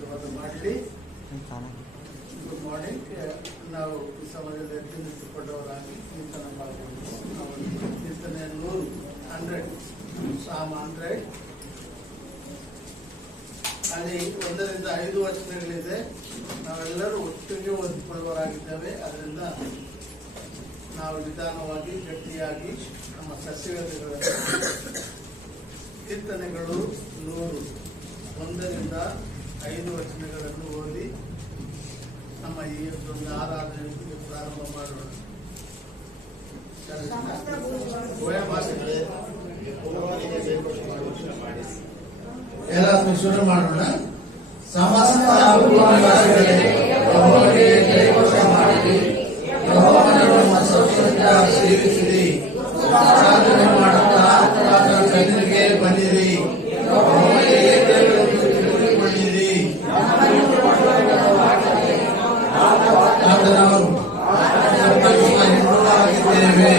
ಆಶೀರ್ವಾದ ಮಾಡಲಿ. Good morning. ನಾವು ಈ ಸಮಯದಲ್ಲಿ ಎತ್ತಿನಿಟ್ಟುಕೊಂಡವರಾಗಿ ಕೀರ್ತನ ಮಾಡಬಹುದು. ನಾವು ಕೀರ್ತನೆ 100 ಸಾಮ್ 100 ಅಲ್ಲಿ 1 ರಿಂದ 5 ವಚನಗಳಿದೆ. ನಾವೆಲ್ಲರೂ ಒಟ್ಟಿಗೆ ಓದಿಕೊಳ್ಳುವವರಾಗಿದ್ದೇವೆ. ಅದರಿಂದ ನಾವು ನಿಧಾನವಾಗಿ ಗಟ್ಟಿಯಾಗಿ ನಮ್ಮ ಸಸ್ಯಗಳ ಕೀರ್ತನೆಗಳು 100 ರಿಂದ 5 ವಚನಗಳನ್ನು ಓದಿ ನಮ್ಮ ಈ ಒಂದು ಆರಾಧನೆಗೆ ಪ್ರಾರಂಭ ಮಾಡೋಣ. ಎಲ್ಲರೂ ಶುರು ಮಾಡೋಣ. ಸಮಸ್ತ ಭೂಮಿವಾಸಿಗಳೇ ಯೆಹೋವನಿಗೆ ಜಯಘೋಷ ಮಾಡಿರಿ, ಯೆಹೋವನನ್ನು ಸಂತೋಷದಿಂದ ಸೇವಿಸಿರಿ, ಆರಾಧನೆ ಮಾಡುತ್ತಾ ಆತನ ಸನ್ನಿಧಿಗೆ ಬನ್ನಿರಿ, ಯೆಹೋವನಿಗೆ ದೇವರೆಂದು ತಿಳಿದುಕೊಳ್ಳಿರಿ. ಆತನವರು ಹೆಣ್ಣಾಗಿದ್ದೇವೆ.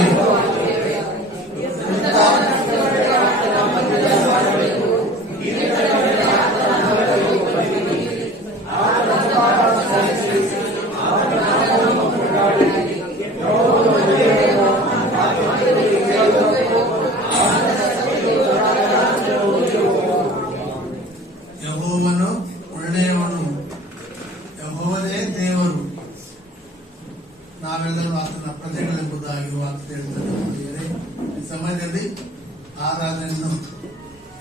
ಯೆಹೋವನು ಒಳ್ಳೆಯವನು, ಯೆಹೋವನೇ ದೇವರು, ನಾವೆಲ್ಲರೂ ಆತನ ಪ್ರಜೆಗಳೆಂಬುದಾಗಿ ವಾಕ್ಯ ಹೇಳ್ತಾರೆ. ಈ ಸಮಯದಲ್ಲಿ ಆರಾಧನೆಯನ್ನು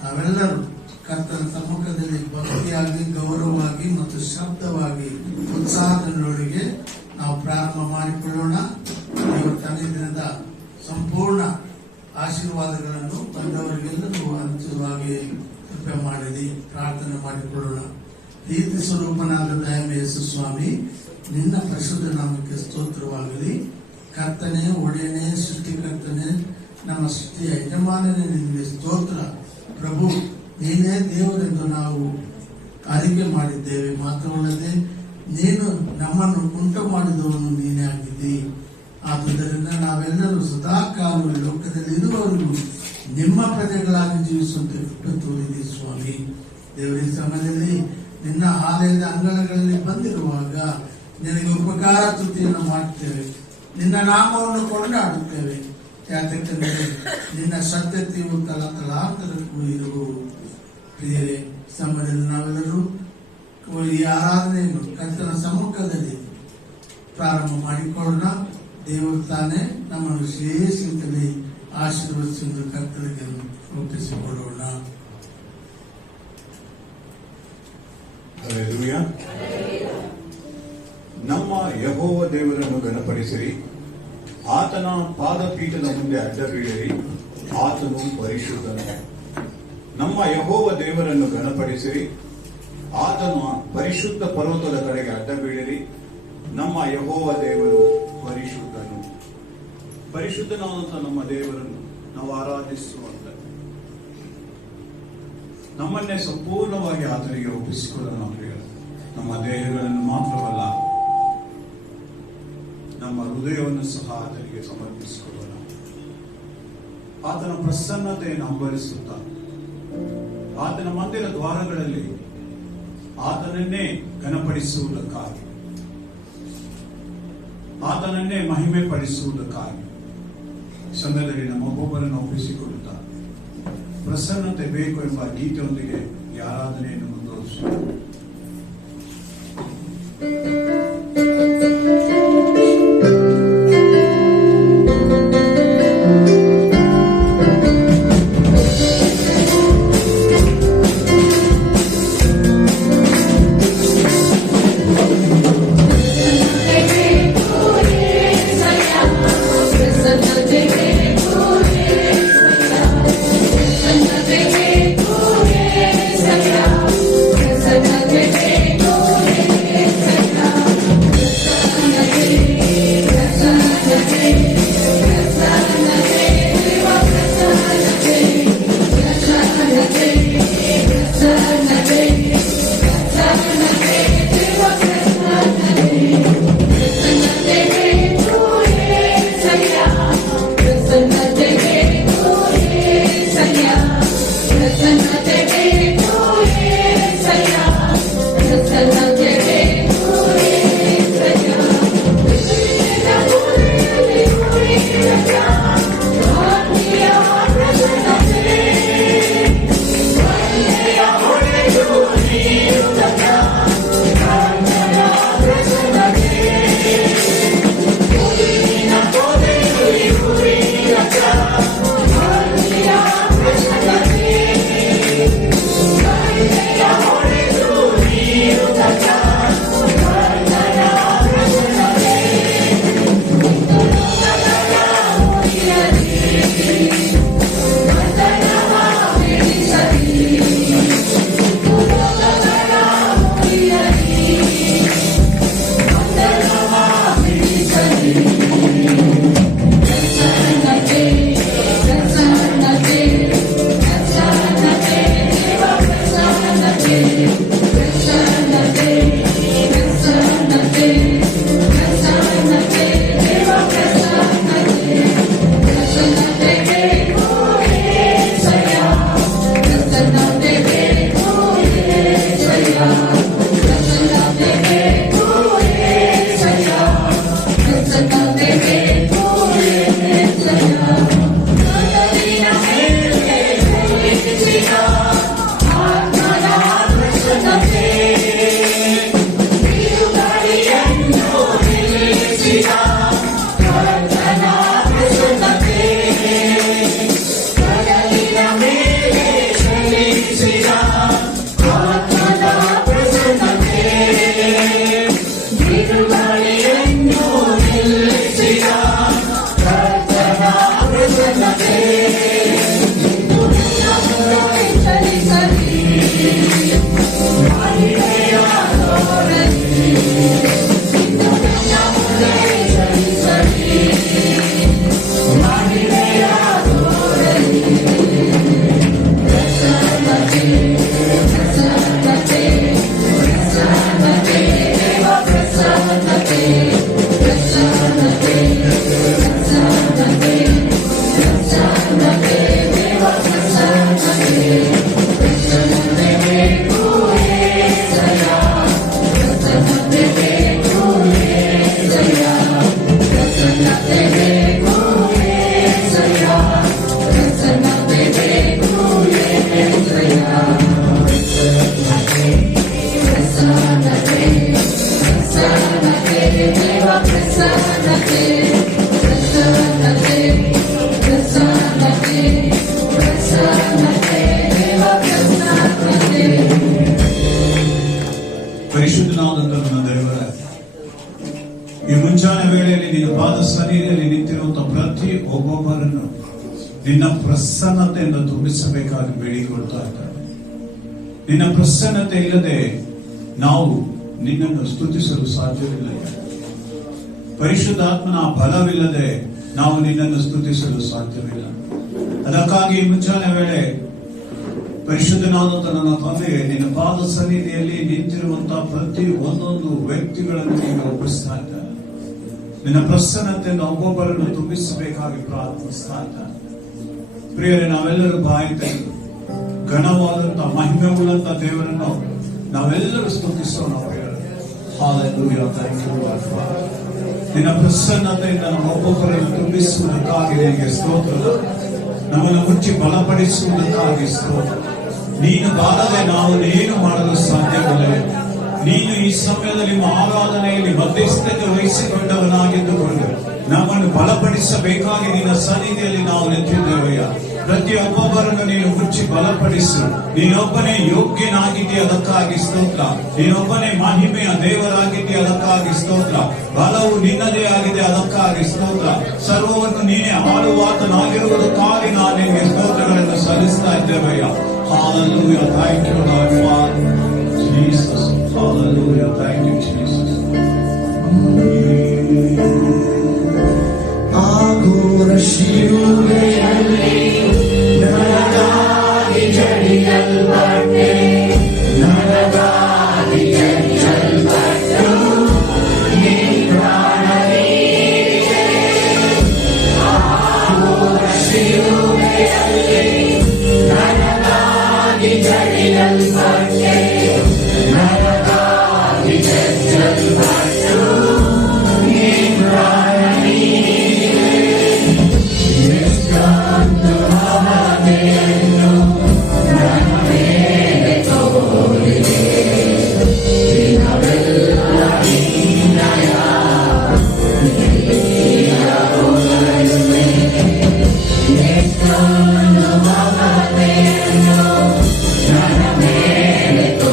ನಾವೆಲ್ಲರೂ ಕರ್ತನ ಸಮ್ಮುಖದಲ್ಲಿ ಭಕ್ತಿಯಾಗಿ, ಗೌರವವಾಗಿ ಮತ್ತು ಶಬ್ದವಾಗಿ ಉತ್ಸಾಹದೊಂದಿಗೆ ನಾವು ಪ್ರಾರಂಭ ಮಾಡಿಕೊಳ್ಳೋಣ. ದೇವರ ತಂದೆಯಿಂದ ಸಂಪೂರ್ಣ ಆಶೀರ್ವಾದಗಳನ್ನು ಬಂದವರಿಗೆಲ್ಲರೂ ಹಂಚುವಾಗಿ ಕೃಪೆ ಮಾಡಿರಿ. ಪ್ರಾರ್ಥನೆ ಮಾಡಿಕೊಳ್ಳೋಣ. ಪ್ರೀತಿ ಸ್ವರೂಪನಾದ ದಯಾಮಯ ಯೇಸು ಸ್ವಾಮಿ, ನಿನ್ನ ಪರಿಶುದ್ಧ ನಾಮಕ್ಕೆ ಸ್ತೋತ್ರವಾಗಲಿ. ಕರ್ತನೆ, ಒಡೆಯನೇ, ಸೃಷ್ಟಿಕರ್ತನೆ, ನಮ್ಮ ಸೃಷ್ಟಿಯ ಯಜಮಾನನೇ, ನಿನಗೆ ಸ್ತೋತ್ರ. ಪ್ರಭು, ನೀನೇ ದೇವರೆಂದು ನಾವು ಅರಿಕೆ ಮಾಡಿದ್ದೇವೆ. ಮಾತ್ರವಲ್ಲದೆ ನೀನು ನಮ್ಮನ್ನು ಉಂಟು ಮಾಡಿದವನು ನೀನೇ ಆಗಿದ್ದಿ. ಆದುದರಿಂದ ನಾವೆಲ್ಲರೂ ಸದಾಕಾಲ ಲೋಕದಲ್ಲಿ ಇರುವವರೆಗೂ ನಿಮ್ಮ ಪ್ರಜೆಗಳಾಗಿ ಜೀವಿಸುವಂತೆ ಕೃಪೆ ತೋರಿದಿ ಸ್ವಾಮಿ. ದೇವರ ಸಮಯದಲ್ಲಿ ನಿನ್ನ ಆಲಯದ ಅಂಗಳಗಳಲ್ಲಿ ಬಂದಿರುವಾಗ ನಿನಗೆ ಉಪಕಾರ ಸ್ತುತಿಯನ್ನು ಮಾಡುತ್ತೇವೆ, ನಿನ್ನ ನಾಮವನ್ನು ಕೊಂಡಾಡುತ್ತೇವೆ. ಯಾಕೆಂದರೆ ನಿನ್ನ ಸತ್ಯತೆಯು ತಲಾಂತರಕ್ಕೂ ಇರುವುದು. ಪ್ರಿಯರೇ, ಸಮಯದಲ್ಲಿ ನಾವೆಲ್ಲರೂ ಈ ಆರಾಧನೆಯನ್ನು ಕರ್ತನ ಸಮ್ಮುಖದಲ್ಲಿ ಪ್ರಾರಂಭ ಮಾಡಿಕೊಳ್ಳೋಣ. ದೇವರು ತಾನೇ ನಮ್ಮನ್ನು ವಿಶೇಷದಲ್ಲಿ ಆಶೀರ್ವದಿಸುವುದು ಕರ್ತನಿಗೆ ಒಪ್ಪಿಸಿಕೊಳ್ಳೋಣ. ನಮ್ಮ ಯೆಹೋವ ದೇವರನ್ನು ಘನಪಡಿಸಿರಿ, ಆತನ ಪಾದಪೀಠದ ಮುಂದೆ ಅಡ್ಡ ಬೀಳಿರಿ, ಆತನು ಪರಿಶುದ್ಧನು. ನಮ್ಮ ಯೆಹೋವ ದೇವರನ್ನು ಘನಪಡಿಸಿರಿ, ಆತನ ಪರಿಶುದ್ಧ ಪರ್ವತದ ಕಡೆಗೆ ಅಡ್ಡ ಬೀಳಿರಿ. ನಮ್ಮ ಯೆಹೋವ ದೇವರು ಪರಿಶುದ್ಧನು. ಪರಿಶುದ್ಧನಾದಂಥ ನಮ್ಮ ದೇವರನ್ನು ನಾವು ಆರಾಧಿಸುವಂತ ನಮ್ಮನ್ನೇ ಸಂಪೂರ್ಣವಾಗಿ ಆತನಿಗೆ ಒಪ್ಪಿಸಿಕೊಳ್ಳೋಣ. ನಮ್ಮ ದೇಹಗಳನ್ನು ಮಾತ್ರವಲ್ಲ, ನಮ್ಮ ಹೃದಯವನ್ನು ಸಹ ಆತನಿಗೆ ಸಮರ್ಪಿಸಿಕೊಳ್ಳೋಣ. ಆತನ ಪ್ರಸನ್ನತೆಯನ್ನು ಹಂಬಲಿಸುತ್ತಾ ಆತನ ಮಂದಿರ ದ್ವಾರಗಳಲ್ಲಿ ಆತನನ್ನೇ ಘನಪಡಿಸುವುದಕ್ಕಾಗಿ, ಆತನನ್ನೇ ಮಹಿಮೆ ಪಡಿಸುವುದಕ್ಕಾಗಿ ಸಂಘದಲ್ಲಿ ನಮ್ಮ ಒಬ್ಬೊಬ್ಬರನ್ನು ಒಪ್ಪಿಸಿಕೊಳ್ಳುತ್ತಾ ಪ್ರಸನ್ನತೆ ಬೇಕು ಎಂಬ ಗೀತೆಯೊಂದಿಗೆ ಈ ಆರಾಧನೆಯನ್ನು ಮುಂದುವರಿಸುವ. ಮುಂಜಾನೆ ವೇಳೆಯಲ್ಲಿ ನಿನ್ನ ಪಾದ ಸನ್ನಿಧಿಯಲ್ಲಿ ನಿಂತಿರುವಂತಹ ಪ್ರತಿ ಒಬ್ಬೊಬ್ಬರನ್ನು ನಿನ್ನ ಪ್ರಸನ್ನತೆಯಿಂದ ತುಂಬಿಸಬೇಕಾಗಿ ಬೇಡಿಕೊಳ್ತಾ ಇದ್ದಾರೆ. ನಿನ್ನ ಪ್ರಸನ್ನತೆ ಇಲ್ಲದೆ ನಾವು ನಿನ್ನನ್ನು ಸ್ತುತಿಸಲು ಸಾಧ್ಯವಿಲ್ಲ. ಪರಿಶುದ್ಧಾತ್ಮನ ಬಲವಿಲ್ಲದೆ ನಾವು ನಿನ್ನನ್ನು ಸ್ತುತಿಸಲು ಸಾಧ್ಯವಿಲ್ಲ. ಅದಕ್ಕಾಗಿ ಮುಂಜಾನೆ ವೇಳೆ ಪರಿಶುದ್ಧನಾದಂತ ನನ್ನ ತಂದೆ ನಿನ್ನ ಪಾದ ಸನ್ನಿಧಿಯಲ್ಲಿ ನಿಂತಿರುವಂತಹ ಪ್ರತಿ ಒಂದೊಂದು ವ್ಯಕ್ತಿಗಳನ್ನು ನೀನು ಒಪ್ಪಿಸ್ತಾ ಇದ್ದಾರೆ. ನಿನ್ನ ಪ್ರಸನ್ನತೆಯಿಂದ ಒಬ್ಬೊಬ್ಬರನ್ನು ತುಂಬಿಸಬೇಕಾಗಿ ಪ್ರಾರ್ಥಿಸ್ತಾ ಇದ್ದಾರೆ. ಪ್ರಿಯರೇ, ನಾವೆಲ್ಲರೂ ಬಾಯಿ ತೆಗೆದು ಘನವಾದಂತಹ ಮಹಿಮೆ ಉಳ್ಳಂತ ದೇವರನ್ನು ನಾವೆಲ್ಲರೂ ಸ್ತುತಿಸೋಣ. Hallelujah. Thank you, Lord Father. ನಿನ್ನ ಪ್ರಸನ್ನತೆಯಿಂದ ನಮ್ಮ ಒಬ್ಬೊಬ್ಬರನ್ನು ತುಂಬಿಸುವುದಕ್ಕಾಗಿ ನಿನಗೆ ಸ್ತೋತ್ರ. ನಮ್ಮನ್ನು ಮುಚ್ಚಿ ಬಲಪಡಿಸುವುದಕ್ಕಾಗಿ ಸ್ತೋತ್ರ. ನೀನು ಬಾರದೆ ನಾವು ಏನು ಮಾಡಲು ಸಾಧ್ಯವಿಲ್ಲ. ನೀನು ಈ ಸಮಯದಲ್ಲಿ ನಿಮ್ಮ ಆರಾಧನೆಯಲ್ಲಿ ಮಧ್ಯಸ್ಥತೆ ವಹಿಸಿಕೊಂಡವನಾಗಿದ್ದುಕೊಂಡು ನಮ್ಮನ್ನು ಬಲಪಡಿಸಬೇಕಾಗಿ ನಿನ್ನ ಸನ್ನಿಧಿಯಲ್ಲಿ ನಾವು ನಿಂತಿದ್ದೇವೆಯ. ಪ್ರತಿಯೊಬ್ಬೊಬ್ಬರನ್ನು ನೀನು ಮುಚ್ಚಿ ಬಲಪಡಿಸು. ನೀನೊಬ್ಬನೇ ಯೋಗ್ಯನಾಗಿದ್ದೀಯ, ಅದಕ್ಕಾಗಿ ಸ್ತೋತ್ರ. ನೀನೊಬ್ಬನೇ ಮಹಿಮೆಯ ದೇವರಾಗಿದ್ದೀಯ, ಅದಕ್ಕಾಗಿ ಸ್ತೋತ್ರ. ಬಲವು ನಿನ್ನದೇ ಆಗಿದೆ, ಅದಕ್ಕಾಗಿ ಸ್ತೋತ್ರ. ಸರ್ವವನ್ನು ನೀನೇ ಆಳುವಾತನಾಗಿರುವುದಕ್ಕಾಗಿ ನಾನು ನಿನಗೆ ಸ್ತೋತ್ರಗಳನ್ನು ಸಲ್ಲಿಸ್ತಾ ಇದ್ದೇವೆಯ. Hallelujah. Thank you, Lord Father. Jesus. Hallelujah. Thank you, Jesus. ಆಗೋರ ಶಿಲುಬೆಯಲ್ಲಿ ನನಗಾಗಿ ಜಡಿಯಲ್ಪಟ್ಟೆ, ನನಗಾಗಿ ಜಡಿಯಲ್ಪಟ್ಟು ನೀ ಪ್ರಾಣ ನೀಡಿದೆ. ಆಗೋರ ಶಿಲುಬೆಯಲ್ಲಿ ನನಗಾಗಿ ಜಡಿಯಲ್ಪಟ್ಟೆ, ನನಗಾಗಿ ಜಡಿಯಲ್ಪಟ್ಟು ನೀ ಪ್ರಾಣ Let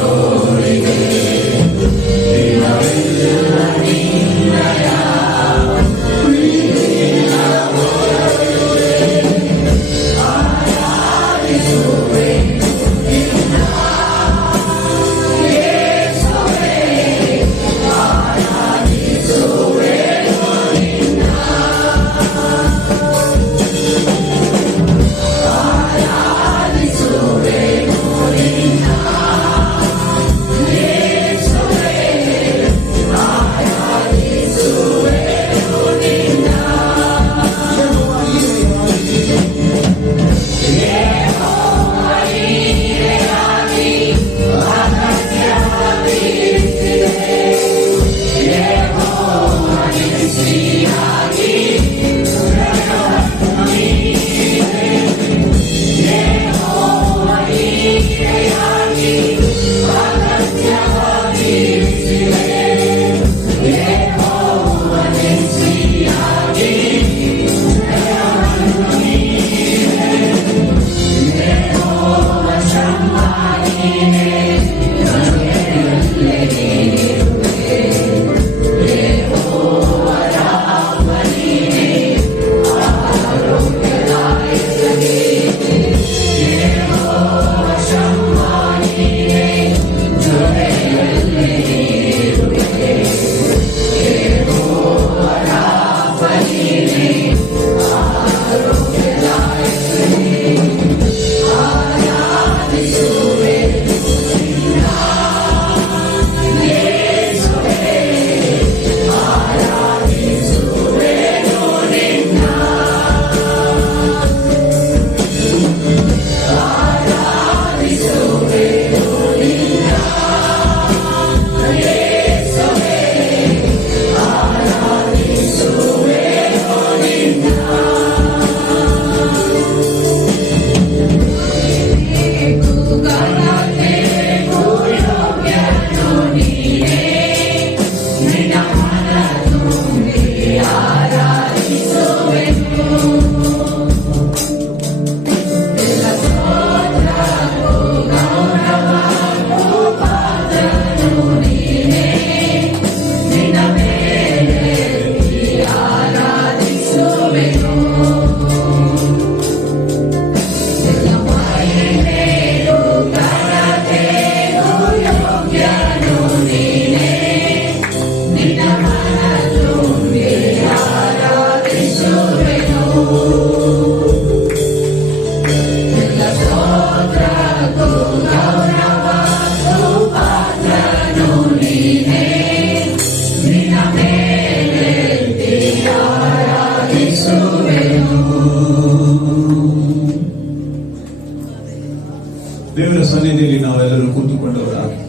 ಸನ್ನಿಧಿಯಲ್ಲಿ ನಾವೆಲ್ಲರೂ ಕೂತುಕೊಂಡವರಾಗಿ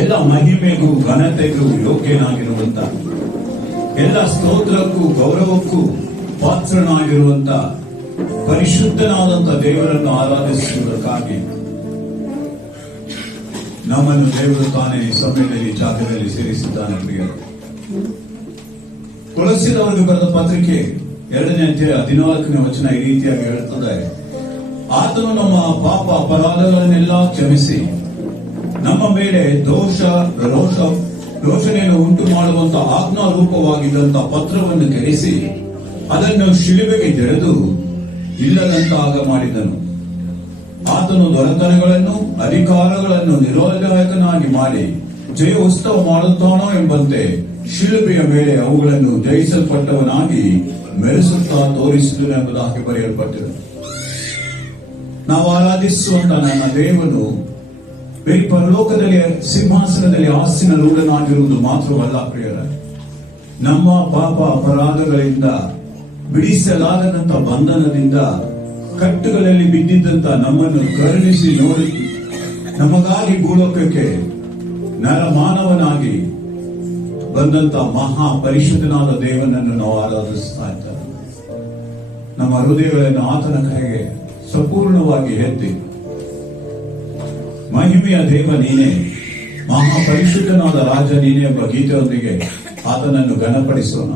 ಎಲ್ಲ ಮಹಿಮೆಗೂ ಘನತೆಗೂ ಯೋಗ್ಯನಾಗಿರುವಂತ, ಎಲ್ಲ ಸ್ತೋತ್ರಕ್ಕೂ ಗೌರವಕ್ಕೂ ಪಾತ್ರನಾಗಿರುವಂತ ಪರಿಶುದ್ಧನಾದಂತ ದೇವರನ್ನು ಆರಾಧಿಸುವುದಕ್ಕಾಗಿ ನಮ್ಮನ್ನು ದೇವರು ತಾನೇ ಈ ಸಮಯದಲ್ಲಿ ಜಾಗದಲ್ಲಿ ಸೇರಿಸಿದ್ದಾನೆ. ಪ್ರಿಯರು, ಕೊಲೊಸ್ಸೆಯವರಿಗೆ ಬರೆದ ಪತ್ರಿಕೆ 2ನೇ ಅಧ್ಯಾಯ 14ನೇ ವಚನ ಈ ರೀತಿಯಾಗಿ ಹೇಳುತ್ತದೆ, ಆತನು ನಮ್ಮ ಪಾಪ ಅಪರಾಧಗಳನ್ನೆಲ್ಲ ಕ್ಷಮಿಸಿ ನಮ್ಮ ಮೇಲೆ ರೋಷಣೆಯನ್ನು ಉಂಟು ಮಾಡುವಂತ ಆಜ್ಞಾರೂಪವಾಗಿದ್ದಂತ ಪತ್ರವನ್ನು ಕೆರೆಸಿ ಅದನ್ನು ಶಿಲುಬೆಗೆ ಜಡಿದು ಇಲ್ಲದಂತಾಗ ಮಾಡಿದನು. ಆತನು ದೊರೆತನಗಳನ್ನು ಅಧಿಕಾರಗಳನ್ನು ನಿರೋಧಕನಾಗಿ ಮಾಡಿ ಜಯ ಉತ್ಸವ ಮಾಡುತ್ತಾನೋ ಎಂಬಂತೆ ಶಿಲುಬೆಯ ಮೇಲೆ ಅವುಗಳನ್ನು ಜಯಿಸಲ್ಪಟ್ಟವನಾಗಿ ಮೆರೆಸುತ್ತಾ ತೋರಿಸಿದನು ಎಂಬುದಾಗಿ ಬರೆಯಲ್ಪಟ್ಟಿದೆ. ನಾವು ಆರಾಧಿಸುವಂತ ನನ್ನ ದೇವನು ಪರಲೋಕದಲ್ಲಿ ಸಿಂಹಾಸನದಲ್ಲಿ ಆಸ್ತಿನ ರೂಢನಾಗಿರುವುದು ಮಾತ್ರವಲ್ಲ ಪ್ರಿಯರ, ನಮ್ಮ ಪಾಪ ಅಪರಾಧಗಳಿಂದ ಬಿಡಿಸಲಾಗದಂತ ಬಂಧನದಿಂದ ಕಟ್ಟುಗಳಲ್ಲಿ ಬಿದ್ದಿದ್ದಂತ ನಮ್ಮನ್ನು ಕರುಣಿಸಿ ನೋಡಿ ನಮಗಾಗಿ ಭೂಲೋಕಕ್ಕೆ ನರಮಾನವನಾಗಿ ಬಂದಂತ ಮಹಾ ಪರಿಶುದ್ಧನಾದ ದೇವನನ್ನು ನಾವು ಆರಾಧಿಸ್ತಾ ಇದ್ದೇವೆ. ನಮ್ಮ ಹೃದಯಗಳನ್ನು ಆತನ ಕೈಗೆ ಸಂಪೂರ್ಣವಾಗಿ ಎತ್ತಿ, ಮಹಿಮೆಯ ದೇವ ನೀನೇ, ಮಹಾ ಪರಿಶುದ್ಧನಾದ ರಾಜ ನೀನೇ ಎಂಬ ಗೀತೆಯೊಂದಿಗೆ ಆತನನ್ನು ಘನಪಡಿಸೋಣ.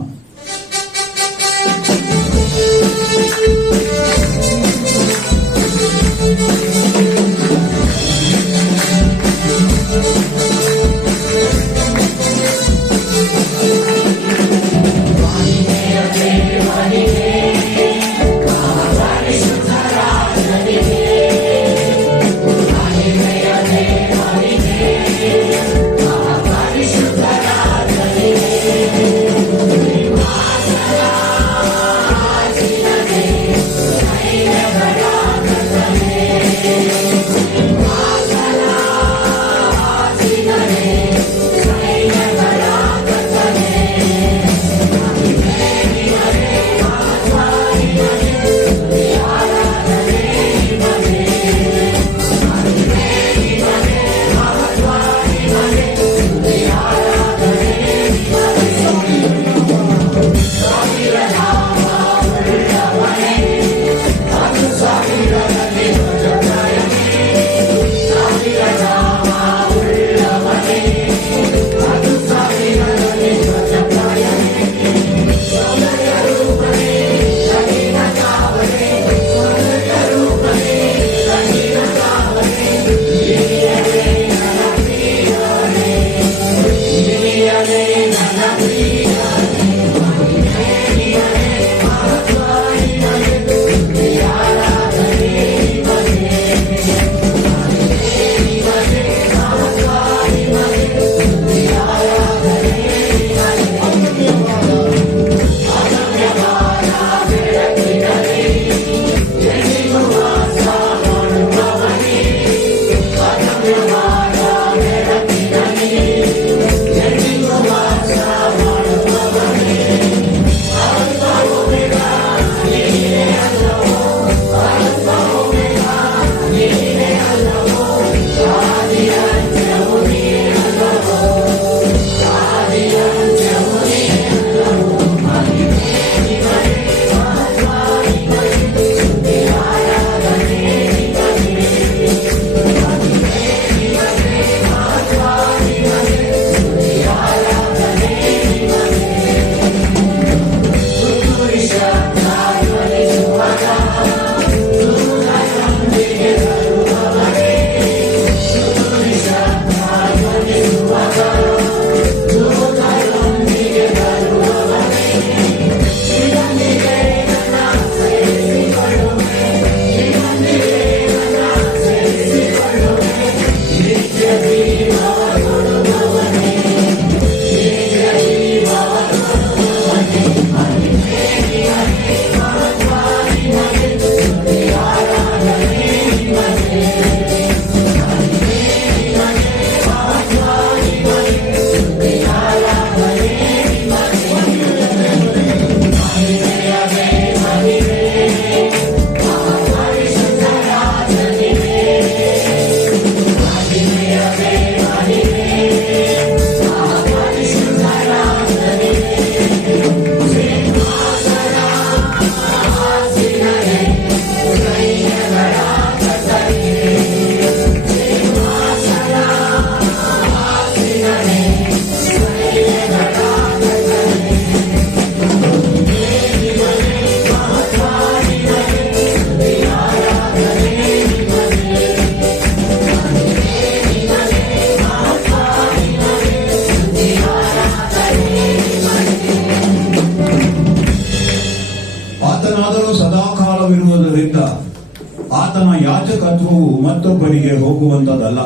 ಮತ್ತೊಬ್ಬರಿಗೆ ಹೋಗುವಂತದಲ್ಲ.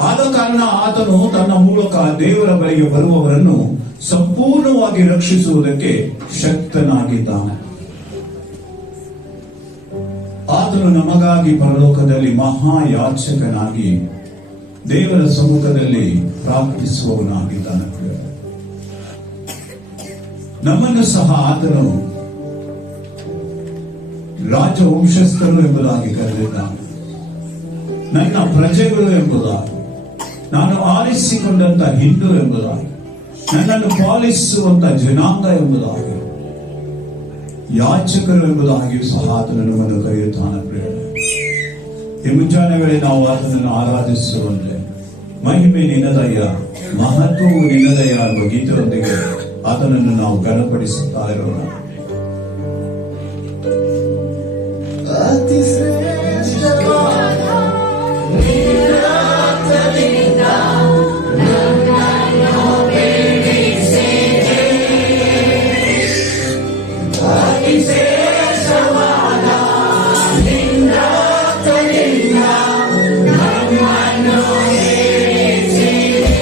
ಆದ ಕಾರಣ ಆತನು ತನ್ನ ಮೂಲಕ ದೇವರ ಬಳಿಗೆ ಬರುವವರನ್ನು ಸಂಪೂರ್ಣವಾಗಿ ರಕ್ಷಿಸುವುದಕ್ಕೆ ಶಕ್ತನಾಗಿದ್ದಾನೆ. ಆತನು ನಮಗಾಗಿ ಪರಲೋಕದಲ್ಲಿ ಮಹಾಯಾಚಕನಾಗಿ ದೇವರ ಸಮ್ಮುಖದಲ್ಲಿ ಪ್ರಾರ್ಥಿಸುವವನಾಗಿದ್ದಾನೆ. ನಮ್ಮನ್ನು ಸಹ ಆತನು ರಾಜವಂಶಸ್ಥರು ಎಂಬುದಾಗಿ ಕರೆದಿದ್ದಾನೆ. ನನ್ನ ಪ್ರಜೆಗಳು ಎಂಬುದಾಗಿ, ನಾನು ಆರಿಸಿಕೊಂಡಂತ ಹಿಂದೂ ಎಂಬುದಾಗಿ, ನನ್ನನ್ನು ಪಾಲಿಸುವಂತ ಜನಾಂಗ ಎಂಬುದಾಗಿ, ಯಾಚಕರು ಎಂಬುದಾಗಿಯೂ ಸಹ ಆತನು ನಮ್ಮನ್ನು ಕರೆಯುತ್ತಾನೆ. ಈ ಮುಂಜಾನೆ ವೇಳೆ ನಾವು ಆತನನ್ನು ಆರಾಧಿಸುವಂತೆ ಮಹಿಮೆ ನಿನ್ನದಯ್ಯ, ಮಹತ್ವವು ನಿನ್ನದಯ್ಯ ಎಂಬ ಗೀತೆಯೊಂದಿಗೆ ಆತನನ್ನು ನಾವು ಘನಪಡಿಸುತ್ತಾ ಇರೋಣ. ಅತಿ ಶ್ರೇಷ್ಠವಾದ ನಿನ್ನ ರಕ್ತದಿಂದ ನನ್ನನ್ನು ಬಿಡಿಸಿದೆ. ಅತಿ ಶ್ರೇಷ್ಠವಾದ ನಿನ್ನ ರಕ್ತದಿಂದ ನನ್ನನ್ನು ಬಿಡಿಸಿದೆ.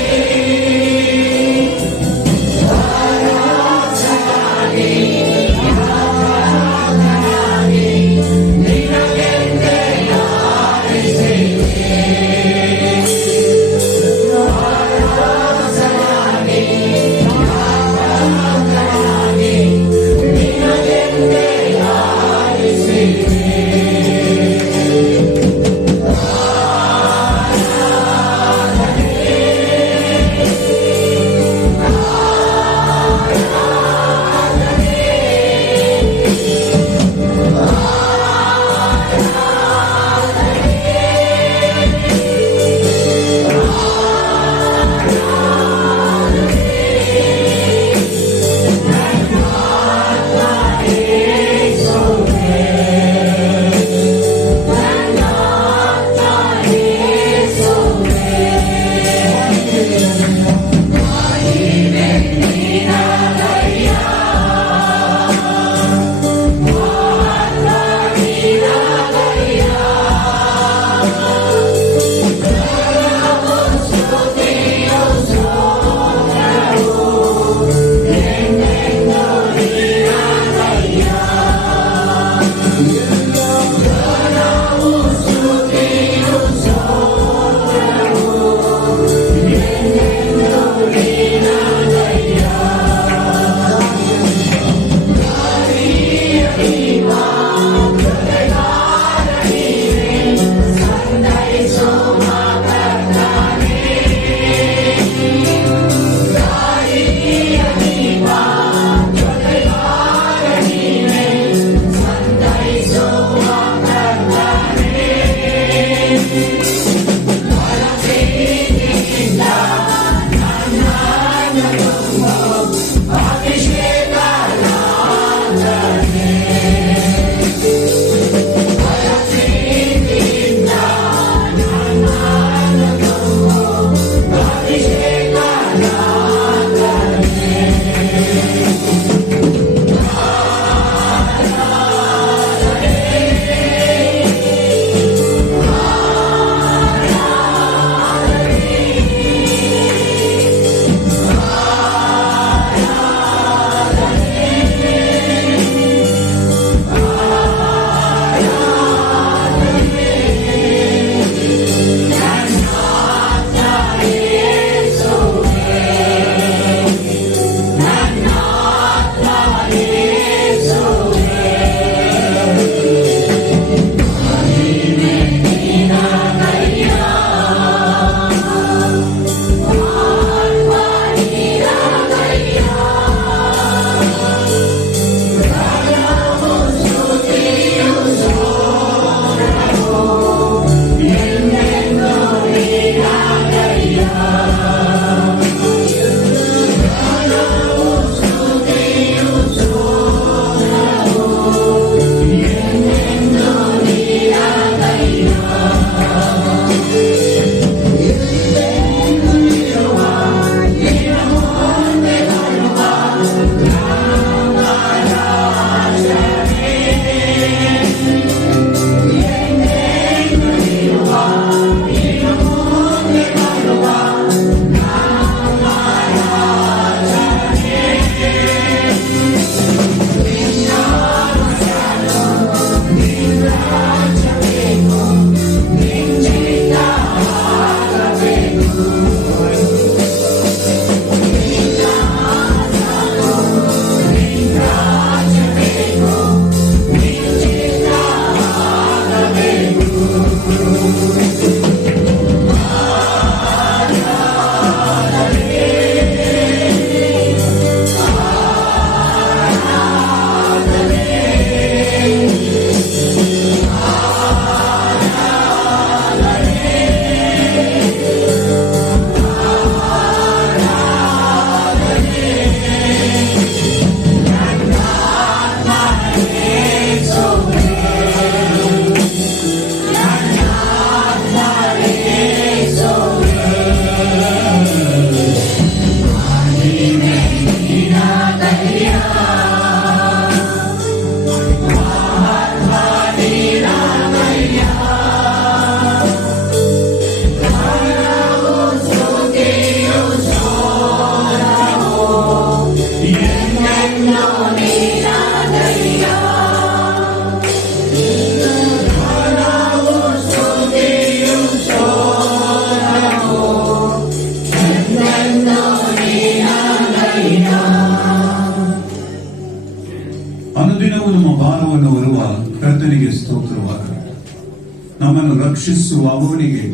ರಕ್ಷಿಸುವ ಅವನಿಗೆ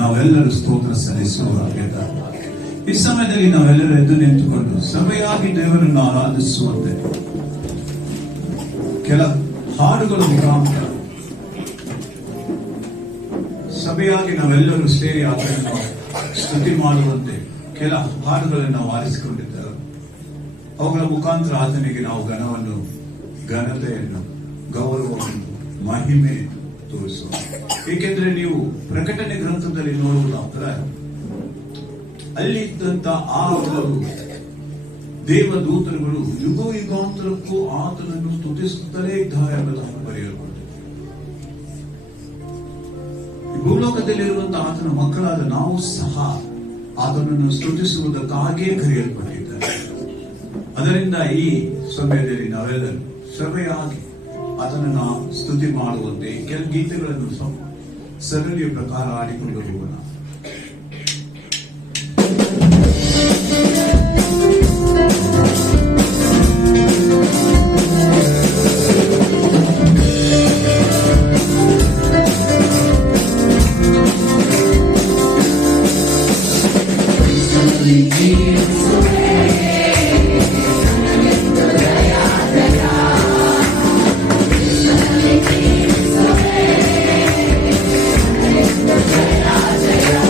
ನಾವೆಲ್ಲರೂ ಸ್ತೋತ್ರ ಸಲ್ಲಿಸುವ ಈ ಸಮಯದಲ್ಲಿ ನಾವೆಲ್ಲರೂ ಎದ್ದು ನಿಂತುಕೊಂಡು ಸಭೆಯಾಗಿ ದೇವರನ್ನು ಆರಾಧಿಸುವಂತೆ ಕೆಲ ಹಾಡುಗಳ ಮುಖಾಂತರ ಸಭೆಯಾಗಿ ನಾವೆಲ್ಲರೂ ಸೇರಿ ಆತನನ್ನು ಸ್ತುತಿ ಮಾಡುವಂತೆ ಕೆಲ ಹಾಡುಗಳನ್ನು ನಾವು ಆರಿಸಿಕೊಂಡಿದ್ದೇವೆ. ಅವುಗಳ ಮುಖಾಂತರ ಆತನಿಗೆ ನಾವು ಘನತೆಯನ್ನು ಗೌರವವನ್ನು ಮಹಿಮೆ ತೋರಿಸುವ. ಏಕೆಂದ್ರೆ ನೀವು ಪ್ರಕಟಣೆ ಗ್ರಂಥದಲ್ಲಿ ನೋಡುವುದಾದ್ರೆ ಅಲ್ಲಿ ಇದ್ದಂತ ಆ ದೇವದೂತರುಗಳು ಯುಗಾಂತರಕ್ಕೂ ಆತನನ್ನು ಸ್ತುತಿಸುತ್ತಲೇ ಇದ್ದಾರೆ ಅನ್ನೋದನ್ನು ಬರೆಯಲ್ಪಟ್ಟಿದೆ. ಭೂಲೋಕದಲ್ಲಿರುವಂತಹ ಆತನ ಮಕ್ಕಳಾದ ನಾವು ಸಹ ಆತನನ್ನು ಸ್ತುತಿಸುವುದಕ್ಕಾಗಿಯೇ ಕರೆಯಲ್ಪಟ್ಟಿದ್ದಾರೆ. ಅದರಿಂದ ಈ ಸಮಯದಲ್ಲಿ ನಾವೆಲ್ಲರೂ ಸಭೆಯಾಗಿ ಆತನನ್ನು ಸ್ತುತಿ ಮಾಡುವಂತೆ ಕೆಲ ಗೀತೆಗಳನ್ನು ಸರಣಿಯ ಪ್ರಕಾರ ಆಡಿಕೊಂಡು ಹೋಗೋಣ. Jaya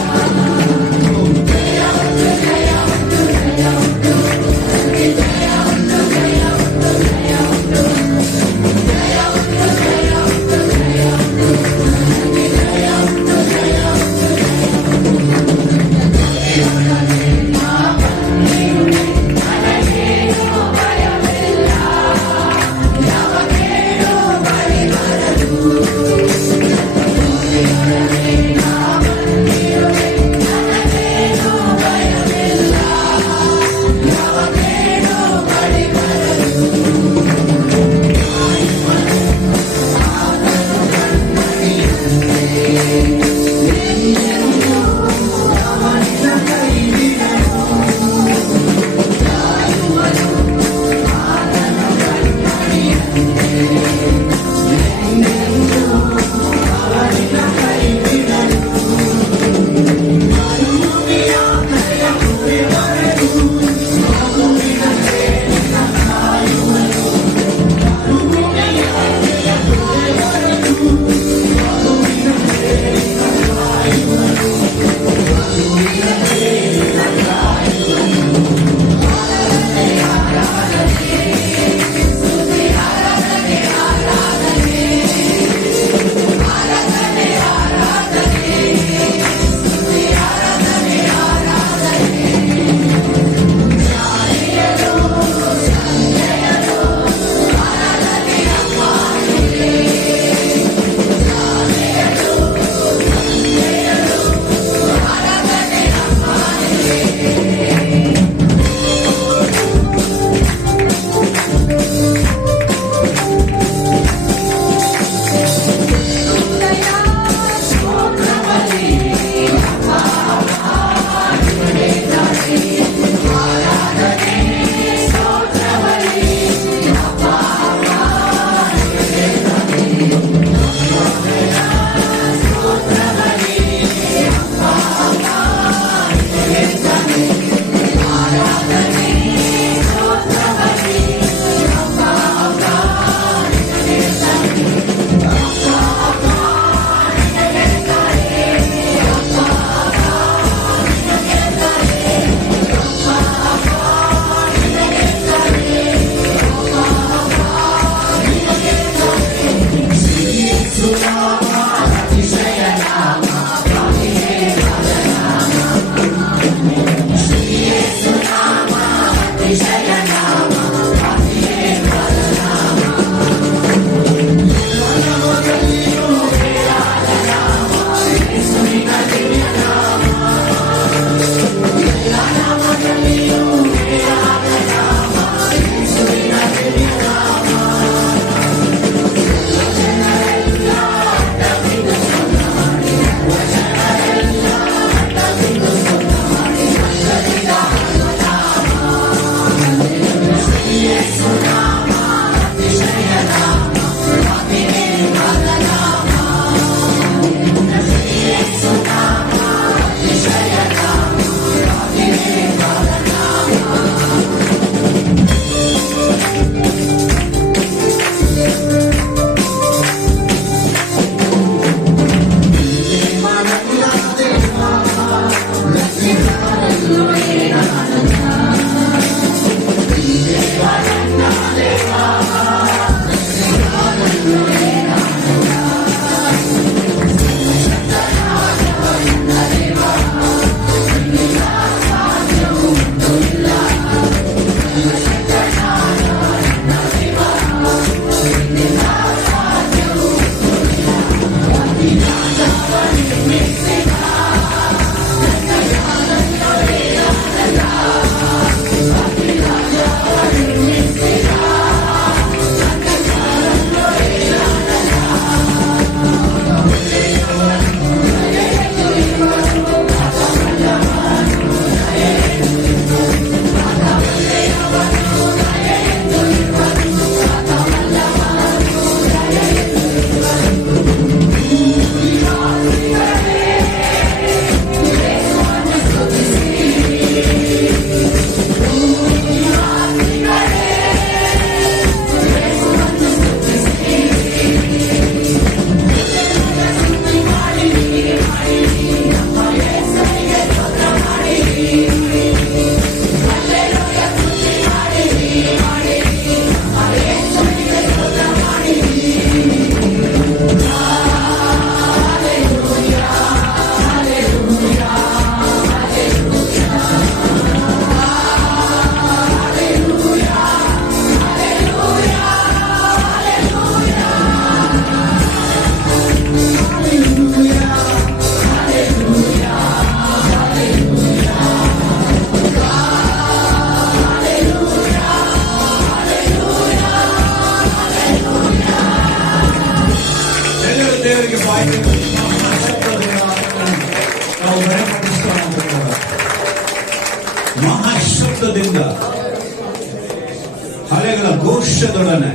ಘೋಷದೊಡನೆ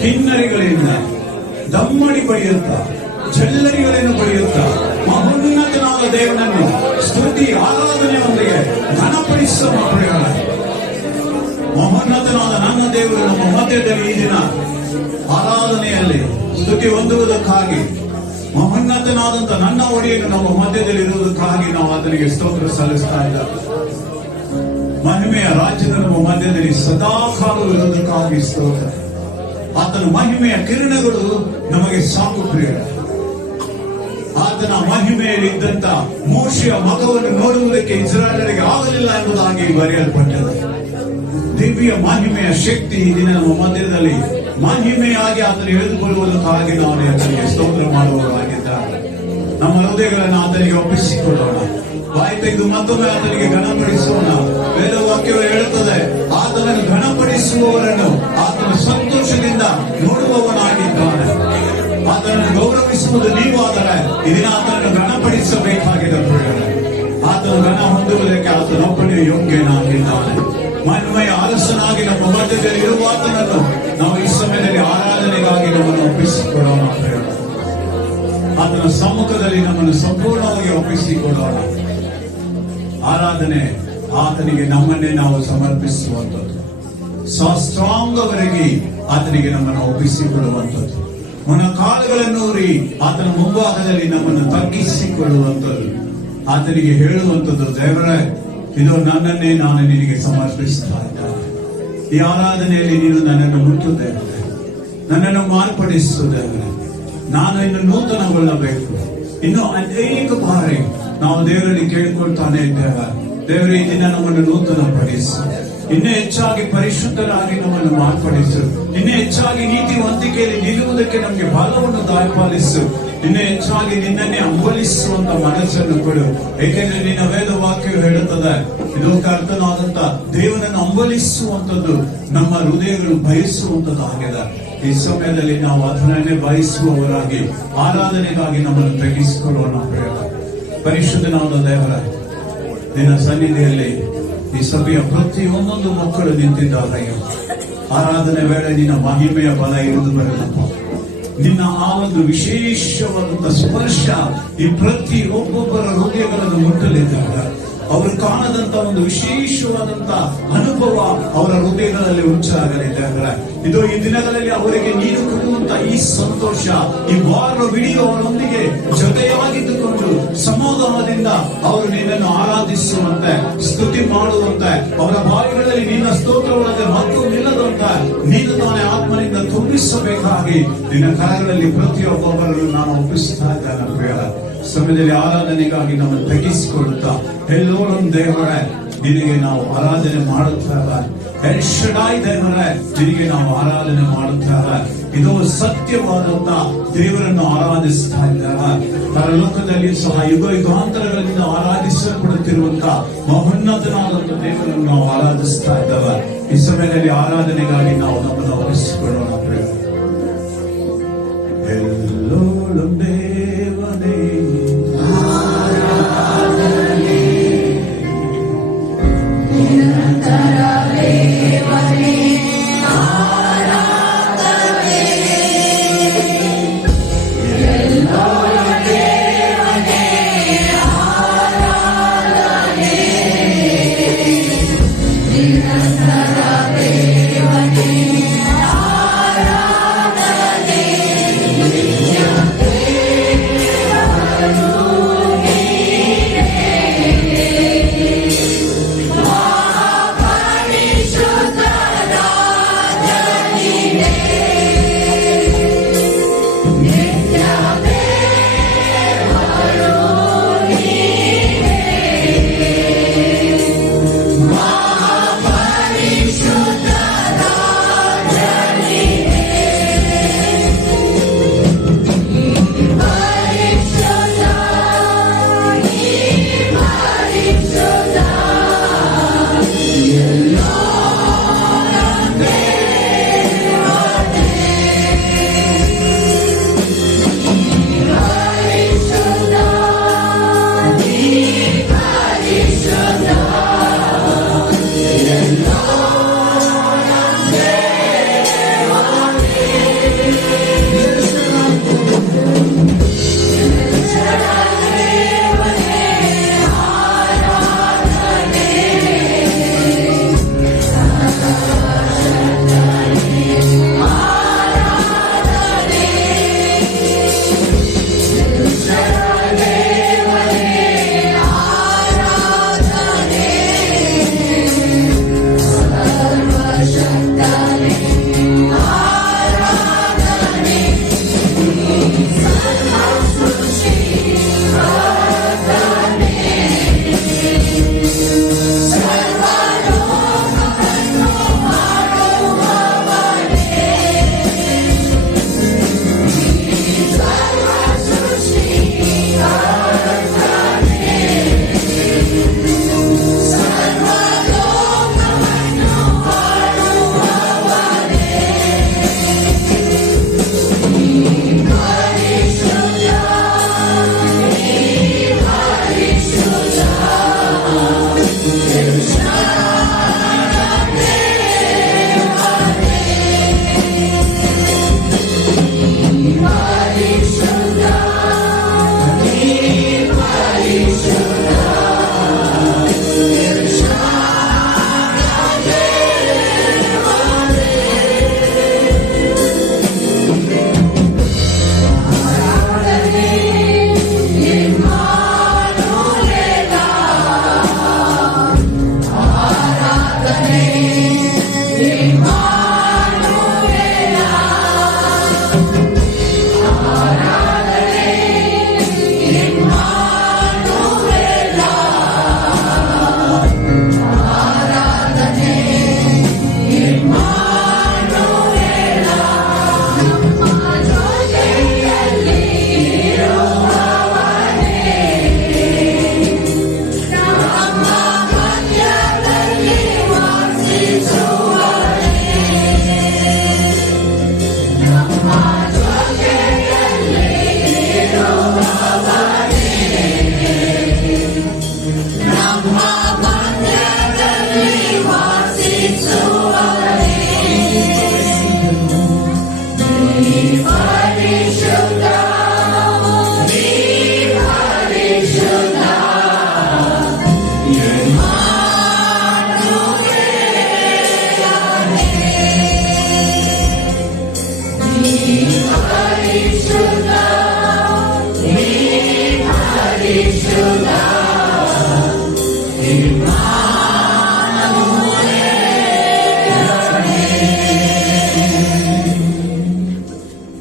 ಕಿನ್ನರಿಗಳಿಂದ ದಮ್ಮಡಿ ಬಡಿಯುತ್ತ ಜಲ್ಲರಿಗಳನ್ನು ಬಡಿಯುತ್ತ ಮಹೋನ್ನತನಾದ ದೇವನನ್ನು ಸ್ತುತಿ ಆರಾಧನೆಯೊಂದಿಗೆ ಘನಪಡಿಸುವ ಮಕ್ಕಳುಗಳ ಮಹೋನ್ನತನಾದ ನನ್ನ ದೇವರು ನಮ್ಮ ಮಧ್ಯದಲ್ಲಿ ಈ ದಿನ ಆರಾಧನೆಯಲ್ಲಿ ಸ್ತುತಿ ಹೊಂದುವುದಕ್ಕಾಗಿ ಮಹೋನ್ನತನಾದಂತ ನನ್ನ ಒಡೆಯನ್ನು ನಮ್ಮ ಮಧ್ಯದಲ್ಲಿ ಇರುವುದಕ್ಕಾಗಿ ನಾವು ಆತನಿಗೆ ಸ್ತೋತ್ರ ಸಲ್ಲಿಸ್ತಾ ಇದ್ದೇವೆ. ಮಹಿಮೆಯ ರಾಜ್ಯದ ನಮ್ಮ ಮಧ್ಯದಲ್ಲಿ ಸದಾಕಾಲವು ಇರುವುದಕ್ಕಾಗಿ ಸ್ತೋತ್ರ. ಆತನ ಮಹಿಮೆಯ ಕಿರಣಗಳು ನಮಗೆ ಸಾಕು ಪ್ರಿಯ. ಆತನ ಮಹಿಮೆಯಲ್ಲಿ ಇದ್ದಂತ ಮೋಶೆಯ ಮಗವನ್ನು ನೋಡುವುದಕ್ಕೆ ಇಸ್ರಾಯೇಲರಿಗೆ ಆಗಲಿಲ್ಲ ಎಂಬುದಾಗಿ ಬರೆಯಲ್ಪಟ್ಟது. ದಿವ್ಯ ಮಹಿಮೆಯ ಶಕ್ತಿ ಈ ದಿನ ನಮ್ಮ ಮಧ್ಯದಲ್ಲಿ ಮಹಿಮೆಯಾಗಿ ಆತನು ಎಳೆದುಕೊಳ್ಳುವುದಕ್ಕಾಗಿ ನಾವು ಆತನಿಗೆ ಸ್ತೋತ್ರ ಮಾಡುವವರಾಗಿದ್ದಾರೆ. ನಮ್ಮ ಹೃದಯಗಳನ್ನು ಆತನಿಗೆ ಒಪ್ಪಿಸಿಕೊಳ್ಳೋಣ. ಬಾಯಿ ತೆಗೆದು ಮತ್ತೊಮ್ಮೆ ಆತನಿಗೆ ಘನಪಡಿಸೋಣ. ವೇದವಾಕ್ಯವು ಹೇಳುತ್ತದೆ, ಆತನನ್ನು ಘನಪಡಿಸುವವರನ್ನು ಆತನ ಸಂತೋಷದಿಂದ ನೋಡುವವನಾಗಿದ್ದಾನೆ. ಆತನನ್ನು ಗೌರವಿಸುವುದು ನೀವು ಆದರೆ ಇದನ್ನ ಆತನನ್ನು ಘನಪಡಿಸಬೇಕಾಗಿದೆ. ಆತನ ಘನ ಹೊಂದುವುದಕ್ಕೆ ಆತನೊಬ್ಬನೇ ಯೋಗ್ಯನಾಗಿದ್ದಾನೆ. ಮಹಿಮೆಯ ಅರಸನಾಗಿ ನಮ್ಮ ಮಧ್ಯದಲ್ಲಿ ಇರುವ ಆತನನ್ನು ನಾವು ಈ ಸಮಯದಲ್ಲಿ ಆರಾಧನೆಗಾಗಿ ನಮ್ಮನ್ನು ಒಪ್ಪಿಸಿಕೊಡೋಣ. ಆತನ ಸಮ್ಮುಖದಲ್ಲಿ ನಮ್ಮನ್ನು ಸಂಪೂರ್ಣವಾಗಿ ಒಪ್ಪಿಸಿಕೊಡೋಣ. ಆರಾಧನೆ ಆತನಿಗೆ ನಮ್ಮನ್ನೇ ನಾವು ಸಮರ್ಪಿಸುವಂಥದ್ದು. ಸಾಷ್ಟಾಂಗವರೆಗೆ ಆತನಿಗೆ ನಮ್ಮನ್ನು ಒಪ್ಪಿಸಿಕೊಡುವಂಥದ್ದು. ಮೊಣಕಾಲುಗಳನ್ನೂರಿ ಆತನ ಮುಂಭಾಗದಲ್ಲಿ ನಮ್ಮನ್ನು ತಗ್ಗಿಸಿಕೊಳ್ಳುವಂಥದ್ದು. ಆತನಿಗೆ ಹೇಳುವಂಥದ್ದು, ದೇವರೇ, ಇದು ನನ್ನನ್ನೇ ನಾನು ನಿನಗೆ ಸಮರ್ಪಿಸ್ತಾ ಇದ್ದೇನೆ. ಈ ಆರಾಧನೆಯಲ್ಲಿ ನೀನು ನನ್ನನ್ನು ಮುಟ್ಟುತ್ತೇವೆ, ನನ್ನನ್ನು ಮಾರ್ಪಡಿಸುತ್ತೇವೆ. ನಾನು ಇನ್ನು ನೂತನಗೊಳ್ಳಬೇಕು. ಇನ್ನು ಅನೇಕ ಬಾರಿ ನಾವು ದೇವರಲ್ಲಿ ಕೇಳಿಕೊಳ್ತಾನೆ ಇದ್ದೇವೆ, ದೇವರೇ ಈ ದಿನ ನಮ್ಮನ್ನು ನೂತನಪಡಿಸು, ಇನ್ನೂ ಹೆಚ್ಚಾಗಿ ಪರಿಶುದ್ಧರಾಗಿ ನಮ್ಮನ್ನು ಮಾರ್ಪಡಿಸು, ಇನ್ನೂ ಹೆಚ್ಚಾಗಿ ನೀತಿವಂತಿಕೆಯಲ್ಲಿ ನಿಲ್ಲುವುದಕ್ಕೆ ನಮಗೆ ಬಲವನ್ನು ದಾಯಪಾಲಿಸು, ಇನ್ನೂ ಹೆಚ್ಚಾಗಿ ನಿನ್ನನ್ನೇ ಅಂಬಲಿಸುವಂತ ಮನಸ್ಸನ್ನು ಕೊಡು. ಏಕೆಂದ್ರೆ ನಿನ್ನ ವೇದ ವಾಕ್ಯವು ಹೇಳುತ್ತದೆ, ಇದು ಕರ್ತನಾದಂತ ದೇವರನ್ನು ಅಂಬಲಿಸುವಂತದ್ದು ನಮ್ಮ ಹೃದಯಗಳು ಬಯಸುವಂತದ್ದಾಗಿದೆ. ಈ ಸಮಯದಲ್ಲಿ ನಾವು ಅದನ್ನೇ ಬಯಸುವವರಾಗಿ ಆರಾಧನೆಗಾಗಿ ನಮ್ಮನ್ನು ತಗ್ಗಿಸಿಕೊಳ್ಳೋಣ. ಪರಿಶುದ್ಧನಾದ ದೇವರ ನಿನ್ನ ಸನ್ನಿಧಿಯಲ್ಲಿ ಈ ಸಭೆಯ ಪ್ರತಿಯೊಂದೊಂದು ಮಕ್ಕಳು ನಿಂತಿದ್ದಾರೆ. ಆರಾಧನೆ ವೇಳೆ ನಿನ್ನ ಮಹಿಮೆಯ ಬಲ ಇರುವುದು ಬರಲಪ್ಪ. ನಿನ್ನ ಆ ಒಂದು ವಿಶೇಷವಾದಂತಹ ಸ್ಪರ್ಶ ಈ ಪ್ರತಿ ಒಬ್ಬೊಬ್ಬರ ಹೃದಯಗಳನ್ನು ಮುಟ್ಟಲಿದ್ದಾರೆ. ಅವರು ಕಾಣದಂತ ಒಂದು ವಿಶೇಷವಾದಂತ ಅನುಭವ ಅವರ ಹೃದಯಗಳಲ್ಲಿ ಉಂಟಾಗಲಿದ್ದಾರೆ. ಇದು ಈ ದಿನಗಳಲ್ಲಿ ಅವರಿಗೆ ನೀನು ಕೊಡುವಂತ ಈ ಸಂತೋಷ, ಈ ವಾರವಿಡೀ ಅವರೊಂದಿಗೆ ಜೊತೆಯಾಗಿದ್ದುಕೊಂಡು ಸಮಾಧಾನದಿಂದ ಅವರು ನಿನ್ನನ್ನು ಆರಾಧಿಸುವಂತೆ, ಸ್ತುತಿ ಮಾಡುವಂತೆ, ಅವರ ಬಾಯಿಗಳಲ್ಲಿ ನಿನ್ನ ಸ್ತೋತ್ರವೊಳಗೆ ಮತ್ತು ನಿಲ್ಲದಂತೆ ನೀನು ತಾನೇ ಆತ್ಮನಿಂದ ತುಂಬಿಸಬೇಕಾಗಿ ನಿನ್ನ ಕರಗಳಲ್ಲಿ ಪ್ರತಿಯೊಬ್ಬೊಬ್ಬರನ್ನು ನಾನು ಒಪ್ಪಿಸ್ತಾ ಇದ್ದೇನೆ. ಪ್ರಿಯ ಸಮಯದಲ್ಲಿ ಆರಾಧನೆಗಾಗಿ ನಮ್ಮನ್ನು ತಗ್ಗಿಸಿಕೊಡುತ್ತಾ, ಎಲ್ಲೋಣ ದೇವರೇ ನಿನಗೆ ನಾವು ಆರಾಧನೆ ಮಾಡುತ್ತೇವೆ. ಎಲ್ ಶಡಾಯ್ ದೇವರೇ ನಿನಗೆ ನಾವು ಆರಾಧನೆ ಮಾಡುತ್ತೇವೆ. ಇದು ಸತ್ಯವಾದಂತ ದೇವರನ್ನು ಆರಾಧಿಸ್ತಾ ಇದ್ದೇವೆ. ಪರಲೋಕದಲ್ಲಿ ಸಹ ಯುಗ ಯುಗಾಂತರಗಳಿಂದ ಆರಾಧಿಸಲ್ಪಡುತ್ತಿರುವಂತ ಮಹೋನ್ನತನಾದಂತ ದೇವರನ್ನು ನಾವು ಆರಾಧಿಸ್ತಾ ಇದ್ದೇವೆ. ಈ ಸಮಯದಲ್ಲಿ ಆರಾಧನೆಗಾಗಿ ನಾವು ನಮ್ಮನ್ನು ವಹಿಸಿಕೊಳ್ಳೋಣ. ಎಲ್ಲೋಳು ದೇವನೇ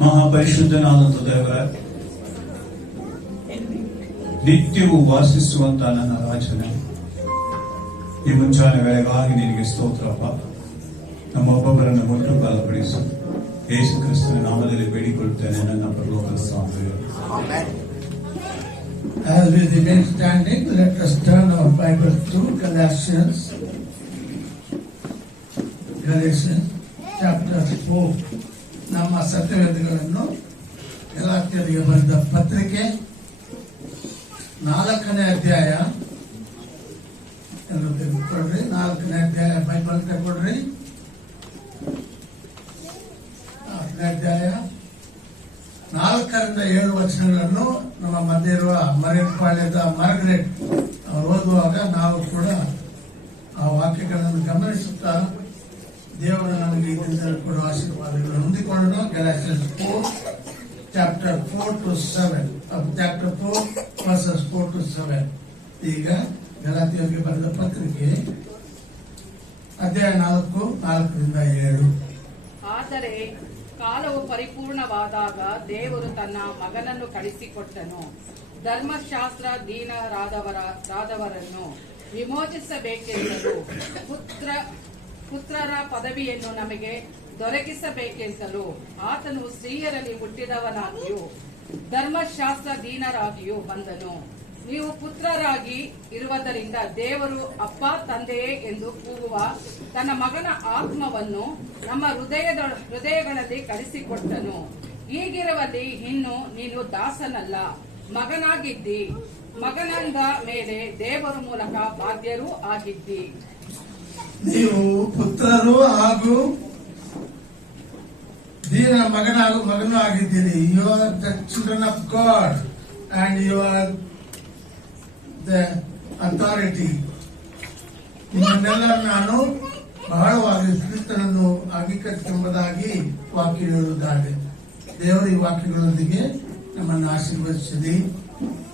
ಮಹಾಪರಿಶುದ್ಧನಾದಂಥ ದೇವರ ನಿತ್ಯವೂ ವಾಸಿಸುವಂತ ನನ್ನ ರಾಜನೇ, ಈ ಮುಂಚಾನೆ ವೇಳೆಗಾಗಿ ನಿನಗೆ ಸ್ತೋತ್ರಪ್ಪ. ನಮ್ಮೊಬ್ಬೊಬ್ಬರನ್ನು ಹುಟ್ಟುಕಾಲಪಡಿಸು. ಯೇಸು ಕ್ರಿಸ್ತನ ನಾಮದಲ್ಲಿ ಬೇಡಿಕೊಳ್ಳುತ್ತೇನೆ ನನ್ನ ಪರಲೋಕದ ಸ್ವಾಮಿಯೇ. As we remain standing, let us turn our Bible to Galatians chapter 4. ನಮ್ಮ ಸತ್ಯವೇದಗಳನ್ನು ಗಲಾತ್ಯರಿಗೆ ಬರೆದ ಪತ್ರಿಕೆ 4ನೇ ಅಧ್ಯಾಯ. ಎಲ್ಲರೂ ತೆಗೆದುಕೊಳ್ಳ್ರಿ. 4ನೇ ಅಧ್ಯಾಯ ಬೈಬಲ್ ತಗೊಳ್ರಿ. 4ನೇ ಅಧ್ಯಾಯ 4ರಿಂದ 7 ವಚನಗಳನ್ನು ನಮ್ಮ ಮಧ್ಯೆ ಇರುವ ಮರೇಪಾಳ್ಯದ ಮಾರ್ಗರೆಟ್ ಅವರು ಓದುವಾಗ ನಾವು ಕೂಡ ಆ ವಾಕ್ಯಗಳನ್ನು ಗಮನಿಸುತ್ತಾ ದೇವರು ನಮಗೆ ಇದರಿಂದ ಕೊಡುವ ಆಶೀರ್ವಾದಗಳನ್ನು ಹೊಂದಿಕೊಳ್ಳೋಣ. Galatians 4 chapter 4 to 7 chapter 4 verses 4 to 7. ಈಗ ಗಲಾತ್ಯರಿಗೆ ಬರೆದ ಪತ್ರಿಕೆ ಅಧ್ಯಾಯ 4ರಿಂದ 7. ಆದರೆ ಕಾಲವು ಪರಿಪೂರ್ಣವಾದಾಗ ದೇವರು ತನ್ನ ಮಗನನ್ನು ಕಳಿಸಿಕೊಟ್ಟನು. ಧರ್ಮಶಾಸ್ತ್ರಾಧೀನರಾದವರನ್ನು ವಿಮೋಚಿಸಬೇಕೆಂತಲೂ ಪುತ್ರರ ಪದವಿಯನ್ನು ನಮಗೆ ದೊರಕಿಸಬೇಕೆಂತಲೂ ಆತನು ಸ್ತ್ರೀಯರಲ್ಲಿ ಹುಟ್ಟಿದವನಾಗಿಯೂ ಧರ್ಮಶಾಸ್ತ್ರಾಧೀನರಾಗಿಯೂ ಬಂದನು. ನೀವು ಪುತ್ರರಾಗಿ ಇರುವುದರಿಂದ ದೇವರು ಅಪ್ಪ ತಂದೆಯೇ ಎಂದು ಕೂಗುವ ತನ್ನ ಮಗನ ಆತ್ಮವನ್ನು ನಮ್ಮ ಹೃದಯಗಳಲ್ಲಿ ಕಳಿಸಿಕೊಟ್ಟನು. ಹೀಗಿರುವಲ್ಲಿ ಇನ್ನು ನೀನು ದಾಸನಲ್ಲ, ಮಗನಾಗಿದ್ದಿ. ಮಗನಂದ ಮೇಲೆ ದೇವರ ಮೂಲಕ ಬಾಧ್ಯರೂ ಆಗಿದ್ದಿ. ನೀವು ಪುತ್ರರು ಹಾಗೂ ದೇವರ ಮಗನೂ ಆಗಿದ್ದೀರಿ. You are the children of God and you are the authority. ನಿಮ್ಮನ್ನೆಲ್ಲ ನಾನು ಬಹಳವಾಗಿ ಕ್ರಿಸ್ತನನ್ನು ಅಂಗೀಕರಿಸುವುದಾಗಿ ವಾಕ್ಯ ಹೇಳುವುದಾಗಿದೆ. ದೇವರ ಈ ವಾಕ್ಯಗಳೊಂದಿಗೆ ನಮ್ಮನ್ನು ಆಶೀರ್ವದಿಸಲಿ.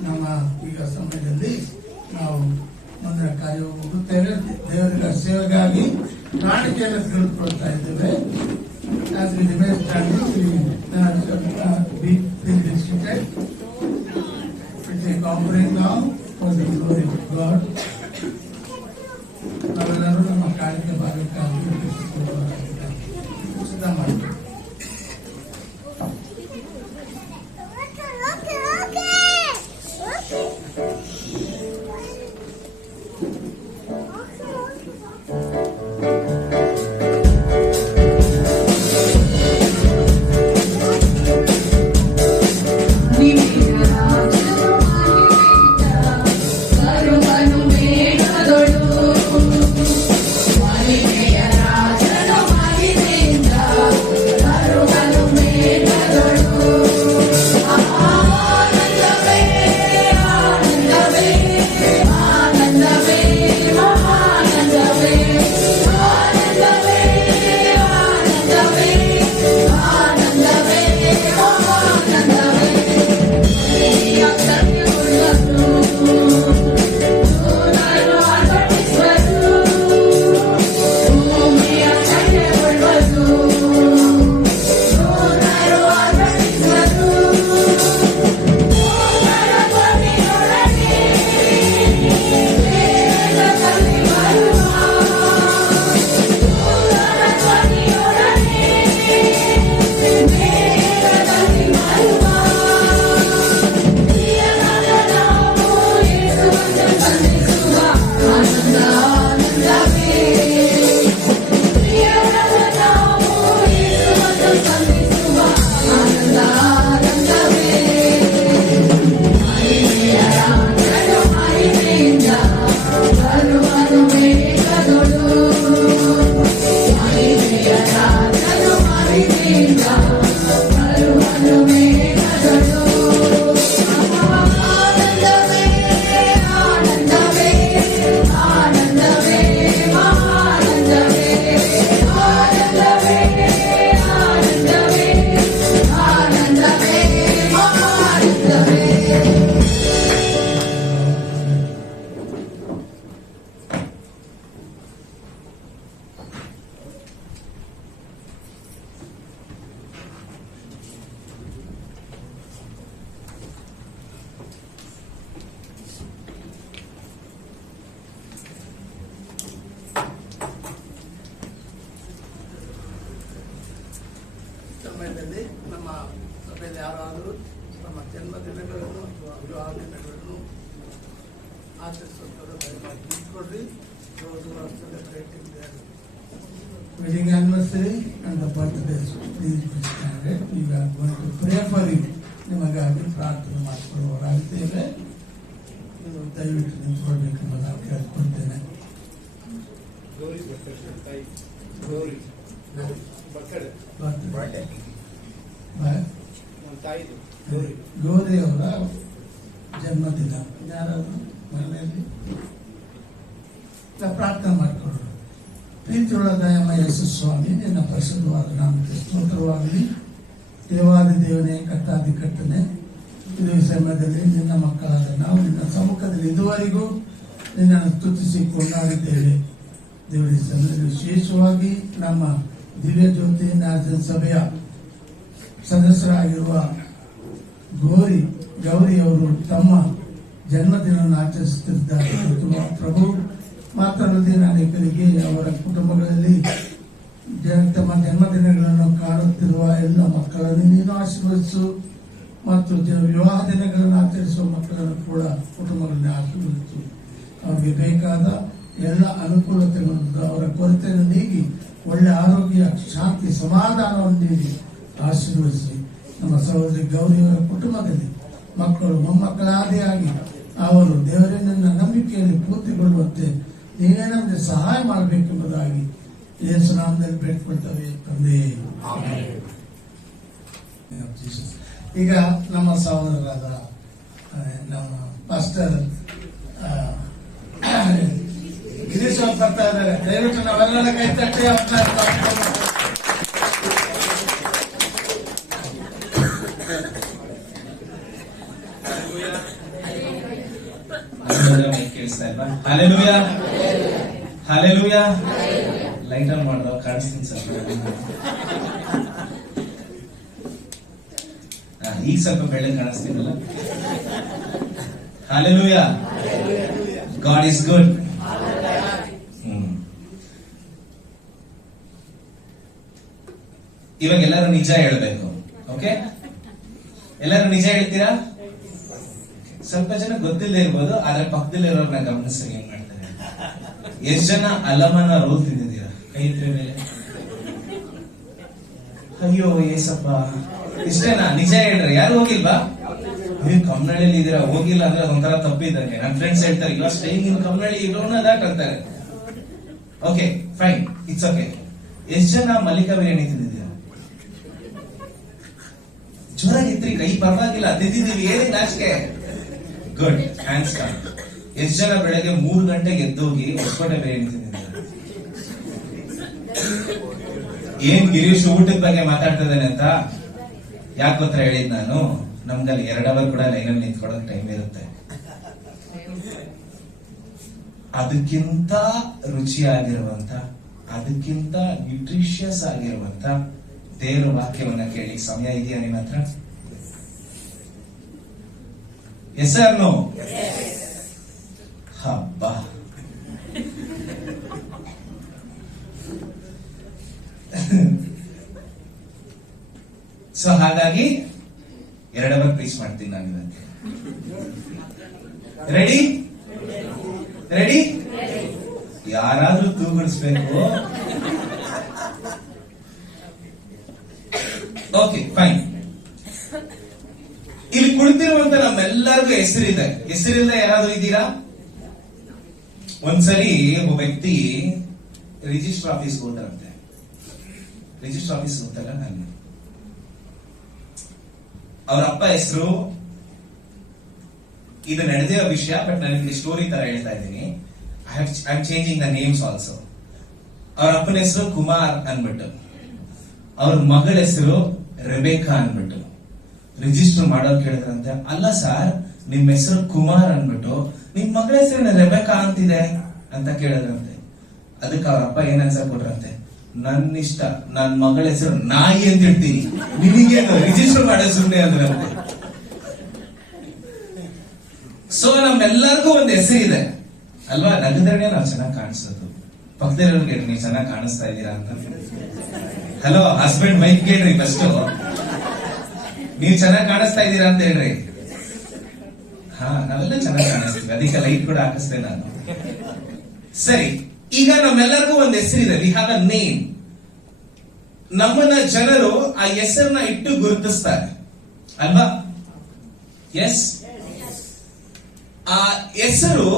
ನಮ್ಮ ಈಗ ಸಮಯದಲ್ಲಿ ನಾವು ಮುಂದಿನ ಕಾರ್ಯ ಹೋಗುತ್ತೇವೆ. ದೇವರ ಸೇವೆಗಾಗಿ ಕಾಣಿಕೆಯನ್ನು ತಿಳಿದುಕೊಳ್ತಾ ಇದ್ದೇವೆ. As we remain standing, we be distributed with a offering now for the glory of God. ನಾವೆಲ್ಲರೂ ನಮ್ಮ ಕಾಣಿಕೆ ಭಾಗಕ್ಕಾಗಿ ಸಿದ್ಧ ಮಾಡ್ತೀವಿ. ಕರುವನು ಆಚರಿಸುತ್ತಾರೆ. ದಯಮಾಡಿ ನಿಂತ್ಕೊಡ್ರಿ. Wedding anniversary and the birthdays, please be standing. We are going to pray for you. ನಿಮಗಾಗಿ ಪ್ರಾರ್ಥನೆ ಮಾಡಿಕೊಳ್ಳುವವರಾಗಿದ್ದೇವೆ. ನೀವು ದಯವಿಟ್ಟು ನಿಂತ್ಕೊಳ್ಬೇಕೆಂದು ನಾನು ಕೇಳ್ಕೊಳ್ತೇನೆ. ಗೌರಿ ಅವರ ಜನ್ಮದಿನ ಯಾರಾದ್ರು ಮನೆಯಲ್ಲಿ ಪ್ರಾರ್ಥನೆ ಮಾಡಿಕೊಳ್ಳೋಣ. ಪ್ರೀತಿಯುಳ್ಳ ದಯಾಮಯ ಯೇಸು ಸ್ವಾಮಿ, ನಿನ್ನ ಪರಿಶುದ್ಧವಾದ ನಾಮಕ್ಕೆ ಸ್ತೋತ್ರವಾಗಲಿ. ದೇವಾದಿ ದೇವನೇ, ಕಟ್ಟಾದಿ ಕಟ್ಟನೆ, ಇದು ಸಮಯದಲ್ಲಿ ನಿನ್ನ ಮಕ್ಕಳಾದ ನಾವು ನಿನ್ನ ಸಮ್ಮುಖದಲ್ಲಿ ಇದುವರೆಗೂ ನಿನ್ನನ್ನು ಸ್ತುತಿಸಿ ಕೊಂಡಾಡಿದ್ದೇವೆ. ದೇವರ ಸಮಯದಲ್ಲಿ ವಿಶೇಷವಾಗಿ ನಮ್ಮ ದಿವ್ಯ ಜ್ಯೋತಿ ನ್ಯಾಷನಲ್ ಸಭೆಯ ಸದಸ್ಯರಾಗಿರುವ ಗೌರಿ ಅವರು ತಮ್ಮ ಜನ್ಮದಿನವನ್ನು ಆಚರಿಸುತ್ತಿದ್ದಾರೆ. ಪ್ರಭು ಮಾತ್ರವಲ್ಲದೆ ಅನೇಕರಿಗೆ ಅವರ ಕುಟುಂಬಗಳಲ್ಲಿ ತಮ್ಮ ಜನ್ಮದಿನಗಳನ್ನು ಕಾಣುತ್ತಿರುವ ಎಲ್ಲ ಮಕ್ಕಳನ್ನು ನೀನು ಆಶೀರ್ವದಿಸು ಮತ್ತು ವಿವಾಹ ದಿನಗಳನ್ನು ಆಚರಿಸುವ ಮಕ್ಕಳನ್ನು ಕೂಡ ಕುಟುಂಬಗಳನ್ನು ಆಶೀರ್ವದಿಸು. ಅವರಿಗೆ ಬೇಕಾದ ಎಲ್ಲ ಅನುಕೂಲತೆಗಳನ್ನು, ಅವರ ಕೊರತೆಯನ್ನು ನೀಗಿ ಒಳ್ಳೆ ಆರೋಗ್ಯ, ಶಾಂತಿ, ಸಮಾಧಾನವನ್ನು ನೀಡಿ ಆಶೀರ್ವದಿಸಿ. ನಮ್ಮ ಸಹೋದರಿ ಗೌರಿಯವರ ಕುಟುಂಬದಲ್ಲಿ ಮಕ್ಕಳು ಮೊಮ್ಮಕ್ಕಳಾದಿಯಾಗಿ ಅವರು ದೇವರಿನ ನಂಬಿಕೆಯಲ್ಲಿ ಪೂರ್ತಿಗೊಳ್ಳುವಂತೆ ನೀವೇ ನಮಗೆ ಸಹಾಯ ಮಾಡಬೇಕೆಂಬುದಾಗಿ ಯೇಸು ನಾಮದಲ್ಲಿ ಬೇಡ್ಕೊಳ್ತೇವೆ ತಂದೆ. ಈಗ ನಮ್ಮ ಸಹೋದರರಾದ ನಮ್ಮ ಪಾಸ್ಟರ್ ಗಿರೀಶ್ ಅವರು ಬರ್ತಾ ಇದ್ದಾರೆ. ದಯವಿಟ್ಟು ನಾವೆಲ್ಲ ಕೈ ತಟ್ಟಿ Hallelujah. Hallelujah. Light on ಮಾಡ್ದ ಕಾಣಿಸ್ತೀನಿ ಸರ್. ಈಗ ಸ್ವಲ್ಪ ಬೆಳ್ಳಗೆ ಕಾಣಿಸ್ತೀನಲ್ಲ. Hallelujah. God is good. ಇವಾಗ ಎಲ್ಲರೂ ನಿಜ ಹೇಳ್ಬೇಕು. ಓಕೆ, ಎಲ್ಲರೂ ನಿಜ ಹೇಳ್ತೀರಾ? ಸ್ವಲ್ಪ ಜನ ಗೊತ್ತಿಲ್ಲದೆ ಇರ್ಬೋದು, ಆದ್ರೆ ಪಕ್ಕದಲ್ಲಿರೋರ್ನ ಗಮನಿಸಿ ಏನ್ ಮಾಡ್ತಾರೆ. ಎಷ್ಟು ಜನ ಅಲಮನ ರೋಲ್ ತಿಂದಿದ್ದೀರಾ? ಕೈ ಇಟ್ರೆ ಮೇಲೆ. ಅಯ್ಯೋ ಏಸಪ್ಪ, ಇಷ್ಟೇನಾ? ನಿಜ ಹೇಳ್ರಿ. ಯಾರು ಹೋಗಿಲ್ವಾ? ನೀವು ಕಮ್ಮನಹಳ್ಳಿಯಲ್ಲಿ ಇದೀರಾ, ಹೋಗಿಲ್ಲ ಅಂದ್ರೆ ಅದೊಂಥರ ತಪ್ಪಿದ್ದಂಗೆ. ನನ್ನ ಫ್ರೆಂಡ್ಸ್ ಹೇಳ್ತಾರೆ, you are staying in Kammanahalli, you don't know that ಅಂತಾರೆ. Okay fine, it's okay. ಎಷ್ಟು ಜನ ಮಲ್ಲಿಕಾ ಬಿರಿಯಾನಿ ತಿಂದಿದ್ದೀರಾ? ಜೋರಾಗಿತ್ರಿ ಕೈ, ಪರವಾಗಿಲ್ಲ, ತಿಂದಿದ್ದೀವಿ, ಏನಿಲ್ಲ ಅಷ್ಟೇ. Good, hands down. ಎಷ್ಟು ಜನ ಬೆಳಗ್ಗೆ 3 ಗಂಟೆಗೆ ಎದ್ದೋಗಿ ಹೊಸಕೋಟೆ ಬಿರಿಯಾನಿ ತಿಂದಿದ್ದಾರೆ? ಏನ್ ಗಿರೀಶ್ ಊಟದ ಬಗ್ಗೆ ಮಾತಾಡ್ತಾ ಇದ್ದಾನೆ ಅಂತ ಯಾಕೆ ಗೊತ್ತರ ಹೇಳಿದ್ ನಾನು? ನಮ್ದಲ್ಲಿ 2 ಅವರ್ ಕೂಡ ಲೈನಲ್ಲಿ ನಿಂತ್ಕೊಳ್ಳೋಕೆ ಟೈಮ್ ಇರುತ್ತೆ. ಅದಕ್ಕಿಂತ ರುಚಿಯಾಗಿರುವಂತ, ಅದಕ್ಕಿಂತ ನ್ಯೂಟ್ರಿಷಿಯಸ್ ಆಗಿರುವಂತ ದೇವರ ವಾಕ್ಯವನ್ನ ಕೇಳಿ ಸಮಯ ಇದೆಯಾ ನಿಮ್ಮ ಹತ್ರ? Yes or no? ಹಬ್ಬ. ಸೊ ಹಾಗಾಗಿ 2 ಅವರ್ ಪ್ರೀಚ್ ಮಾಡ್ತೀನಿ ನಾನು ಇವತ್ತು. ರೆಡಿ? ರೆಡಿ? ಯಾರಾದ್ರೂ ತೂಗಿಸ್ಬೇಕು. Okay fine. ಇಲ್ಲಿ ಕುಳಿತಿರುವಂತ ನಮ್ಮೆಲ್ಲರಿಗೂ ಹೆಸರಿದೆ. ಹೆಸರಿಲ್ಲದೆ ಯಾರಾದ್ರೂ ಇದ್ದೀರಾ? ಒಂದ್ಸರಿ ಒಬ್ಬ ವ್ಯಕ್ತಿ ರಿಜಿಸ್ಟರ್ ಆಫೀಸ್ ಹೋದ್ರಂತೆ. ರಿಜಿಸ್ಟರ್ ಆಫೀಸ್ ಹೋಗ್ತಲ್ಲ, ನಾನು ಅವ್ರ ಅಪ್ಪ ಹೆಸರು, ಇದು ನಡೆದಿರೋ ವಿಷಯ, ಬಟ್ ನಾನು ನಿಮ್ಗೆ ಸ್ಟೋರಿ ತರ ಹೇಳ್ತಾ ಇದ್ದೀನಿ. I am changing the names also. ಅವ್ರ ಅಪ್ಪನ ಹೆಸರು ಕುಮಾರ್ ಅನ್ಬಿಟ್ಟು, ಅವ್ರ ಮಗಳ ಹೆಸರು ರೆಬೇಕಾ ಅನ್ಬಿಟ್ಟು. ರಿಜಿಸ್ಟರ್ ಮಾಡೋದು ಕೇಳಿದ್ರಂತೆ, ಅಲ್ಲ ಸರ್ ನಿಮ್ ಹೆಸರು ಕುಮಾರ್ ಅನ್ಬಿಟ್ಟು ನಿಮ್ ಮಗಳ ಹೆಸರು ರೆಬೇಕಾ ಅಂತಿದೆ ಅಂತ ಕೇಳಿದ್ರಂತೆ. ಅದಕ್ಕೆ ಅವ್ರ ಅಪ್ಪ ಏನ್ ಆನ್ಸರ್ ಕೊಟ್ರಂತೆ, ನನ್ನ ಇಷ್ಟ, ನನ್ ಮಗಳ ಹೆಸರು ನಾಯಿ ಅಂತ ಹೇಳ್ತೀನಿ, ನಿನಗೇನು ರಿಜಿಸ್ಟರ್ ಮಾಡೋ ಸುಮ್ಮನೆ ಅಂದ್ರಂತೆ. ಸೊ ನಮ್ಮೆಲ್ಲರಿಗೂ ಒಂದು ಹೆಸರಿದೆ ಅಲ್ವಾ? ನಗದ್ರೇ ನಾವು ಚೆನ್ನಾಗಿ ಕಾಣಿಸೋದು. ಪಕ್ಕದಲ್ಲಿರೋರ್ಗೆ ನೀವು ಚೆನ್ನಾಗಿ ಕಾಣಿಸ್ತಾ ಇದ್ದೀರಾ ಅಂತ. ಹಲೋ ಹಸ್ಬೆಂಡ್ ವೈಫ್ ಕೇಳ್ರಿ ಫಸ್ಟ್, ನೀವು ಚೆನ್ನಾಗಿ ಕಾಣಿಸ್ತಾ ಇದ್ದೀರಾ ಅಂತ ಹೇಳ್ರಿ. ನಾವೆಲ್ಲ ಚೆನ್ನಾಗಿ ಕಾಣಿಸ್ತೀವಿ, ಅದಕ್ಕೆ ಲೈಟ್ ಕೂಡ ಹಾಕಿಸ್ತೇನೆ ನಾನು. ಸರಿ, ಈಗ ನಮ್ಮೆಲ್ಲರಿಗೂ ಒಂದು ಹೆಸರಿದೆ, ವಿ ಹ್ಯಾವ್ ಅ ನೇಮ್. ನಮ್ಮನ್ನ ಜನರು ಆ ಹೆಸರನ್ನ ಇಟ್ಟು ಗುರುತಿಸ್ತಾರೆ ಅಲ್ವಾ? ಎಸ್. ಆ ಹೆಸರು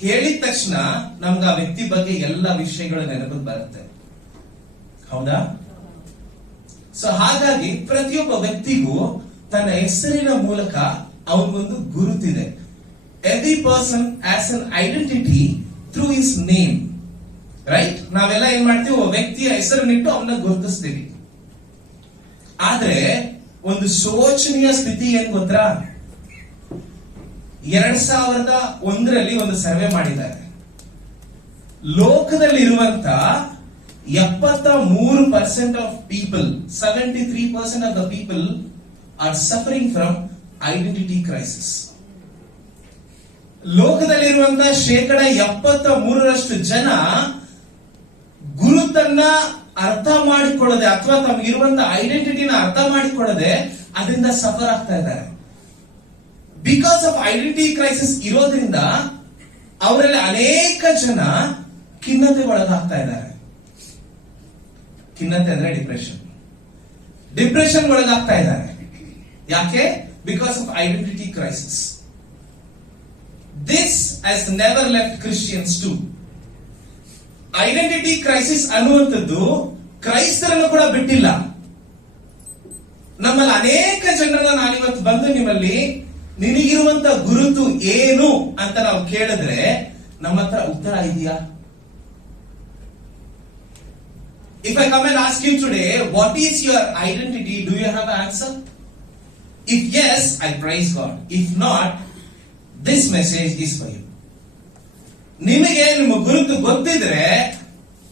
ಹೇಳಿದ ತಕ್ಷಣ ನಮ್ಗೆ ಆ ವ್ಯಕ್ತಿ ಬಗ್ಗೆ ಎಲ್ಲ ವಿಷಯಗಳು ನೆನಪಿಗೆ ಬರುತ್ತೆ, ಹೌದಾ? ಸೊ ಹಾಗಾಗಿ ಪ್ರತಿಯೊಬ್ಬ ವ್ಯಕ್ತಿಗೂ ತನ್ನ ಹೆಸರಿನ ಮೂಲಕ ಅವನಿಗೊಂದು ಗುರುತಿದೆ. Every person as an identity through his name, right? ನಾವೆಲ್ಲ ಏನ್ ಮಾಡ್ತೀವಿ, ಒಬ್ಬ ವ್ಯಕ್ತಿಯ ಹೆಸರನ್ನಿಟ್ಟು ಅವನ್ನ ಗುರುತಿಸ್ತೀವಿ. ಆದ್ರೆ ಒಂದು ಶೋಚನೀಯ ಸ್ಥಿತಿ ಏನ್ ಗೊತ್ತಾ? 2001ರಲ್ಲಿ ಒಂದು ಸರ್ವೆ ಮಾಡಿದ್ದಾರೆ. ಲೋಕದಲ್ಲಿರುವಂತ 73% of people, 73% of the people are suffering from identity crisis. ಲೋಕದಲ್ಲಿರುವಂತ 73% ಜನ ಗುರುತನ್ನ ಅರ್ಥ ಮಾಡಿಕೊಳ್ಳದೆ ಅಥವಾ ತಮಗಿರುವಂತ ಐಡೆಂಟಿಟಿನ ಅರ್ಥ ಮಾಡಿಕೊಳ್ಳದೆ ಅದರಿಂದ ಸಫರ್ ಆಗ್ತಾ ಇದ್ದಾರೆ. ಬಿಕಾಸ್ ಆಫ್ ಐಡೆಂಟಿಟಿ ಕ್ರೈಸಿಸ್ ಇರೋದ್ರಿಂದ ಅವರಲ್ಲಿ ಅನೇಕ ಜನ ಖಿನ್ನತೆ ಒಳಗಾಗ್ತಾ ಇದ್ದಾರೆ. ಖಿನ್ನತೆ ಅಂದ್ರೆ ಡಿಪ್ರೆಷನ್ ಒಳಗಾಗ್ತಾ ಇದ್ದಾರೆ. ಯಾಕೆ? Because of identity crisis. This has never left Christians too. Identity crisis ಅನ್ನುವಂಥದ್ದು ಕ್ರೈಸ್ತರನ್ನು ಕೂಡ ಬಿಟ್ಟಿಲ್ಲ. ನಮ್ಮಲ್ಲಿ ಅನೇಕ ಜನರನ್ನ ನಾನಿವತ್ತು ಬಂದು ನಿಮ್ಮಲ್ಲಿ ನಿನಗಿರುವಂತ ಗುರುತು ಏನು ಅಂತ ನಾವು ಕೇಳಿದ್ರೆ ನಮ್ಮ ಹತ್ರ ಉತ್ತರ ಇದೆಯಾ? If I come and ask you today, what is your identity? Do you have an answer? If yes, I praise God. If not, this message is for you. ನಿಮಗೆ ನಿಮ್ಮ ಗುರುತು ಗೊತ್ತಿದ್ರೆ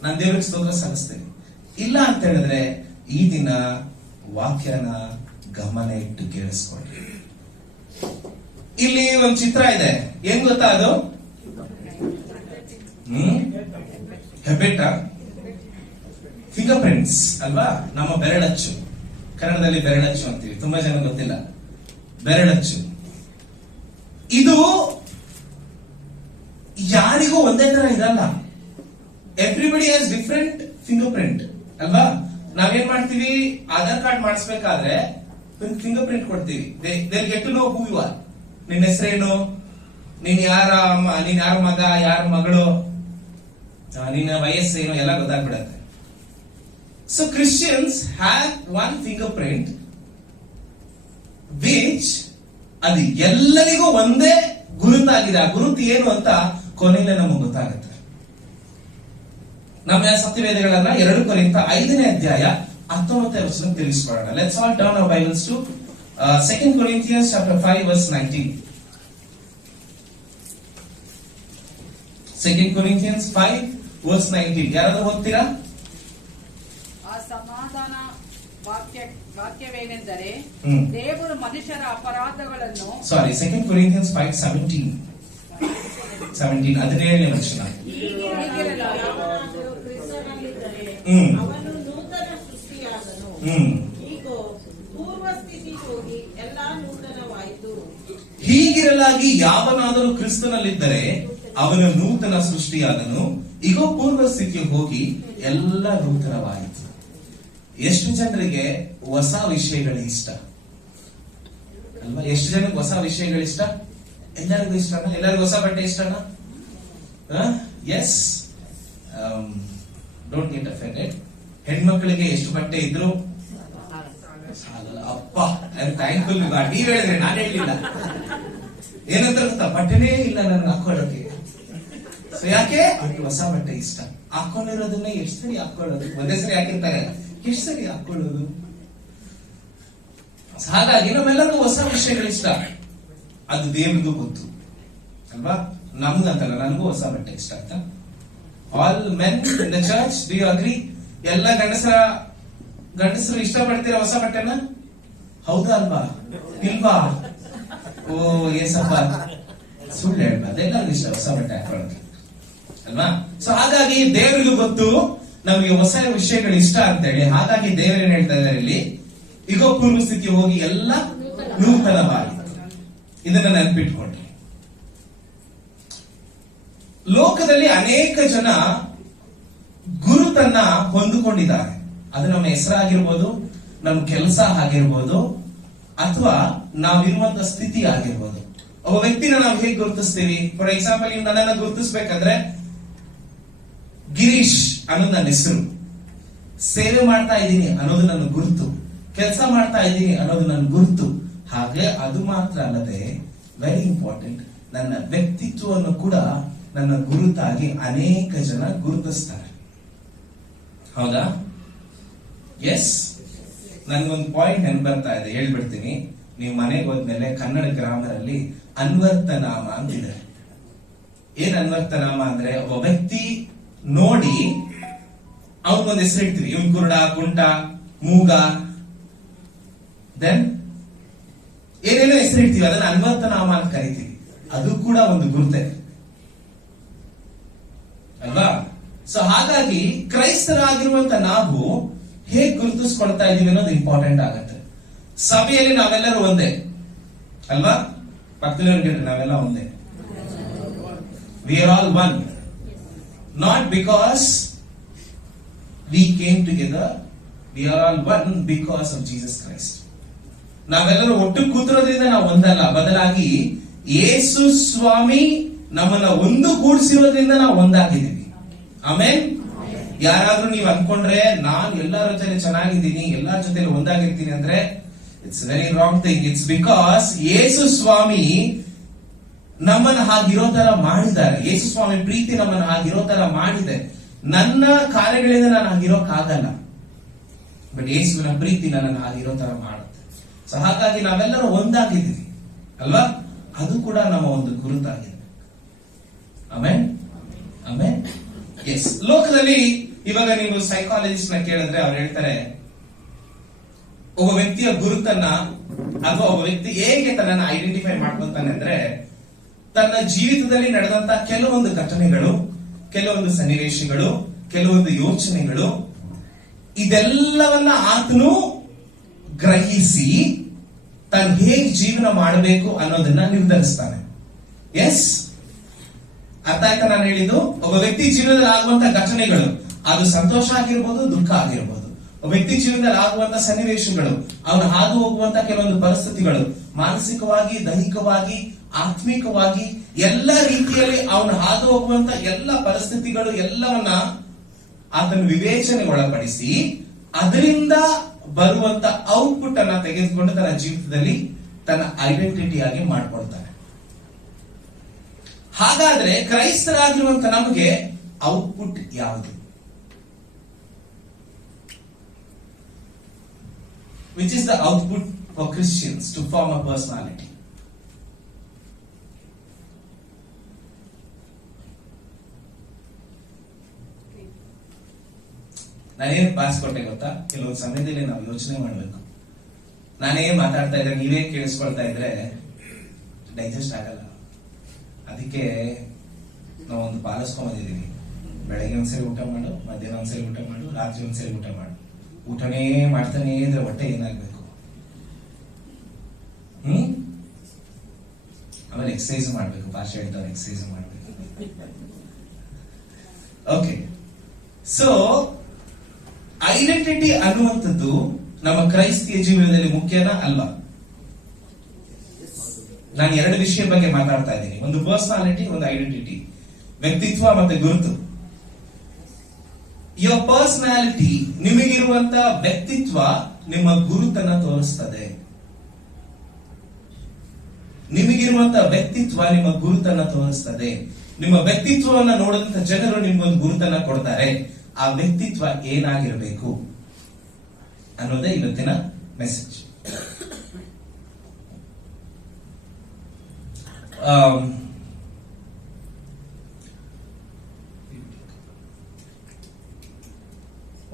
ನಾನು ದೇವರಿಗೆ ಸ್ತೋತ್ರ ಸಲ್ಲಿಸ್ತೇನೆ. ಇಲ್ಲ ಅಂತ ಹೇಳಿದ್ರೆ ಈ ದಿನ ವಾಕ್ಯನ ಗಮನ ಇಟ್ಟು ಕೇಳಿಸ್ಕೊಳ್ಳಿ. ಇಲ್ಲಿ ಒಂದು ಚಿತ್ರ ಇದೆ, ಏನ್ ಗೊತ್ತಾ ಅದು? ಹೆಬ್ಬೆಟ್ಟ, ಫಿಂಗರ್ ಪ್ರಿಂಟ್ಸ್ ಅಲ್ವಾ? ನಮ್ಮ ಬೆರಳಚ್ಚು, ಕನ್ನಡದಲ್ಲಿ ಬೆರಳಚ್ಚು ಅಂತೀವಿ, ತುಂಬಾ ಜನ ಗೊತ್ತಿಲ್ಲ. ಬೆರಳಚ್ಚು ಇದು ಯಾರಿಗೂ ಒಂದೇ ತರ ಇರಲ್ಲ. Everybody has different fingerprint ಅಲ್ವಾ? ನಾವೇನ್ ಮಾಡ್ತೀವಿ, ಆಧಾರ್ ಕಾರ್ಡ್ ಮಾಡಿಸ್ಬೇಕಾದ್ರೆ ಫಿಂಗರ್ ಪ್ರಿಂಟ್ ಕೊಡ್ತೀವಿ. They get to know who you are. ನಿನ್ನ ಹೆಸರೇನು, ನೀನ್ ಯಾರ ಮಗ, ಯಾರ ಮಗಳು, ನಿನ್ನ ವಯಸ್ಸೇನು ಎಲ್ಲ ಗೊತ್ತಾಗ್ಬಿಡತ್ತೆ. So Christians have one fingerprint which ಅದು ಎಲ್ಲರಿಗೂ ಒಂದೇ ಗುರುತಾಗಿದೆ. ಆ ಗುರುತು ಏನು ಅಂತ ಕೊನೆಯಲ್ಲೇ ನಮಗೆ ಗೊತ್ತಾಗುತ್ತೆ. ನಮ್ಮ ಸತ್ಯವೇದಗಳನ್ನ 2 ಕೊರಿಂಥ 5ನೇ ಅಧ್ಯಾಯ 19ನೇ ವಚನ ತಿಳಿಸ್ಕೊಳ್ಳೋಣ. Let's all turn our Bibles to 2 Corinthians chapter 5 verse 19. 2 Corinthians 5 verse 19. ಯಾರಾದ್ರೂ ಓದ್ತೀರಾ? ಆ ಸಮಾಧಾನ ವಾಕ್ಯವೇನೆಂದರೆ ದೇವರು ಮನುಷ್ಯರ ಅಪರಾಧಗಳನ್ನು 2 Corinthians 5:17 17ನೇ ವಚನ. ಅವನು ನೂತನ ಸೃಷ್ಟಿಯಾದನು. ಈಗೋ ಪೂರ್ವ ಸ್ಥಿತಿ ಹೋಗಿ ಎಲ್ಲಾ ನೂತನವಾಯಿತು. ಹೀಗಿರಲಾಗಿ ಯಾವನಾದರೂ ಕ್ರಿಸ್ತನಲ್ಲಿದ್ದರೆ ಅವನು ನೂತನ ಸೃಷ್ಟಿಯಾದನು, ಈಗ ಪೂರ್ವ ಸ್ಥಿತಿಗೆ ಹೋಗಿ ಎಲ್ಲ ನೂತನವಾಯಿತು. ಎಷ್ಟು ಜನರಿಗೆ ಹೊಸ ವಿಷಯಗಳು ಇಷ್ಟ ಅಲ್ವಾ? ಎಷ್ಟು ಜನಕ್ಕೆ ಹೊಸ ವಿಷಯಗಳು ಇಷ್ಟ? ಎಲ್ಲರಿಗೂ ಇಷ್ಟನಾ? ಎಲ್ಲರಿಗೂ ಹೊಸ ಬಟ್ಟೆ ಇಷ್ಟನಾ? Yes, don't get offended. ಹೆಣ್ಮಕ್ಳಿಗೆ ಎಷ್ಟು ಬಟ್ಟೆ ಇದ್ರು ಅಪ್ಪ ಥ್ಯಾಂಕ್ಫುಲ್. ನೀವ್ ಹೇಳಿದ್ರೆ ನಾನು ಹೇಳಲಿಲ್ಲ. ಏನಂತ ಗೊತ್ತಾ? ಬಟ್ಟೆನೇ ಇಲ್ಲ ನನಗೆ ಹಾಕೊಳ್ಳೋಕೆ. ಸೊ ಯಾಕೆ? ಅವ್ರಿಗೆ ಹೊಸ ಬಟ್ಟೆ ಇಷ್ಟ. ಹಾಕೊಂಡಿರೋದನ್ನ ಎಷ್ಟು ಸರಿ ಹಾಕೊಳ್ಳೋದು? ಒಂದೇ ಸರಿ ಹಾಕಿರ್ತಾರೆ, ಎಷ್ಟು ಸರಿ ಹಾಕೊಳ್ಳೋದು? ಹಾಗಾಗಿ ನಮ್ಮೆಲ್ಲರಿಗೂ ಹೊಸ ವಿಷಯಗಳು ಇಷ್ಟ. ಅದು ದೇವರಿಗೂ ಗೊತ್ತು ಅಲ್ವಾ? ನಮ್ಗಂತಲ್ಲ, ನನಗೂ ಹೊಸ ಬಟ್ಟೆ ಇಷ್ಟ ಅಂತ. All men in the church, do you agree? ಎಲ್ಲ ಗಂಡಸರು ಇಷ್ಟಪಡ್ತೀರಾ ಹೊಸ ಬಟ್ಟೆನ? ಹೌದಾ ಅಲ್ವಾ? ಇಲ್ವಾ? ಓ ಏಸಪ್ಪ, ಸುಳ್ಳು ಹೇಳ್ಬಾರ್ದು. ಎಲ್ಲರಿಗೂ ಇಷ್ಟ ಹೊಸ ಬಟ್ಟೆ ಹಾಕೊಳ್ಳೋಕೆ ಅಲ್ವಾ? ಸೊ ಹಾಗಾಗಿ ದೇವರಿಗೂ ಗೊತ್ತು ನಮಗೆ ಹೊಸ ವಿಷಯಗಳು ಇಷ್ಟ ಅಂತೇಳಿ. ಹಾಗಾಗಿ ದೇವರೇನ್ ಹೇಳ್ತಾ ಇದ್ದಾರೆ ಇಲ್ಲಿ, ಈಗ ಪೂರ್ವ ಸ್ಥಿತಿ ಹೋಗಿ ಎಲ್ಲ ನೂತನವಾಯಿತು. ಇದನ್ನ ನೆನಪಿಟ್ಕೊಂಡ್ರಿ. ಲೋಕದಲ್ಲಿ ಅನೇಕ ಜನ ಗುರುತನ್ನ ಹೊಂದಿಕೊಂಡಿದ್ದಾರೆ. ಅದು ನಮ್ಮ ಹೆಸರಾಗಿರ್ಬೋದು, ನಮ್ಮ ಕೆಲಸ ಆಗಿರ್ಬೋದು, ಅಥವಾ ನಾವಿರುವಂತ ಸ್ಥಿತಿ ಆಗಿರ್ಬೋದು. ಒಬ್ಬ ವ್ಯಕ್ತಿನ ನಾವು ಹೇಗೆ ಗುರುತಿಸ್ತೀವಿ? ಫಾರ್ ಎಕ್ಸಾಂಪಲ್, ನೀವು ನನ್ನನ್ನು ಗುರುತಿಸ್ಬೇಕಂದ್ರೆ ಗಿರೀಶ್ ಅನ್ನೋದು ನನ್ನ ಹೆಸರು, ಸೇವೆ ಮಾಡ್ತಾ ಇದ್ದೀನಿ ಅನ್ನೋದು ನನ್ನ ಗುರುತು, ಕೆಲಸ ಮಾಡ್ತಾ ಇದ್ದೀನಿ ಅನ್ನೋದು ನನ್ನ ಗುರುತು. ಹಾಗೆ ಅದು ಮಾತ್ರ ಅಲ್ಲದೆ ವೆರಿ ಇಂಪಾರ್ಟೆಂಟ್, ನನ್ನ ವ್ಯಕ್ತಿತ್ವವನ್ನು ಕೂಡ ನನ್ನ ಗುರುತಾಗಿ ಅನೇಕ ಜನ ಗುರುತಿಸ್ತಾರೆ. ಹೌದಾ? ಎಸ್. ನನ್ಗೊಂದು ಪಾಯಿಂಟ್ ನೆನಪು ಬರ್ತಾ ಇದೆ, ಹೇಳ್ಬಿಡ್ತೀನಿ. ನೀವು ಮನೆಗೆ ಹೋದ್ಮೇಲೆ ಕನ್ನಡ ಗ್ರಾಮರ್ ಅಲ್ಲಿ ಅನ್ವರ್ತನಾಮ ಅಂತಿದೆ. ಏನ್ ಅನ್ವರ್ತನಾಮ ಅಂದ್ರೆ, ಒಬ್ಬ ವ್ಯಕ್ತಿ ನೋಡಿ ಅವನಿಗೊಂದು ಹೆಸರು ಇಡ್ತೀವಿ. ಇವನ್ ಕುರುಡ, ಕುಂಟ, ಮೂಗ, ದೆನ್ ಏನೇನೋ ಹೆಸರು ಇಡ್ತೀವಿ, ಅದನ್ನ ಅನ್ವರ್ತನಾಮ ಅಂತ ಕರಿತೀವಿ. ಅದು ಕೂಡ ಒಂದು ಗುರುತೆ ಅಲ್ವಾ? ಸೊ ಹಾಗಾಗಿ ಕ್ರೈಸ್ತರಾಗಿರುವಂತ ನಾವು ಹೇಗೆ ಗುರುತಿಸ್ಕೊಳ್ತಾ ಇದೀವಿ ಅನ್ನೋದು ಇಂಪಾರ್ಟೆಂಟ್ ಆಗುತ್ತೆ. ಸಭೆಯಲ್ಲಿ ನಾವೆಲ್ಲರೂ ಒಂದೇ ಅಲ್ವಾ? ಪಕ್ಕದಲ್ಲಿರೋ ನಾವೆಲ್ಲ ಒಂದೇ. We are all one, not because we came together, we are all one because of Jesus Christ. ನಾವೆಲ್ಲರೂ ಒಟ್ಟು ಕೂತಿರೋದ್ರಿಂದ ನಾವು ಒಂದಲ್ಲ, ಬದಲಾಗಿ ಯೇಸು ಸ್ವಾಮಿ ನಮ್ಮನ್ನ ಒಂದು ಕೂಡಿಸಿರೋದ್ರಿಂದ ನಾವು ಒಂದಾಗಿದ್ದೀವಿ. ಆಮೇನ್. ಯಾರಾದ್ರೂ ನೀವು ಅನ್ಕೊಂಡ್ರೆ ನಾನು ಎಲ್ಲರ ಜೊತೆ ಚೆನ್ನಾಗಿದ್ದೀನಿ, ಎಲ್ಲರ ಜೊತೆ ಒಂದಾಗಿರ್ತೀನಿ ಅಂದ್ರೆ it's very wrong thing. It's because Yesu Swami ನಮ್ಮನ್ನ ಹಾಗಿರೋ ತರ ಮಾಡಿದ್ದಾರೆ. ಯೇಸು ಸ್ವಾಮಿ ಪ್ರೀತಿ ನಮ್ಮನ್ನ ಹಾಗಿರೋ ತರ ಮಾಡಿದೆ. ನನ್ನ ಕಾರ್ಯಗಳಿಂದ ನಾನು ಹಾಗಿರೋಕ್ಕಾಗಲ್ಲ, ಬಟ್ ಯೇಸುವಿನ ಪ್ರೀತಿ ನನ್ನನ್ನು ಹಾಗಿರೋ ತರ ಮಾಡುತ್ತೆ. ಸೊ ಹಾಗಾಗಿ ನಾವೆಲ್ಲರೂ ಒಂದಾಗಿದ್ದೀವಿ ಅಲ್ವಾ? ಅದು ಕೂಡ ನಮ್ಮ ಒಂದು ಗುರುತಾಗಿದೆ. ಆಮೇನ್, ಆಮೇನ್. ಎಸ್. ಲೋಕದಲ್ಲಿ ಇವಾಗ ನೀವು ಸೈಕಾಲಜಿಸ್ಟ್ ನ ಕೇಳಿದ್ರೆ ಅವ್ರು ಹೇಳ್ತಾರೆ, ಒಬ್ಬ ವ್ಯಕ್ತಿಯ ಗುರುತನ್ನ ಅಥವಾ ಒಬ್ಬ ವ್ಯಕ್ತಿ ಹೇಗೆ ತನ್ನನ್ನು ಐಡೆಂಟಿಫೈ ಮಾಡ್ಕೊಂತಾನೆ ಅಂದ್ರೆ, ತನ್ನ ಜೀವಿತದಲ್ಲಿ ನಡೆದಂತ ಕೆಲವೊಂದು ಘಟನೆಗಳು, ಕೆಲವೊಂದು ಸನ್ನಿವೇಶಗಳು, ಕೆಲವೊಂದು ಯೋಚನೆಗಳು, ಇದೆಲ್ಲವನ್ನ ಆತನು ಗ್ರಹಿಸಿ ತಾನು ಹೇಗೆ ಜೀವನ ಮಾಡಬೇಕು ಅನ್ನೋದನ್ನ ನಿರ್ಧರಿಸ್ತಾನೆ. ಎಸ್, ಅರ್ಥ ಆಯ್ತಾ ನಾನು ಹೇಳಿದ್ದು? ಒಬ್ಬ ವ್ಯಕ್ತಿ ಜೀವನದಲ್ಲಿ ಆಗುವಂತ ಘಟನೆಗಳು, ಅದು ಸಂತೋಷ ಆಗಿರ್ಬೋದು, ದುಃಖ ಆಗಿರ್ಬೋದು. ಒಬ್ಬ ವ್ಯಕ್ತಿ ಜೀವನದಲ್ಲಿ ಆಗುವಂತ ಸನ್ನಿವೇಶಗಳು, ಅವನು ಹಾದು ಹೋಗುವಂತ ಕೆಲವೊಂದು ಪರಿಸ್ಥಿತಿಗಳು, ಮಾನಸಿಕವಾಗಿ, ದೈಹಿಕವಾಗಿ, ಆತ್ಮಿಕವಾಗಿ ಎಲ್ಲ ರೀತಿಯಲ್ಲಿ ಅವನು ಹಾದು ಹೋಗುವಂತ ಎಲ್ಲ ಪರಿಸ್ಥಿತಿಗಳು ಎಲ್ಲವನ್ನ ಆತನ ವಿವೇಚನೆಗೆ ಒಳಪಡಿಸಿ ಅದರಿಂದ ಬರುವಂತ ಔಟ್ಪುಟ್ ಅನ್ನ ತೆಗೆದುಕೊಂಡು ತನ್ನ ಜೀವಿತದಲ್ಲಿ ತನ್ನ ಐಡೆಂಟಿಟಿ ಆಗಿ ಮಾಡ್ಕೊಳ್ತಾನೆ. ಹಾಗಾದ್ರೆ ಕ್ರೈಸ್ತರಾಗಿರುವಂತ ನಮಗೆ ಔಟ್ಪುಟ್ ಯಾವುದು? Which is the output for Christians to form a personality? ನಾನೇನ್ ಪಾಸ್ ಕೊಟ್ಟೆ ಗೊತ್ತಾ? ಕೆಲವೊಂದು ಸಮಯದಲ್ಲಿ ನಾವು ಯೋಚನೆ ಮಾಡ್ಬೇಕು. ನಾನೇ ಮಾತಾಡ್ತಾ ಇದ್ರೆ ನೀವೇ ಕೇಳಿಸ್ಕೊಳ್ತಾ ಇದ್ರೆ ಡೈಜೆಸ್ಟ್ ಆಗಲ್ಲ. ಅದಕ್ಕೆ ನಾವೊಂದು ಪಾಲಿಸ್ಕೊಂಬಂದಿದ್ದೀವಿ. ಬೆಳಗ್ಗೆ ಒಂದ್ಸರಿ ಊಟ ಮಾಡು, ಮಧ್ಯಾಹ್ನ ಒಂದ್ಸರಿ ಊಟ ಮಾಡು, ರಾತ್ರಿ ಒಂದ್ಸರಿ ಊಟ ಮಾಡು. ಊಟನೇ ಮಾಡ್ತಾನೆ ಇದ್ರೆ ಹೊಟ್ಟೆ ಏನಾಗ್ಬೇಕು? ಆಮೇಲೆ ಎಕ್ಸಸೈಸ್ ಮಾಡ್ಬೇಕು. ಭಾಷೆ ಹೇಳ್ತಾರೆ ಎಕ್ಸಸೈಸ್ ಮಾಡ್ಬೇಕು. ಓಕೆ, ಸೊ ಐಡೆಂಟಿಟಿ ಅನ್ನುವಂಥದ್ದು ನಮ್ಮ ಕ್ರೈಸ್ತಿಯ ಜೀವನದಲ್ಲಿ ಮುಖ್ಯನಾ ಅಲ್ವಾ? ನಾನು ಎರಡು ವಿಷಯ ಬಗ್ಗೆ ಮಾತಾಡ್ತಾ ಇದ್ದೀನಿ. ಒಂದು ಪರ್ಸನಾಲಿಟಿ, ಒಂದು ಐಡೆಂಟಿಟಿ. ವ್ಯಕ್ತಿತ್ವ ಮತ್ತೆ ಗುರುತು. ಯುವರ್ ಪರ್ಸನಾಲಿಟಿ, ನಿಮಗಿರುವಂತ ವ್ಯಕ್ತಿತ್ವ ನಿಮ್ಮ ಗುರುತನ್ನ ತೋರಿಸ್ತದೆ. ನಿಮಗಿರುವಂತ ವ್ಯಕ್ತಿತ್ವ ನಿಮ್ಮ ಗುರುತನ್ನ ತೋರಿಸ್ತದೆ. ನಿಮ್ಮ ವ್ಯಕ್ತಿತ್ವವನ್ನ ನೋಡಿದಂತ ಜನರು ನಿಮ್ಗೊಂದು ಗುರುತನ್ನ ಕೊಡ್ತಾರೆ. ಆ ವ್ಯಕ್ತಿತ್ವ ಏನಾಗಿರ್ಬೇಕು ಅನ್ನೋದೇ ಇವತ್ತಿನ ಮೆಸೇಜ್.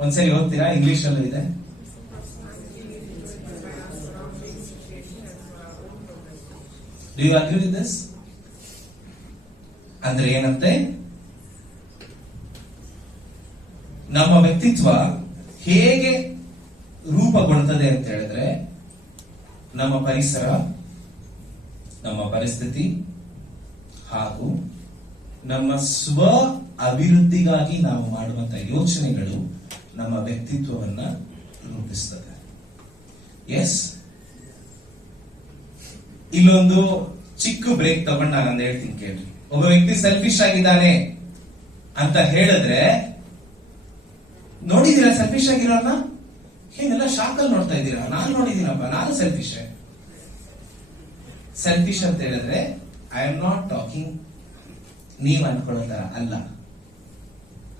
ಒಂದ್ಸರಿ ಓದ್ತೀರಾ? ಇಂಗ್ಲಿಷ್ ಅಲ್ಲೂ ಇದೆ. Do you agree with this? ಅಂದ್ರೆ ಏನಂತೆ, ನಮ್ಮ ವ್ಯಕ್ತಿತ್ವ ಹೇಗೆ ರೂಪುಗೊಳ್ಳುತ್ತದೆ ಅಂತ ಹೇಳಿದ್ರೆ, ನಮ್ಮ ಪರಿಸರ, ನಮ್ಮ ಪರಿಸ್ಥಿತಿ ಹಾಗೂ ನಮ್ಮ ಸ್ವ ಅಭಿವೃದ್ಧಿಗಾಗಿ ನಾವು ಮಾಡುವಂತಹ ಯೋಚನೆಗಳು ನಮ್ಮ ವ್ಯಕ್ತಿತ್ವವನ್ನ ರೂಪಿಸ್ತದೆ. ಎಸ್, ಇಲ್ಲೊಂದು ಚಿಕ್ಕ ಬ್ರೇಕ್ ತಗೊಂಡು ನಾನು ಹೇಳ್ತೀನಿ ಕೇಳ್ರಿ. ಒಬ್ಬ ವ್ಯಕ್ತಿ ಸೆಲ್ಫಿಶ್ ಆಗಿದ್ದಾನೆ ಅಂತ ಹೇಳಿದ್ರೆ, ನೋಡಿದೀರಾ ಸೆಲ್ಫಿಶ್ ಆಗಿರೋರ್ನ? ಏನೆಲ್ಲ ಶಾಕಲ್ ನೋಡ್ತಾ ಇದ್ದೀರಾ? ನಾನು ನೋಡಿದ್ದೀನಪ್ಪ, ನಾನು ಸೆಲ್ಫಿಶ್. ಸೆಲ್ಫಿಶ್ ಅಂತ ಹೇಳಿದ್ರೆ ಐ ಆಮ್ ನಾಟ್ ಟಾಕಿಂಗ್ ನೀವ್ ಅನ್ಕೊಳ್ಳೋ ತರ ಅಲ್ಲ,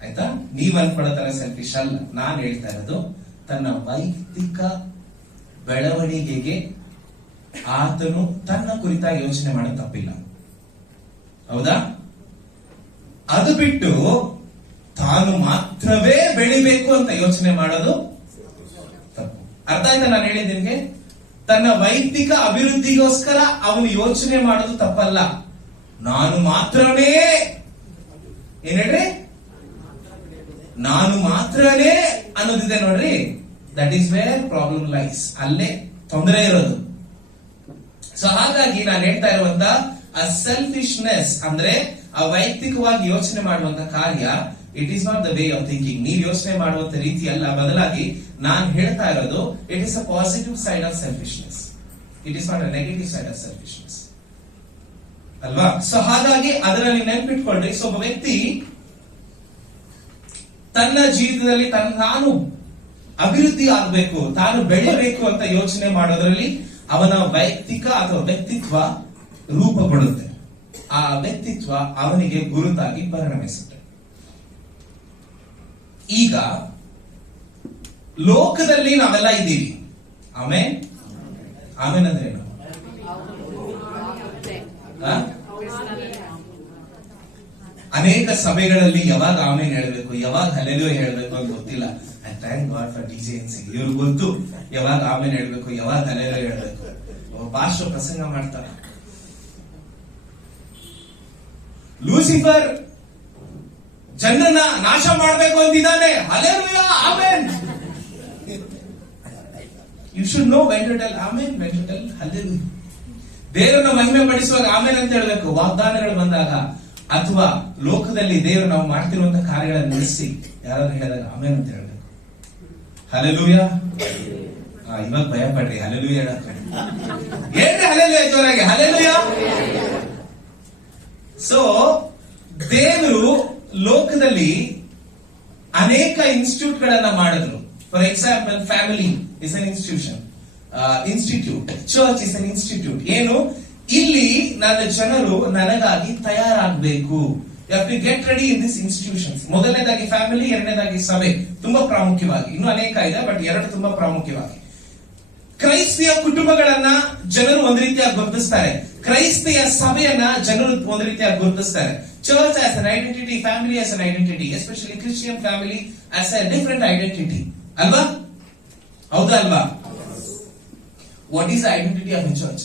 ಆಯ್ತಾ? ನೀವ್ ಅನ್ಕೊಳ್ಳೋ ತರ ಸೆಲ್ಫಿಶ್ ಅಲ್ಲ. ನಾನು ಹೇಳ್ತಾ ಇರೋದು ತನ್ನ ವೈಯಕ್ತಿಕ ಬೆಳವಣಿಗೆಗೆ ಆತನು ತನ್ನ ಕುರಿತಾಗಿ ಯೋಚನೆ ಮಾಡೋದು ತಪ್ಪಿಲ್ಲ, ಹೌದಾ? ಅದು ಬಿಟ್ಟು ತಾನು ಮಾತ್ರವೇ ಬೆಳಿಬೇಕು ಅಂತ ಯೋಚನೆ ಮಾಡೋದು ತಪ್ಪು. ಅರ್ಥ ಆಯ್ತಾ ನಾನು ಹೇಳಿದ ನಿಮ್ಗೆ? ತನ್ನ ವೈಯಕ್ತಿಕ ಅಭಿವೃದ್ಧಿಗೋಸ್ಕರ ಅವನು ಯೋಚನೆ ಮಾಡೋದು ತಪ್ಪಲ್ಲ. ನಾನು ಮಾತ್ರನೇ, ಏನ್ ಹೇಳ್ರಿ, ನಾನು ಮಾತ್ರನೇ ಅನ್ನೋದಿದೆ ನೋಡ್ರಿ, that is where problem lies. ಅಲ್ಲೇ ತೊಂದರೆ ಇರೋದು. ಸೊ ಹಾಗಾಗಿ ನಾನು ಹೇಳ್ತಾ ಇರುವಂತ ಆ ಸೆಲ್ಫಿಶ್ನೆಸ್ ಅಂದ್ರೆ ಆ ವೈಯಕ್ತಿಕವಾಗಿ ಯೋಚನೆ ಮಾಡುವಂತ ಕಾರ್ಯ, it is not the way of thinking. ನೀವು ಯೋಚನೆ ಮಾಡುವಂತ ರೀತಿ ಅಲ್ಲ, ಬದಲಾಗಿ ನಾನು ಹೇಳ್ತಾ ಇರೋದು it is a positive side of selfishness, it is not a negative side of selfishness, ಅಲ್ವಾ? ಸೊ ಹಾಗಾಗಿ ಅದರಲ್ಲಿ ನೆನ್ಪಿಟ್ಕೊಳ್ರಿ. ಸೊ ಒಬ್ಬ ವ್ಯಕ್ತಿ ತನ್ನ ಜೀವಿತದಲ್ಲಿ ತಾನು ಅಭಿವೃದ್ಧಿ ಆಗಬೇಕು, ತಾನು ಬೆಳೆಯಬೇಕು ಅಂತ ಯೋಚನೆ ಮಾಡೋದ್ರಲ್ಲಿ ಅವನ ವೈಯಕ್ತಿಕ ಅಥವಾ ವ್ಯಕ್ತಿತ್ವ ರೂಪುಗೊಳ್ಳುತ್ತೆ. ಆ ವ್ಯಕ್ತಿತ್ವ ಅವನಿಗೆ ಗುರುತಾಗಿ ಪರಿಣಮಿಸುತ್ತೆ. ಈಗ ಲೋಕದಲ್ಲಿ ನಾವೆಲ್ಲ ಇದ್ದೀವಿ. ಆಮೇನ್ ಆಮೇನ್ ಅಂದ್ರೆ ಏನು? ಅನೇಕ ಸಭೆಗಳಲ್ಲಿ ಯಾವಾಗ ಆಮೇನ್ ಹೇಳ್ಬೇಕು, ಯಾವಾಗ ಹಲ್ಲೆಲೂಯಾ ಹೇಳ್ಬೇಕು ಅಂತ ಗೊತ್ತಿಲ್ಲ. I thank God for decency. ಇವ್ರು ಗೊತ್ತು ಯಾವಾಗ ಆಮೇನ್ ಹೇಳ್ಬೇಕು, ಯಾವಾಗ ಹಲ್ಲೆಲೂಯಾ ಹೇಳ್ಬೇಕು. ಪಾಸ್ಟರ್ ಪ್ರಸಂಗ ಮಾಡ್ತಾರೆ, ಲೂಸಿಫರ್ ಜನರನ್ನ ನಾಶ ಮಾಡಬೇಕು ಅಂತಿದ್ದಾನೆ, hallelujah amen. You should know when to tell amen, when to tell hallelujah. ದೇವರನ್ನ ಮಹಿಮೆ ಪಡಿಸುವಾಗ ಆಮೆನ್ ಅಂತ ಹೇಳಬೇಕು. ವಾಗ್ದಾನಗಳು ಬಂದಾಗ ಅಥವಾ ಲೋಕದಲ್ಲಿ ದೇವರು ನಾವು ಮಾಡ್ತಿರುವಂತಹ ಕಾರ್ಯಗಳನ್ನು ನಡೆಸಿ ಯಾರಾದ್ರೂ ಹೇಳಿದಾಗ ಆಮೆನ್ ಅಂತ ಹೇಳಬೇಕು. ಹಲ್ಲೆಲೂಯಾ. ಇವಾಗ ಭಯ ಪಡ್ರಿ, ಹಲ್ಲೆಲೂಯಾ ಹೇಳಕ್ಕೆ ಹೇಳ್ರಿ, ಹಲ್ಲೆಲೂಯಾ ಜೋರಾಗಿ ಹಲ್ಲೆಲೂಯಾ. ಸೊ ದೇವರು ಲೋಕದಲ್ಲಿ ಅನೇಕ ಇನ್ಸ್ಟಿಟ್ಯೂಟ್ ಗಳನ್ನ ಮಾಡಿದ್ರು. For example, family is an institute, church is an institute. ಏನು? ಇಲ್ಲಿ ನನ್ನ ಜನರು ನನಗಾಗಿ ತಯಾರಾಗಬೇಕು. You have to get ready in this institutions. ಮೊದಲನೇದಾಗಿ ಫ್ಯಾಮಿಲಿ, ಎರಡನೇದಾಗಿ ಸಭೆ. ತುಂಬಾ ಪ್ರಾಮುಖ್ಯವಾಗಿ, ಇನ್ನೂ ಅನೇಕ ಇದೆ, ಬಟ್ ಎರಡು ತುಂಬಾ ಪ್ರಾಮುಖ್ಯವಾಗಿ. ಕ್ರೈಸ್ತಿಯ ಕುಟುಂಬಗಳನ್ನ ಜನರು ಒಂದು ರೀತಿಯಾಗಿ ಗುರುತಿಸ್ತಾರೆ, ಕ್ರೈಸ್ತಿಯ ಸಭೆಯನ್ನ ಜನರು ಒಂದು ರೀತಿಯಾಗಿ ಗುರುತಿಸ್ತಾರೆ. Church as an identity, family as an identity, especially Christian family as a different identity, ಅಲ್ವಾ? ಹೌದಾ ಅಲ್ವಾ? What is identity of A church?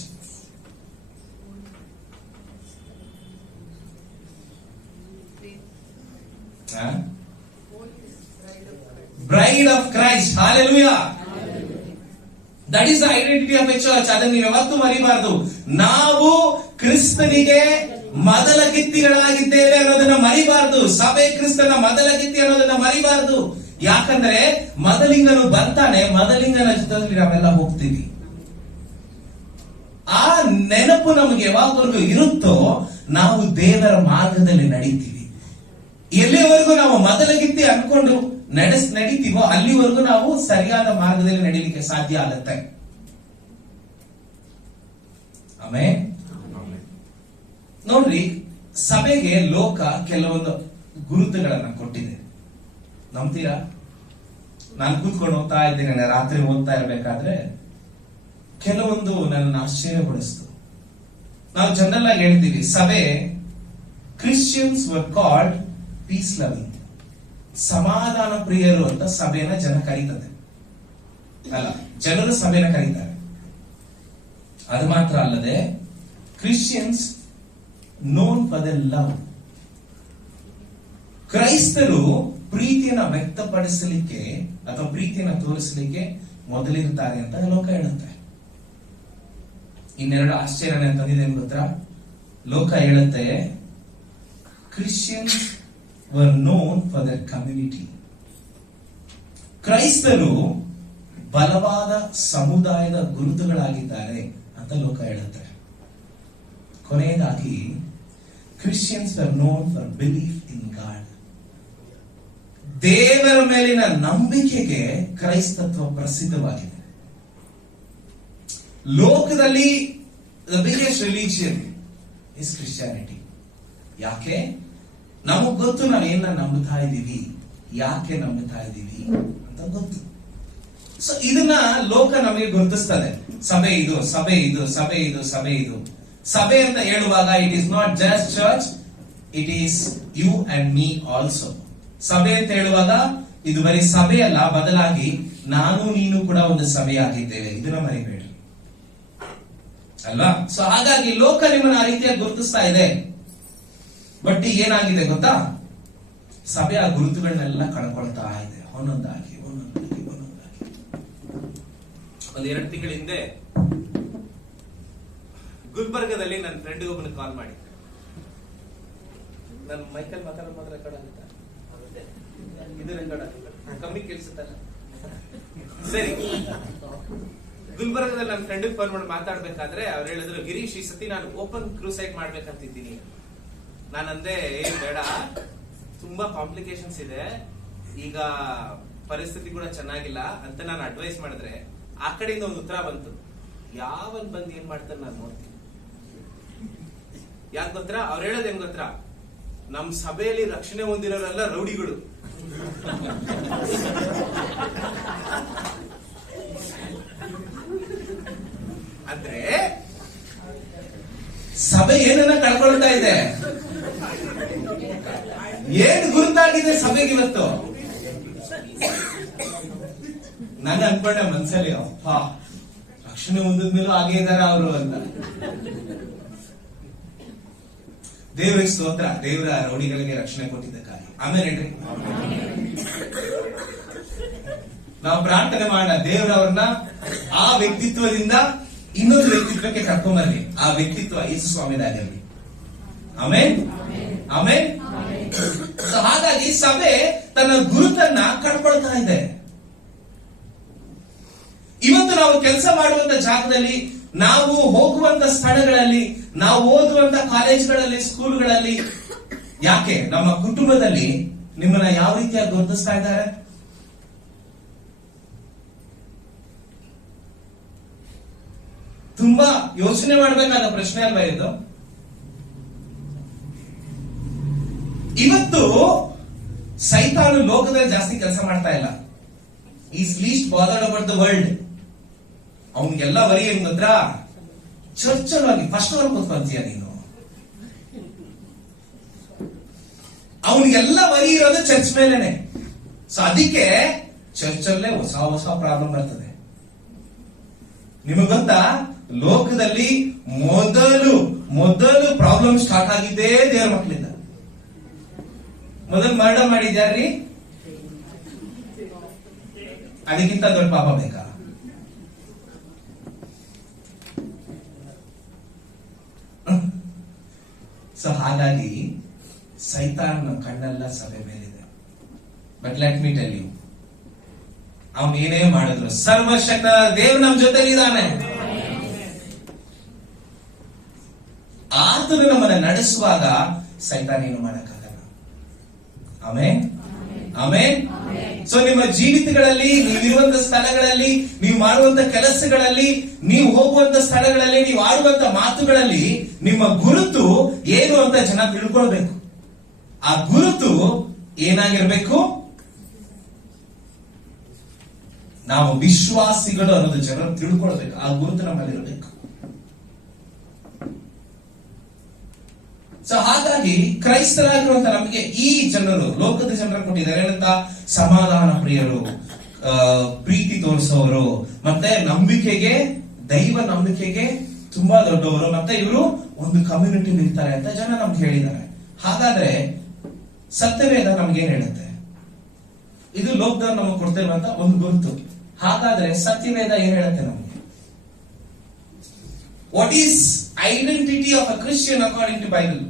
Bride of Christ. Hallelujah. That is the identity of A church. ಅದನ್ನು ನೀವು ಯಾವತ್ತೂ ಮರಿಬಾರದು. ನಾವು ಕ್ರಿಸ್ತನಿಗೆ ಮೊದಲ ಗಿತ್ತಿಗಳಾಗಿದ್ದೇವೆ ಅನ್ನೋದನ್ನ ಮರಿಬಾರದು. ಸಭೆ ಕ್ರಿಸ್ತನ ಮೊದಲ ಗಿತ್ತಿ ಅನ್ನೋದನ್ನ ಮರಿಬಾರದು. ಯಾಕಂದ್ರೆ ಮೊದಲಿಂಗನು ಬರ್ತಾನೆ, ಮೊದಲಿಂಗನ ಜೊತೆಯಲ್ಲಿ ನಾವೆಲ್ಲ ಹೋಗ್ತೀವಿ. ಆ ನೆನಪು ನಮಗೆ ಯಾವಾಗವರೆಗೂ ಇರುತ್ತೋ ನಾವು ದೇವರ ಮಾರ್ಗದಲ್ಲಿ ನಡೀತೀವಿ. ಎಲ್ಲಿವರೆಗೂ ನಾವು ಮೊದಲ ಗಿತ್ತಿ ಅನ್ಕೊಂಡು ನಡೀತೀವೋ ಅಲ್ಲಿವರೆಗೂ ನಾವು ಸರಿಯಾದ ಮಾರ್ಗದಲ್ಲಿ ನಡೀಲಿಕ್ಕೆ ಸಾಧ್ಯ ಆಗುತ್ತೆ. ಆಮೇಲೆ ನೋಡ್ರಿ, ಸಭೆಗೆ ಲೋಕ ಕೆಲವೊಂದು ಗುರುತುಗಳನ್ನ ಕೊಟ್ಟಿದೆ. ನಂಬ್ತೀರಾ? ನಾನು ಕೂತ್ಕೊಂಡು ಹೋಗ್ತಾ ಇದ್ದೇನೆ, ರಾತ್ರಿ ಓದ್ತಾ ಇರ್ಬೇಕಾದ್ರೆ ಕೆಲವೊಂದು ನನ್ನ ಆಶ್ಚರ್ಯಪಡಿಸ್ತು. ನಾವು ಜನರಲ್ ಆಗಿ ಹೇಳ್ತೀವಿ, ಸಭೆ Christians were called peace loving, ಸಮಾಧಾನ ಪ್ರಿಯರು ಅಂತ ಸಭೆನ ಜನ ಕರೀತದೆ ಅಲ್ಲ, ಜನರು ಸಭೆನ ಕರೀತಾರೆ. ಅದು ಮಾತ್ರ ಅಲ್ಲದೆ Christians known for the love, ಕ್ರೈಸ್ತರು ಪ್ರೀತಿಯನ್ನ ವ್ಯಕ್ತಪಡಿಸಲಿಕ್ಕೆ ಅಥವಾ ಪ್ರೀತಿಯನ್ನ ತೋರಿಸಲಿಕ್ಕೆ ಮೊದಲಿರ್ತಾರೆ ಅಂತ ಲೋಕ ಹೇಳುತ್ತೆ. ಇನ್ನೆರಡು ಆಶ್ಚರ್ಯನೇ ತಂದಿದೆ ಏನ್ ಗೊತ್ತಾ? ಲೋಕ ಹೇಳುತ್ತೆ Christians var known for there community. ಕ್ರೈಸ್ತರು ಬಲವಾದ ಸಮುದಾಯದ ಗುರುತುಗಳಾಗಿದ್ದಾರೆ ಅಂತ ಲೋಕ ಹೇಳುತ್ತೆ. ಕೊನೆಯದಾಗಿ Christians var known for belief in god. ದೇವರ ಮೇಲಿನ ನಂಬಿಕೆಗೆ ಕ್ರೈಸ್ತತ್ವ ಪ್ರಸಿದ್ಧವಾಗಿದೆ. ಲೋಕದಲ್ಲಿ the biggest religion is Christianity. ಯಾಕೆ? ನಮಗ್ ಗೊತ್ತು ನಾವೇನ ನಂಬುತ್ತಾ ಇದ್ದೀವಿ, ಯಾಕೆ ನಂಬುತ್ತಾ ಇದ್ದೀವಿ ಅಂತ ಗೊತ್ತು. ಸೊ ಇದನ್ನ ಲೋಕ ನಮಗೆ ಗುರುತಿಸ್ತದೆ. ಸಭೆ ಇದು, ಸಭೆ ಇದು, ಸಭೆ ಇದು, ಸಭೆ ಇದು. ಸಭೆ ಅಂತ ಹೇಳುವಾಗ it is not just church, it is you and me also. ಸಭೆ ಅಂತ ಹೇಳುವಾಗ ಇದು ಬರೀ ಸಭೆ ಅಲ್ಲ, ಬದಲಾಗಿ ನಾನು ನೀನು ಕೂಡ ಒಂದು ಸಭೆಯಾಗಿದ್ದೇವೆ. ಇದನ್ನ ಮರಿಬೇಡ್ರಿ ಅಲ್ವಾ? ಸೊ ಹಾಗಾಗಿ ಲೋಕ ನಿಮ್ಮನ್ನ ಆ ರೀತಿಯಾಗಿ ಗುರುತಿಸ್ತಾ ಇದೆ. ಬಟ್ ಏನಾಗಿದೆ ಗೊತ್ತಾ? ಸಭೆ ಆ ಗುರುತುಗಳನ್ನೆಲ್ಲ ಕಳ್ಕೊಳ್ತಾ ಇದೆ, ಒಂದೊಂದಾಗಿ ಒಂದೊಂದಾಗಿ ಒಂದೊಂದಾಗಿ. ಒಂದ್ 2 ತಿಂಗಳ ಹಿಂದೆ ಗುಲ್ಬರ್ಗದಲ್ಲಿ ನನ್ನ ಫ್ರೆಂಡ್ ಒಬ್ಬನ ಕಾಲ್ ಮಾಡಿ, ನನ್ನ ಮೈಕಲ್ ಮಾತ್ರ ರೆಕಾರ್ಡ್ ಆಗುತ್ತಾ? ಇದು ರೆಕಾರ್ಡ್ ಆಗುತ್ತೆ, ಕಮ್ಮಿ ಕೇಳಿಸುತ್ತಲ್ಲ. ಸರಿ, ಗುಲ್ಬರ್ಗದಲ್ಲಿ ನನ್ನ ಫ್ರೆಂಡ್ ಫೋನ್ ಮಾಡಿ ಮಾತಾಡ್ಬೇಕಾದ್ರೆ ಅವ್ರು ಹೇಳಿದ್ರು, ಗಿರೀಶ್ ಈ ಸತಿ ನಾನು ಓಪನ್ ಕ್ರೂಸೈಡ್ ಮಾಡ್ಬೇಕಂತಿದ್ದೀನಿ. ನಾನಂದೆ ಬೇಡ, ತುಂಬಾ ಕಾಂಪ್ಲಿಕೇಶನ್ಸ್ ಇದೆ, ಈಗ ಪರಿಸ್ಥಿತಿ ಕೂಡ ಚೆನ್ನಾಗಿಲ್ಲ ಅಂತ ನಾನು ಅಡ್ವೈಸ್ ಮಾಡಿದ್ರೆ ಆ ಕಡೆಯಿಂದ ಒಂದು ಉತ್ತರ ಬಂತು, ಯಾವನ್ ಬಂದು ಏನ್ ಮಾಡ್ತಾರೆ ನಾನು ನೋಡ್ತೀನಿ. ಯಾಕೆ ಗೊತ್ತಾ? ಅವ್ರು ಹೇಳೋದು ಏನ್ ಗೊತ್ತಾ? ನಮ್ ಸಭೆಯಲ್ಲಿ ರಕ್ಷಣೆ ಹೊಂದಿರೋರೆಲ್ಲ ರೌಡಿಗಳು. ಅಂದ್ರೆ ಸಭೆ ಏನನ್ನ ಕಳ್ಕೊಳ್ತಾ ಇದೆ? ಏನ್ ಗುರುತಾಗಿದೆ ಸಭೆಗೆ ಇವತ್ತು? ನಾನು ಅನ್ಕೊಂಡೆ ಮನ್ಸಲ್ಲಿ, ಅಪ್ಪ ರಕ್ಷಣೆ ಹೊಂದಿದ್ಮೇಲೂ ಹಾಗೆ ಇದಾರ ಅವರು ಅಂತ. ದೇವರಿಗೆ ಸ್ತೋತ್ರ, ದೇವರ ರೌಡಿಗಳಿಗೆ ರಕ್ಷಣೆ ಕೊಟ್ಟಿದ್ದಕ್ಕಾಗಿ. ಆಮೇಲೆ ಹೇಳ್ರಿ, ನಾವು ಪ್ರಾರ್ಥನೆ ಮಾಡೋಣ, ದೇವರವ್ರನ್ನ ಆ ವ್ಯಕ್ತಿತ್ವದಿಂದ ಇನ್ನೊಂದು ವ್ಯಕ್ತಿತ್ವಕ್ಕೆ ಕರ್ಕೊಂಬರ್ಲಿ. ಆ ವ್ಯಕ್ತಿತ್ವ ಯೇಸು ಸ್ವಾಮಿದಾಗಿರ್ಲಿ. ಆಮೇನ್, ಆಮೇನ್. ಹಾಗಾಗಿ ಸಭೆ ತನ್ನ ಗುರುತನ್ನ ಕಳ್ಕೊಳ್ತಾ ಇದೆ. ಇವತ್ತು ನಾವು ಕೆಲಸ ಮಾಡುವಂತ ಜಾಗದಲ್ಲಿ, ನಾವು ಹೋಗುವಂತ ಸ್ಥಳಗಳಲ್ಲಿ, ನಾವು ಓದುವಂತ ಕಾಲೇಜ್ಗಳಲ್ಲಿ, ಸ್ಕೂಲ್ಗಳಲ್ಲಿ, ಯಾಕೆ ನಮ್ಮ ಕುಟುಂಬದಲ್ಲಿ ನಿಮ್ಮನ್ನ ಯಾವ ರೀತಿಯಾಗಿ ಗುರುತಿಸ್ತಾ ಇದ್ದಾರೆ? ತುಂಬಾ ಯೋಚನೆ ಮಾಡಬೇಕಾದ ಪ್ರಶ್ನೆ ಅಲ್ವಾ ಇದು? ಇವತ್ತು ಸೈತಾನು ಲೋಕದಲ್ಲಿ ಜಾಸ್ತಿ ಕೆಲಸ ಮಾಡ್ತಾ ಇಲ್ಲ. Is least bothered about the world. ಅವನಿಗೆಲ್ಲ ವರಿ ಏನ್ ಗೊತ್ತಾ? ಚರ್ಚ್ ಅಲ್ಲಿ ಫಸ್ಟ್ ಅವರ್ ಕೂತ್ಕೊಂತೀಯ ನೀನು. ಅವನಿಗೆಲ್ಲ ವರಿ ಇರೋದು ಚರ್ಚ್ ಮೇಲೆನೆ. ಸೊ ಅದಕ್ಕೆ ಚರ್ಚ್ ಅಲ್ಲೇ ಹೊಸ ಹೊಸ ಪ್ರಾಬ್ಲಮ್ ಬರ್ತದೆ. ನಿಮಗ್ ಗೊತ್ತಾ? ಲೋಕದಲ್ಲಿ ಮೊದಲು ಪ್ರಾಬ್ಲಮ್ ಸ್ಟಾರ್ಟ್ ಆಗಿದ್ದೇ ದೇವರ ಮಕ್ಕಳಿಂದ. ಮೊದಲು ಮರ್ಡರ್ ಮಾಡಿದ್ಯಾರ್ರಿ? ಅದಕ್ಕಿಂತ ದೊಡ್ಡ ಪಾಪ ಬೇಕಾ? ಸೊ ಹಾಗಾಗಿ ಸೈತಾನ್ ಕಣ್ಣೆಲ್ಲ ಸಭೆ ಮೇಲಿದೆ. But let me tell you, ಅವನು ಏನೇ ಮಾಡಿದ್ರು ಸರ್ವಶಕ್ತ ದೇವ್ ನಮ್ ಜೊತೆಲಿದ್ದಾನೆ. ಆತನು ನಮ್ಮನ್ನ ನಡೆಸುವಾಗ ಸೈತಾನ್ ಏನು ಮಾಡಕ್ಕಾಗಲ್ಲ. ಆಮೇನ್, ಆಮೇನ್. ಸೊ ನಿಮ್ಮ ಜೀವಿತಗಳಲ್ಲಿ, ನೀವಿರುವಂತ ಸ್ಥಳಗಳಲ್ಲಿ, ನೀವು ಮಾಡುವಂತ ಕೆಲಸಗಳಲ್ಲಿ, ನೀವು ಹೋಗುವಂತ ಸ್ಥಳಗಳಲ್ಲಿ, ನೀವು ಆಡುವಂತ ಮಾತುಗಳಲ್ಲಿ ನಿಮ್ಮ ಗುರುತು ಏನು ಅಂತ ಜನ ತಿಳ್ಕೊಳ್ಬೇಕು. ಆ ಗುರುತು ಏನಾಗಿರ್ಬೇಕು? ನಾವು ವಿಶ್ವಾಸಿಗಳು ಅನ್ನೋದು ಜನರು ತಿಳ್ಕೊಳ್ಬೇಕು. ಆ ಗುರುತು ನಮ್ಮಲ್ಲಿರಬೇಕು. ಸೊ ಹಾಗಾಗಿ ಕ್ರೈಸ್ತರಾಗಿರುವಂತ ನಮಗೆ ಈ ಜನರು, ಲೋಕದ ಜನರು ಕೊಟ್ಟಿದ್ದಾರೆ ಏನಂತ? ಸಮಾಧಾನ ಪ್ರಿಯರು, ಪ್ರೀತಿ ತೋರಿಸೋರು, ಮತ್ತೆ ನಂಬಿಕೆಗೆ, ದೈವ ನಂಬಿಕೆಗೆ ತುಂಬಾ ದೊಡ್ಡವರು, ಮತ್ತೆ ಇವರು ಒಂದು ಕಮ್ಯುನಿಟಿ ಇರ್ತಾರೆ ಅಂತ ಜನ ನಮ್ಗೆ ಹೇಳಿದ್ದಾರೆ. ಹಾಗಾದ್ರೆ ಸತ್ಯವೇದ ನಮ್ಗೇನ್ ಹೇಳುತ್ತೆ? ಇದು ಲೋಕದವ್ರು ನಮಗೆ ಕೊಡ್ತಿರುವಂತ ಒಂದು ಗುರುತು. ಹಾಗಾದ್ರೆ ಸತ್ಯವೇದ ಏನ್ ಹೇಳುತ್ತೆ ನಮ್ಗೆ? What is identity of a Christian according to Bible?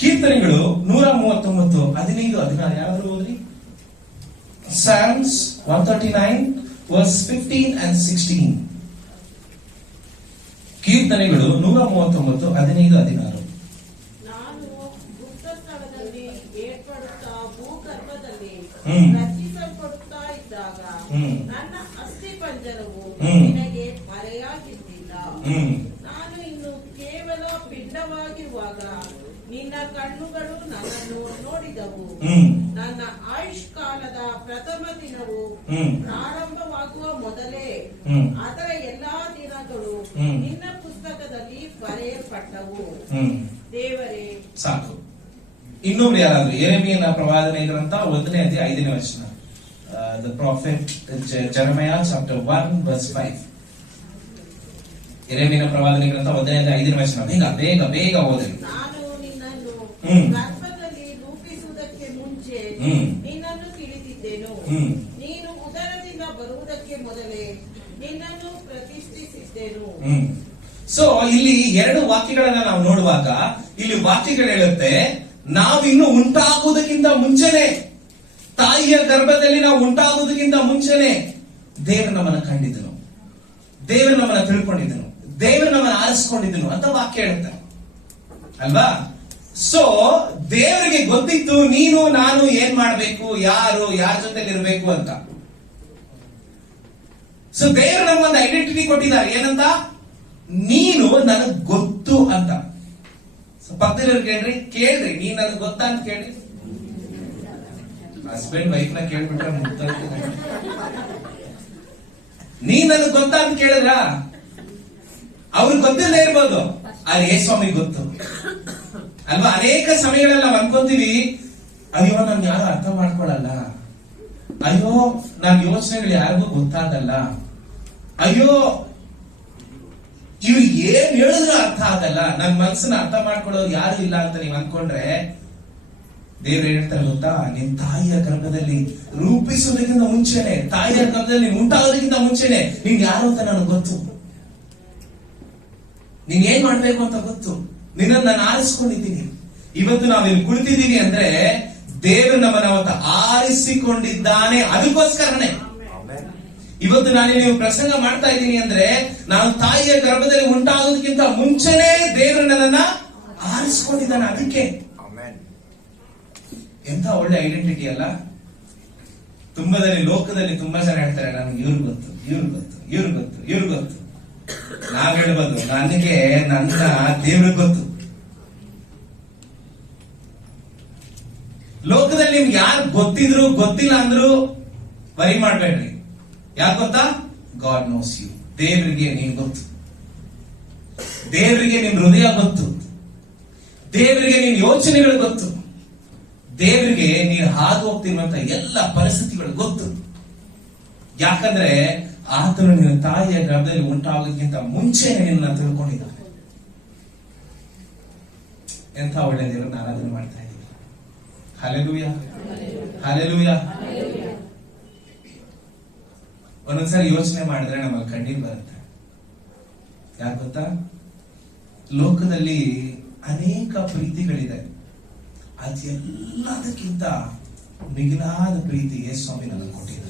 ಕೀರ್ತನೆಗಳು 139, 15, 16 ಯಾರಾದ್ರೂ ಓದ್ರಿ. Psalms 139 verse 15 and 16. ಕೀರ್ತನೆಗಳು 139, 15, 16. ನಾನು ಗುಪ್ತ ಸ್ಥಳದಲ್ಲಿ ಏರ್ಪಡುತ್ತಾ ಭೂಗರ್ಭದಲ್ಲಿ ಹ್ಮ್. ರಚಿಸಲ್ಪಡುತ್ತಾ ಇದ್ದಾಗ ಹ್ಮ್. ನನ್ನ ಅಸ್ಥಿ ಪಂಜರವು ಹ್ಮ್. ನಿನಗೆ ಮರೆಯಾಗಿದ್ದಿಲ್ಲ. ನಾನು ಇನ್ನು ಕೇವಲ ಪಿಂಡವಾಗಿರುವಾಗ ನಿನ್ನ ಕಣ್ಣುಗಳು ನನ್ನನ್ನು ನೋಡಿದವು. ನನ್ನ ಆಯುಷ್ಕಾಲದ ಪ್ರಥಮ ದಿನವು ಪ್ರಾರಂಭವಾಗುವ ಮೊದಲೇ ಅದರ ಎಲ್ಲಾ ದಿನಗಳು ನಿನ್ನ ಪುಸ್ತಕದಲ್ಲಿ ಬರೆಯಲ್ಪಟ್ಟವು. ದೇವರೇ, ಸಾಕು. ಇನ್ನೊಬ್ರು ಯಾರಾದ್ರು? ಯೆರೆಮೀಯನ ಪ್ರವಾದನೆ ಗ್ರಂಥ 1ನೇ ಅಧ್ಯಾಯ 5ನೇ ವಚನ. The prophet Jeremiah chapter 1 verse 5. ಯೆರೆಮೀಯನ ಪ್ರವಾದನೆ ಗ್ರಂಥ 1ನೇ ಅಧ್ಯಾಯ 5ನೇ ವಚನ. ಬೇಗ ಬೇಗ ಬೇಗ ಓದಿ. ನಾನು ನಿನ್ನನ್ನು ಗರ್ಭದಲ್ಲಿ ರೂಪಿಸುವುದಕ್ಕೆ ಮುಂಚೆ ನಿನ್ನನ್ನು ತಿಳಿದಿದ್ದೆನು. ನೀನು ಉದರದಿಂದ ಬರುವುದಕ್ಕೆ ಮೊದಲೇ ನಿನ್ನನ್ನು ಪ್ರತಿಷ್ಠಿಸಿದ್ದೆನು. ಸೊ ಇಲ್ಲಿ 2 ವಾಕ್ಯಗಳನ್ನ ನಾವು ನೋಡುವಾಗ ಇಲ್ಲಿ ವಾಕ್ಯಗಳು ಹೇಳುತ್ತೆ, ನಾವಿನ್ನು ಉಂಟಾಗುವುದಕ್ಕಿಂತ ಮುಂಚೆನೆ, ತಾಯಿಯ ಗರ್ಭದಲ್ಲಿ ನಾವು ಉಂಟಾಗುವುದಕ್ಕಿಂತ ಮುಂಚೆನೆ ದೇವರು ನಮ್ಮನ್ನ ಕಂಡಿದ್ದನು, ದೇವರು ನಮ್ಮನ್ನ ತಿಳ್ಕೊಂಡಿದ್ದನು, ದೇವರು ನಮ್ಮನ್ನ ಆರಿಸ್ಕೊಂಡಿದ್ದನು ಅಂತ ವಾಕ್ಯ ಹೇಳುತ್ತೆ ಅಲ್ವಾ? ಸೊ ದೇವರಿಗೆ ಗೊತ್ತಿತ್ತು ನೀನು ನಾನು ಏನ್ ಮಾಡ್ಬೇಕು, ಯಾರು ಯಾರ ಜೊತೆಲಿ ಇರಬೇಕು ಅಂತ. ಸೊ ದೇವರು ನಮ್ಮೊಂದು ಐಡೆಂಟಿಟಿ ಕೊಟ್ಟಿದ್ದಾರೆ. ಏನಂತ? ನೀನು ನನಗ್ ಗೊತ್ತು ಅಂತ. ಪಕ್ಕದಲ್ಲಿರೋರು ಕೇಳ್ರಿ ನೀ ನನಗ್ ಗೊತ್ತಾ ಅಂತ ಕೇಳ್ರಿ. ಹಸ್ಬೆಂಡ್ ವೈಫ್ ನ ಕೇಳ್ಬಿಟ್ರೆ ಮುಗ್ದ. ನೀ ನನಗ್ ಗೊತ್ತಾ ಅಂತ ಕೇಳಿದ್ರ ಅವ್ರಿಗೆ ಗೊತ್ತಿಲ್ಲದೆ ಇರ್ಬೋದು, ಅಲ್ಲಿ ಯೇಸ್ವಾಮಿ ಗೊತ್ತು ಅಲ್ವಾ? ಅನೇಕ ಸಮಯಗಳಲ್ಲಿ ನಾವು ಅನ್ಕೊಂತೀವಿ, ಅಯ್ಯೋ ನನ್ ಯಾರು ಅರ್ಥ ಮಾಡ್ಕೊಳಲ್ಲ, ಅಯ್ಯೋ ನಾನ್ ಯೋಚನೆಗಳು ಯಾರಿಗೂ ಗೊತ್ತಾಗಲ್ಲ, ಅಯ್ಯೋ ಇವ್ರು ಏನ್ ಹೇಳಿದ್ರು ಅರ್ಥ ಆಗಲ್ಲ, ನನ್ ಮನಸ್ಸನ್ನ ಅರ್ಥ ಮಾಡ್ಕೊಳ್ಳೋರು ಯಾರು ಇಲ್ಲ ಅಂತ ನೀವ್ ಅನ್ಕೊಂಡ್ರೆ ದೇವ್ರು ಹೇಳ್ತಾರೆ ಗೊತ್ತಾ, ನಿನ್ ತಾಯಿಯ ಗರ್ಭದಲ್ಲಿ ರೂಪಿಸುವುದಕ್ಕಿಂತ ಮುಂಚೆನೆ, ತಾಯಿಯ ಗರ್ಭದಲ್ಲಿ ಉಂಟಾಗೋದಕ್ಕಿಂತ ಮುಂಚೆನೆ ನೀನ್ ಯಾರು ಅಂತ ನನಗೆ ಗೊತ್ತು, ನೀನ್ ಏನ್ ಮಾಡ್ಬೇಕು ಅಂತ ಗೊತ್ತು, ನಿನ್ನನ್ನು ನಾನು ಆರಿಸಿಕೊಂಡಿದ್ದೀನಿ. ಇವತ್ತು ನಾವಿಲ್ಲಿ ಕುಳಿತಿದ್ದೀವಿ ಅಂದ್ರೆ ದೇವರು ನಮ್ಮನ್ನ ಅವತ್ತು ಆರಿಸಿಕೊಂಡಿದ್ದಾನೆ. ಅದಕ್ಕೋಸ್ಕರನೇ ಇವತ್ತು ನಾನು ನೀವು ಪ್ರಸಂಗ ಮಾಡ್ತಾ ಇದ್ದೀನಿ ಅಂದ್ರೆ ನಾನು ತಾಯಿಯ ಗರ್ಭದಲ್ಲಿ ಉಂಟಾಗೋದಕ್ಕಿಂತ ಮುಂಚೆನೆ ದೇವರು ನನ್ನನ್ನ ಆರಿಸಿಕೊಂಡಿದ್ದಾನೆ. ಅದಕ್ಕೆ ಎಂತ ಒಳ್ಳೆ ಐಡೆಂಟಿಟಿ ಅಲ್ಲ. ತುಂಬದಲ್ಲಿ ಲೋಕದಲ್ಲಿ ತುಂಬಾ ಜನ ಹೇಳ್ತಾರೆ ನನ್ಗೆ ಇವ್ರು ಗೊತ್ತು, ಇವ್ರು ಗೊತ್ತು, ಇವ್ರು ಗೊತ್ತು, ಇವ್ರು ಗೊತ್ತು. ನಾವ್ ಹೇಳ್ಬೋದು ನನಗೆ ನನ್ನ ದೇವ್ರಿಗೆ ಗೊತ್ತು. ಲೋಕದಲ್ಲಿ ನಿಮ್ಗೆ ಯಾರು ಗೊತ್ತಿದ್ರು ಗೊತ್ತಿಲ್ಲ ಅಂದ್ರು ವರಿ ಮಾಡ್ಬೇಡ್ರಿ. ಯಾಕೆ ಗೊತ್ತಾ? God knows you. ದೇವರಿಗೆ ನೀನ್ ಗೊತ್ತು, ದೇವರಿಗೆ ನಿನ್ ಹೃದಯ ಗೊತ್ತು, ದೇವರಿಗೆ ನಿನ್ ಯೋಚನೆಗಳು ಗೊತ್ತು, ದೇವರಿಗೆ ನೀನು ಹಾದು ಹೋಗ್ತಿರುವಂತ ಎಲ್ಲ ಪರಿಸ್ಥಿತಿಗಳು ಗೊತ್ತು. ಯಾಕಂದ್ರೆ ಆತನು ನಿನ್ನ ತಾಯಿಯ ಗರ್ಭದಲ್ಲಿ ಉಂಟಾಗೋದಕ್ಕಿಂತ ಮುಂಚೆ ನಿನ್ನ ತಿಳ್ಕೊಂಡಿದ್ದಾನೆ. ಎಂಥ ಒಳ್ಳೆ ದೇವರನ್ನ ಆರಾಧನೆ ಮಾಡ್ತಾ ಇದ್ದೀವಿ. Hallelujah, hallelujah. ಒಂದೊಂದ್ಸರಿ ಯೋಚನೆ ಮಾಡಿದ್ರೆ ನಮಗೆ ಕಣ್ಣೀರು ಬರುತ್ತೆ. ಯಾಕೆ ಗೊತ್ತಾ? ಲೋಕದಲ್ಲಿ ಅನೇಕ ಪ್ರೀತಿಗಳಿದೆ, ಅದೆಲ್ಲದಕ್ಕಿಂತ ಮಿಗಿಲಾದ ಪ್ರೀತಿ ಯೇಸುಸ್ವಾಮಿ ನನಗೆ ಕೊಟ್ಟಿದ್ದಾರೆ.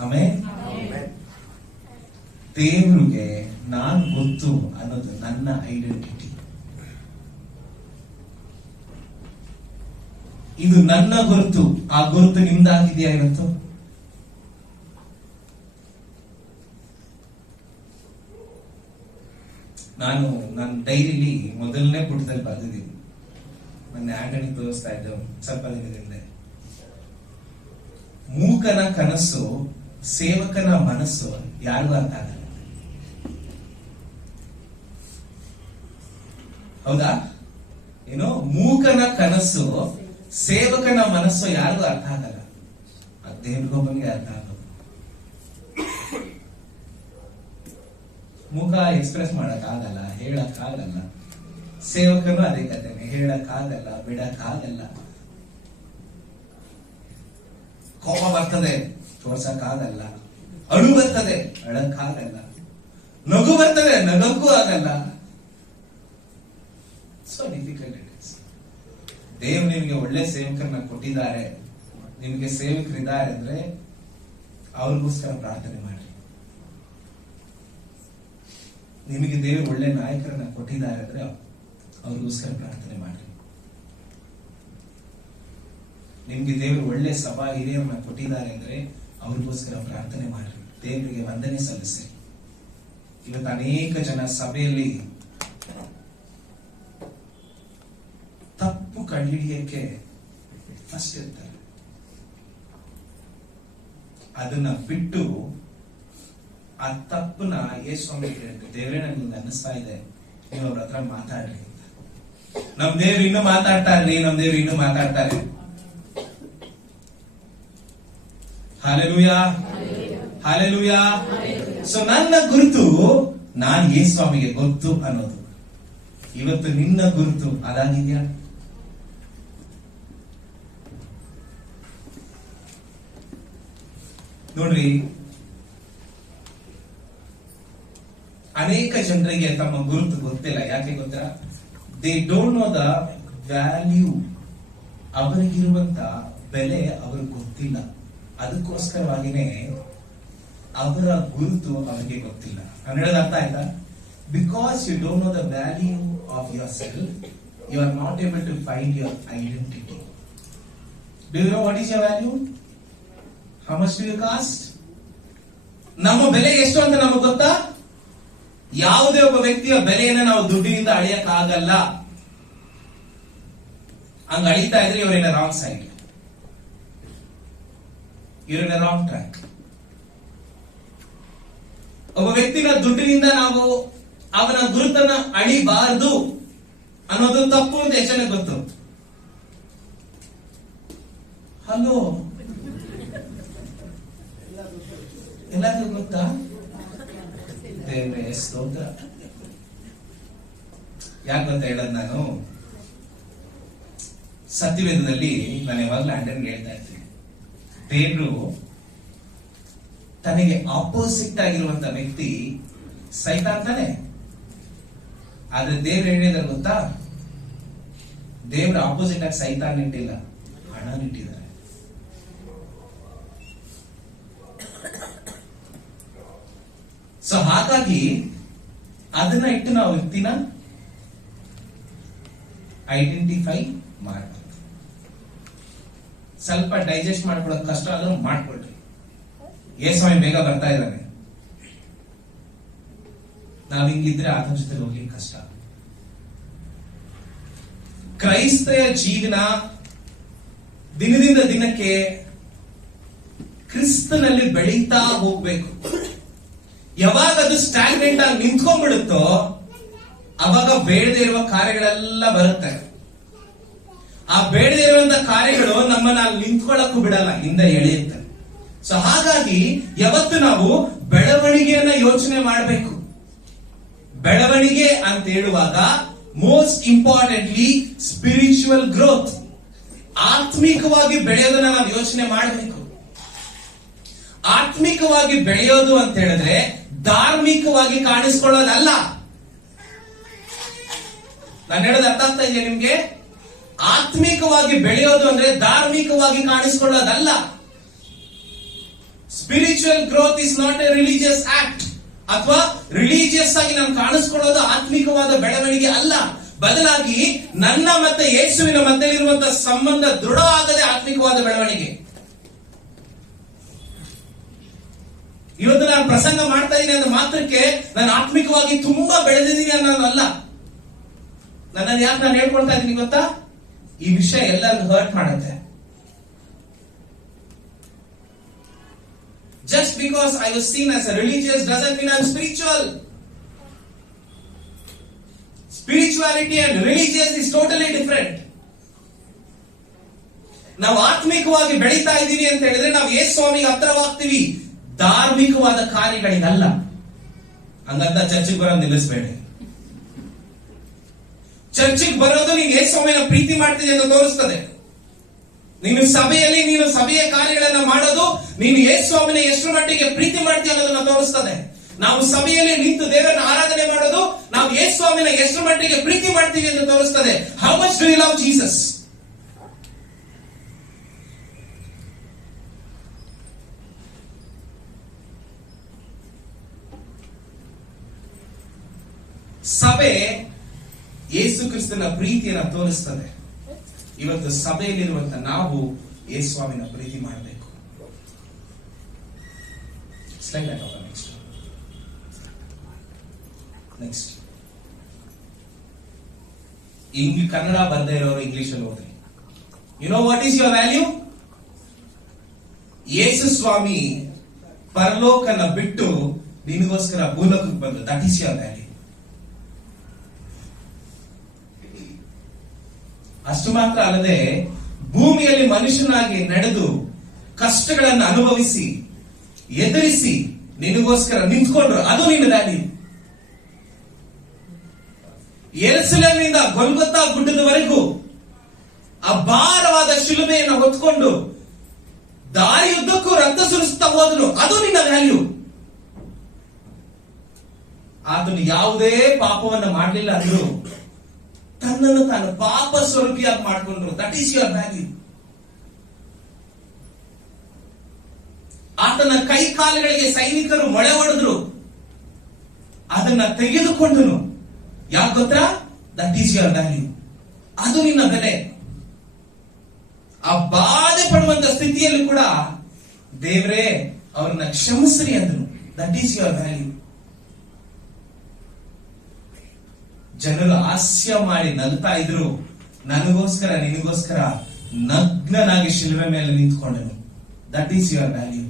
ಆಮೇಲೆ ದೇವರಿಗೆ ನಾನ್ ಗೊತ್ತು ಅನ್ನೋದು ನನ್ನ ಐಡೆಂಟಿಟಿ. ಇದು ನನ್ನ ಗುರುತು. ಆ ಗುರುತು ನಿಮ್ದಾಗಿದೆಯಾ ಇವತ್ತು? ನಾನು ನನ್ನ ಡೈರಿಲಿ ಮೊದಲನೇ ಪುಟದಲ್ಲಿ ಬರೆದಿದ್ದೀನಿ. ಮೊನ್ನೆ ಆಂಗಣಿ ತೋರಿಸ್ತಾ ಇದ್ದೆ ಸ್ವಲ್ಪ ದಿನದಿಂದ. ಮೂಕನ ಕನಸು, ಸೇವಕನ ಮನಸ್ಸು ಯಾರಿಗೂ ಅರ್ಥ ಆಗಲ್ಲ. ಹೌದಾ? ಏನು? ಮೂಕನ ಕನಸು, ಸೇವಕನ ಮನಸ್ಸು ಯಾರಿಗೂ ಅರ್ಥ ಆಗಲ್ಲ. ದೇವ್ರಿಗೊಬ್ಬನಿಗೆ ಅರ್ಥ ಆಗೋದು. ಮುಖ ಎಕ್ಸ್ಪ್ರೆಸ್ ಮಾಡಕ್ ಆಗಲ್ಲ, ಹೇಳಕ್ ಆಗಲ್ಲ. ಸೇವಕನು ಅದೇ ಕಥೆನೆ, ಹೇಳಕ್ ಆಗಲ್ಲ, ಬಿಡಕ್ ಆಗಲ್ಲ. ಕೋಪ ಬರ್ತದೆ, ತೋರ್ಸಕ್ ಆಗಲ್ಲ. ಅಳು ಬರ್ತದೆ, ಅಳಕ್ಕಾಗಲ್ಲ. ನಗು ಬರ್ತದೆ, ನಗಕ್ಕೂ ಆಗಲ್ಲ. So difficult it is. ದೇವ್ರು ನಿಮಗೆ ಒಳ್ಳೆ ಸೇವಕರನ್ನ ಕೊಟ್ಟಿದ್ದಾರೆ, ನಿಮಗೆ ಸೇವಕರಿದ್ದಾರೆ ಅಂದ್ರೆ ಅವ್ರಿಗೋಸ್ಕರ ಪ್ರಾರ್ಥನೆ ಮಾಡಿ. ನಿಮಗೆ ದೇವರು ಒಳ್ಳೆ ನಾಯಕರನ್ನ ಕೊಟ್ಟಿದ್ದಾರೆ ಅಂದ್ರೆ ಅವ್ರಿಗೋಸ್ಕರ ಪ್ರಾರ್ಥನೆ ಮಾಡಿ. ನಿಮ್ಗೆ ದೇವರು ಒಳ್ಳೆ ಸಭಾ ಹಿರಿಯರನ್ನ ಕೊಟ್ಟಿದ್ದಾರೆ ಅಂದ್ರೆ ಅವ್ರಿಗೋಸ್ಕರ ಪ್ರಾರ್ಥನೆ ಮಾಡಿ. ದೇವರಿಗೆ ವಂದನೆ ಸಲ್ಲಿಸಿ. ಇವತ್ತು ಅನೇಕ ಜನ ಸಭೆಯಲ್ಲಿ ತಪ್ಪು ಕಂಡುಹಿಡಿಯಕ್ಕೆ ಫಸ್ಟ್ ಇರ್ತಾರೆ. ಅದನ್ನ ಬಿಟ್ಟು ಆ ತಪ್ಪನ್ನ ಯೇಸುಸ್ವಾಮಿ ಹೇಳಿದ್ರು, ದೇವರೇ ನನಗೆ ಅನ್ನಿಸ್ತಾ ಇದೆ, ನೀವು ಅವ್ರ ಹತ್ರ ಮಾತಾಡ್ರಿ. ನಮ್ ದೇವ್ರು ಇನ್ನೂ ಮಾತಾಡ್ತಾರ್ರಿ, ನಮ್ ದೇವ್ರು ಇನ್ನೂ ಮಾತಾಡ್ತಾರೆ. Hallelujah, hallelujah. ಸೊ ನನ್ನ ಗುರುತು ನಾನ್ ಯೇಸುಸ್ವಾಮಿಗೆ ಗೊತ್ತು ಅನ್ನೋದು. ಇವತ್ತು ನಿನ್ನ ಗುರುತು ಅದಾಗಿದ್ಯಾ? ನೋಡ್ರಿ, ಅನೇಕ ಜನರಿಗೆ ತಮ್ಮ ಗುರುತು ಗೊತ್ತಿಲ್ಲ. ಯಾಕೆ ಗೊತ್ತಾ? They don't know the value. ಅವರಿಗಿರುವಂತ ಬೆಲೆ ಅವ್ರಿಗೆ ಗೊತ್ತಿಲ್ಲ. ಅದಕ್ಕೋಸ್ಕರವಾಗಿನೇ ಅವರ ಗುರುತು ಅವರಿಗೆ ಗೊತ್ತಿಲ್ಲ. ನಾನು ಹೇಳೋದು ಅರ್ಥ ಆಯ್ತಾ? Because you don't know the value of yourself, you are not able to find your identity. Do you know what is your value? How much do you cost? ನಮ್ಮ ಬೆಲೆ ಎಷ್ಟು ಅಂತ ನಮಗೆ ಗೊತ್ತಾ? ಯಾವುದೇ ಒಬ್ಬ ವ್ಯಕ್ತಿಯ ಬೆಲೆಯನ್ನ ನಾವು ದುಡ್ಡಿನಿಂದ ಅಳಿಯಕ್ಕಾಗಲ್ಲ. ಹಂಗ ಅಳಿತಾ ಇದ್ರೆ ಇವರಿನ ರಾಂಗ್ ಸೈಡ್, ಇವರಿನ ರಾಂಗ್ ಟ್ರ್ಯಾಕ್. ಒಬ್ಬ ವ್ಯಕ್ತಿನ ದುಡ್ಡಿನಿಂದ ನಾವು ಅವನ ಗುರುತನ್ನ ಅಳಿಬಾರದು ಅನ್ನೋದು ತಪ್ಪು ಅಂತ ಎಷ್ಟು ಜನಕ್ಕೆ ಗೊತ್ತು? ಹಲೋ, ಎಲ್ಲರಿಗೂ ಗೊತ್ತಾ? ದೇವರೇ ಸ್ತೋತ್ರ. ಯಾಕೆ ಗೊತ್ತಾ ಹೇಳೋದು? ನಾನು ಸತ್ಯವೇದದಲ್ಲಿ ನಾನು ಯಾವಾಗಲೂ ಅಂಡನ್ ಹೇಳ್ತಾ ಇರ್ತೀನಿ, ದೇವರು ತನಗೆ ಆಪೋಸಿಟ್ ಆಗಿರುವಂತ ವ್ಯಕ್ತಿ ಸೈತಾನ್ ತಾನೆ. ಆದ್ರೆ ದೇವ್ರು ಹೇಳಿದ್ರೆ ಗೊತ್ತಾ? ದೇವ್ರ ಆಪೋಸಿಟ್ ಆಗಿ ಸೈತಾನ್ ಇಟ್ಟಿಲ್ಲ, ಹಣ ಇಟ್ಟಿದ್ದಾರೆ. ಸೊ ಹಾಗಾಗಿ ಅದನ್ನ ಇಟ್ಟು ನಾವು ವ್ಯಕ್ತಿನ ಐಡೆಂಟಿಫೈ ಮಾಡಬೇಕು. ಸ್ವಲ್ಪ ಡೈಜೆಸ್ಟ್ ಮಾಡ್ಕೊಳ್ಳೋದು ಕಷ್ಟ ಆದ್ರೂ ಮಾಡ್ಕೊಳ್ರಿ. ಯೇಸುಸ್ವಾಮಿ ಬೇಗ ಬರ್ತಾ ಇದ್ದಾನೆ. ನಾವ್ ಹಿಂಗಿದ್ರೆ ಆತನ ಜೊತೆ ಹೋಗ್ಲಿಕ್ಕೆ ಕಷ್ಟ. ಕ್ರೈಸ್ತೆಯ ಜೀವನ ದಿನದಿಂದ ದಿನಕ್ಕೆ ಕ್ರಿಸ್ತನಲ್ಲಿ ಬೆಳೀತಾ ಹೋಗ್ಬೇಕು. ಯಾವಾಗ ಅದು ಸ್ಟ್ಯಾಗ್ನೆಂಟ್ ಆಗಿ ನಿಂತ್ಕೊಂಡ್ಬಿಡುತ್ತೋ ಅವಾಗ ಬೇಡದೇ ಇರುವ ಕಾರ್ಯಗಳೆಲ್ಲ ಬರುತ್ತೆ. ಆ ಬೇಡದೇ ಇರುವಂತ ಕಾರ್ಯಗಳು ನಮ್ಮನ್ನ ಅಲ್ಲಿ ನಿಂತ್ಕೊಳ್ಳಕ್ಕೂ ಬಿಡಲ್ಲ, ಹಿಂದೆ ಎಳೆಯುತ್ತೆ. ಸೊ ಹಾಗಾಗಿ ಯಾವತ್ತು ನಾವು ಬೆಳವಣಿಗೆಯನ್ನ ಯೋಚನೆ ಮಾಡಬೇಕು. ಬೆಳವಣಿಗೆ ಅಂತ ಹೇಳುವಾಗ ಮೋಸ್ಟ್ ಇಂಪಾರ್ಟೆಂಟ್ಲಿ ಸ್ಪಿರಿಚುವಲ್ ಗ್ರೋತ್, ಆತ್ಮಿಕವಾಗಿ ಬೆಳೆಯೋದನ್ನ ನಾವು ಯೋಚನೆ ಮಾಡಬೇಕು. ಆತ್ಮಿಕವಾಗಿ ಬೆಳೆಯೋದು ಅಂತ ಹೇಳಿದ್ರೆ ಧಾರ್ಮಿಕವಾಗಿ ಕಾಣಿಸ್ಕೊಳ್ಳೋದಲ್ಲ. ನಾನು ಹೇಳೋದು ಅರ್ಥ ಆಗ್ತಾ ಇದೆಯಾ ನಿಮ್ಗೆ? ಆತ್ಮಿಕವಾಗಿ ಬೆಳೆಯೋದು ಅಂದ್ರೆ ಧಾರ್ಮಿಕವಾಗಿ ಕಾಣಿಸ್ಕೊಳ್ಳೋದಲ್ಲ. Spiritual growth is not a religious act. ಅಥವಾ ರಿಲಿಜಿಯಸ್ ಆಗಿ ನಾನು ಕಾಣಿಸ್ಕೊಳ್ಳೋದು ಆತ್ಮಿಕವಾದ ಬೆಳವಣಿಗೆ ಅಲ್ಲ. ಬದಲಾಗಿ ನನ್ನ ಮತ್ತೆ ಯೇಸುವಿನ ಮಧ್ಯೆಯಿರುವಂತಹ ಸಂಬಂಧ ದೃಢವಾಗದೆ ಆತ್ಮಿಕವಾದ ಬೆಳವಣಿಗೆ. ಇವತ್ತು ನಾನು ಪ್ರಸಂಗ ಮಾಡ್ತಾ ಇದ್ದೀನಿ ಅಂದ ಮಾತ್ರಕ್ಕೆ ನಾನು ಆತ್ಮಿಕವಾಗಿ ತುಂಬಾ ಬೆಳೆದಿದ್ದೀನಿ ಅನ್ನೋದಲ್ಲ. ನನ್ನನ್ನು ಯಾಕೆ ನಾನು ಹೇಳ್ಕೊಳ್ತಾ ಇದ್ದೀನಿ ಗೊತ್ತಾ? ಈ ವಿಷಯ ಎಲ್ಲರಿಗೂ ಹರ್ಟ್ ಮಾಡುತ್ತೆ. Just because I was seen as a religious doesn't mean I'm spiritual. Spirituality and religious is totally different. ನಾವು ಆತ್ಮಿಕವಾಗಿ ಬೆಳೀತಾ ಇದ್ದೀವಿ ಅಂತ ಹೇಳಿದ್ರೆ ನಾವು ಯೇಸುಸ್ವಾಮಿಗೆ ಹತ್ರವಾಗ್ತೀವಿ, ಧಾರ್ಮಿಕವಾದ ಕಾರ್ಯಗಳಿಗಲ್ಲ. ಹಂಗಂತ ಚರ್ಚಿಗೆ ಬರೋದು ನಿಲ್ಲಿಸಬೇಡಿ. ಚರ್ಚಿಗೆ ಬರೋದು ನೀನು ಯೇಸುಸ್ವಾಮಿನ ಪ್ರೀತಿ ಮಾಡ್ತಿದೆ ಅಂತ ತೋರಿಸ್ತದೆ. ನೀನು ಸಭೆಯ ಕಾರ್ಯಗಳನ್ನ ಮಾಡೋದು ನೀನು ಯೇಸು ಸ್ವಾಮಿನ ಎಷ್ಟು ಮಟ್ಟಿಗೆ ಪ್ರೀತಿ ಮಾಡ್ತೀಯ ಅನ್ನೋದನ್ನ ತೋರಿಸ್ತದೆ. ನಾವು ಸಭೆಯಲ್ಲಿ ನಿಂತು ದೇವರನ್ನ ಆರಾಧನೆ ಮಾಡೋದು ನಾವು ಯೇಸು ಸ್ವಾಮಿನ ಎಷ್ಟು ಮಟ್ಟಿಗೆ ಪ್ರೀತಿ ಮಾಡ್ತೀವಿ ಎಂದು ತೋರಿಸ್ತದೆ. How much do you love Jesus? ಸಭೆ ಯೇಸು ಕ್ರಿಸ್ತನ ಪ್ರೀತಿಯನ್ನ ತೋರಿಸ್ತದೆ. ಇವತ್ತು ಸಭೆಯಲ್ಲಿರುವಂತ ನಾವು ಯೇಸು ಸ್ವಾಮಿನ ಪ್ರೀತಿ ಮಾಡಬೇಕು. ನೆಕ್ಸ್ಟ್ ಕನ್ನಡ ಬರ್ದೇ ಇರೋರು ಇಂಗ್ಲಿಷ್ ಅಲ್ಲಿ ಓದಿ. You know what is your value? Yesu Swami ಪರಲೋಕನ ಬಿಟ್ಟು ನಿನಗೋಸ್ಕರ ಭೂಲೋಕಕ್ಕೆ ಬಂದು, ದಟ್ ಈಸ್ ಯುವರ್ ವ್ಯಾಲ್ಯೂ. ಅಷ್ಟು ಮಾತ್ರ ಅಲ್ಲದೆ ಭೂಮಿಯಲ್ಲಿ ಮನುಷ್ಯನಾಗಿ ನಡೆದು ಕಷ್ಟಗಳನ್ನು ಅನುಭವಿಸಿ ಎದುರಿಸಿ ನಿನಗೋಸ್ಕರ ನಿಂತ್ಕೊಂಡ್ರು, ಅದು ನಿನ್ನ ವ್ಯಾಲ್ಯೂ. ಯೆರೂಸಲೇಮಿನಿಂದ ಗೊಲ್ಗೊಥಾ ಗುಡ್ಡದವರೆಗೂ ಆ ಭಾರವಾದ ಶಿಲುಬೆಯನ್ನು ಹೊತ್ಕೊಂಡು ದಾರಿಯುದ್ದಕ್ಕೂ ರಕ್ತ ಸುರಿಸುತ್ತಾ ಹೋದನು, ಅದು ನಿನ್ನ ವ್ಯಾಲ್ಯೂ. ಆತನು ಯಾವುದೇ ಪಾಪವನ್ನು ಮಾಡಲಿಲ್ಲ ಅಂದ್ರು ತನ್ನನ್ನು ತಾನು ಪಾಪ ಸ್ವರೂಪಿಯಾಗಿ ಮಾಡಿಕೊಂಡ್ರು, ದಟ್ ಈಸ್ ಯುವರ್ ವ್ಯಾಲ್ಯೂ. ಆತನ ಕೈ ಕಾಲುಗಳಿಗೆ ಸೈನಿಕರು ಮೊಳೆ ಹೊಡೆದ್ರು, ಅದನ್ನ ತೆಗೆದುಕೊಂಡನು. ಯಾಕೆ ಗೊತ್ತಾ? That is your value. ಅದು ನಿನ್ನ ಬೆಲೆ. ಆ ಬಾಧೆ ಪಡುವಂತ ಸ್ಥಿತಿಯಲ್ಲಿ ಕೂಡ ದೇವರೇ ಅವ್ರನ್ನ ಕ್ಷಮಿಸ್ರಿ ಅಂದನು, ದಟ್ ಈಸ್ ಯುವರ್ ವ್ಯಾಲ್ಯೂ. ಜನರು ಹಾಸ್ಯ ಮಾಡಿ ನಗ್ತಾ ಇದ್ರು, ನನಗೋಸ್ಕರ ನಿನಗೋಸ್ಕರ ನಗ್ನನಾಗಿ ಶಿಲುಬೆ ಮೇಲೆ ನಿಂತ್ಕೊಂಡನು, ದಟ್ ಈಸ್ ಯುವರ್ ವ್ಯಾಲ್ಯೂ.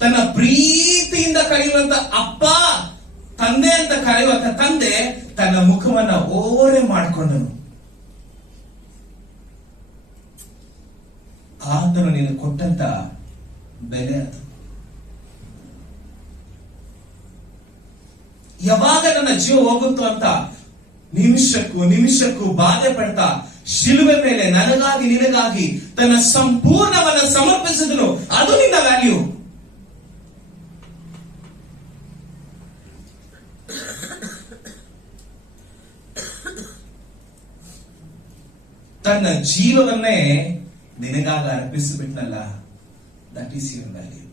ತನ್ನ ಪ್ರೀತಿಯಿಂದ ಕರೆಯುವಂತ ಅಪ್ಪ, ತಂದೆ ಅಂತ ಕರೆಯುವಂತ ತಂದೆ ತನ್ನ ಮುಖವನ್ನ ಓರೆ ಮಾಡಿಕೊಂಡನು. ಆತನು ನೀನು ಕೊಟ್ಟಂತ ಬೆಲೆ ಅದು. ಯಾವಾಗ ನನ್ನ ಜೀವ ಹೋಗುತ್ತೋ ಅಂತ ನಿಮಿಷಕ್ಕೂ ಬಾಧೆ ಪಡ್ತಾ ಶಿಲುಬೆ ಮೇಲೆ ನನಗಾಗಿ ನಿನಗಾಗಿ ತನ್ನ ಸಂಪೂರ್ಣವನ್ನ ಸಮರ್ಪಿಸಿದನು, ಅದು ನಿನ್ನ ವ್ಯಾಲ್ಯೂ. ತನ್ನ ಜೀವವನ್ನೇ ನಿನಗಾಗ ಅರ್ಪಿಸಿಬಿಟ್ನಲ್ಲ, that is your value.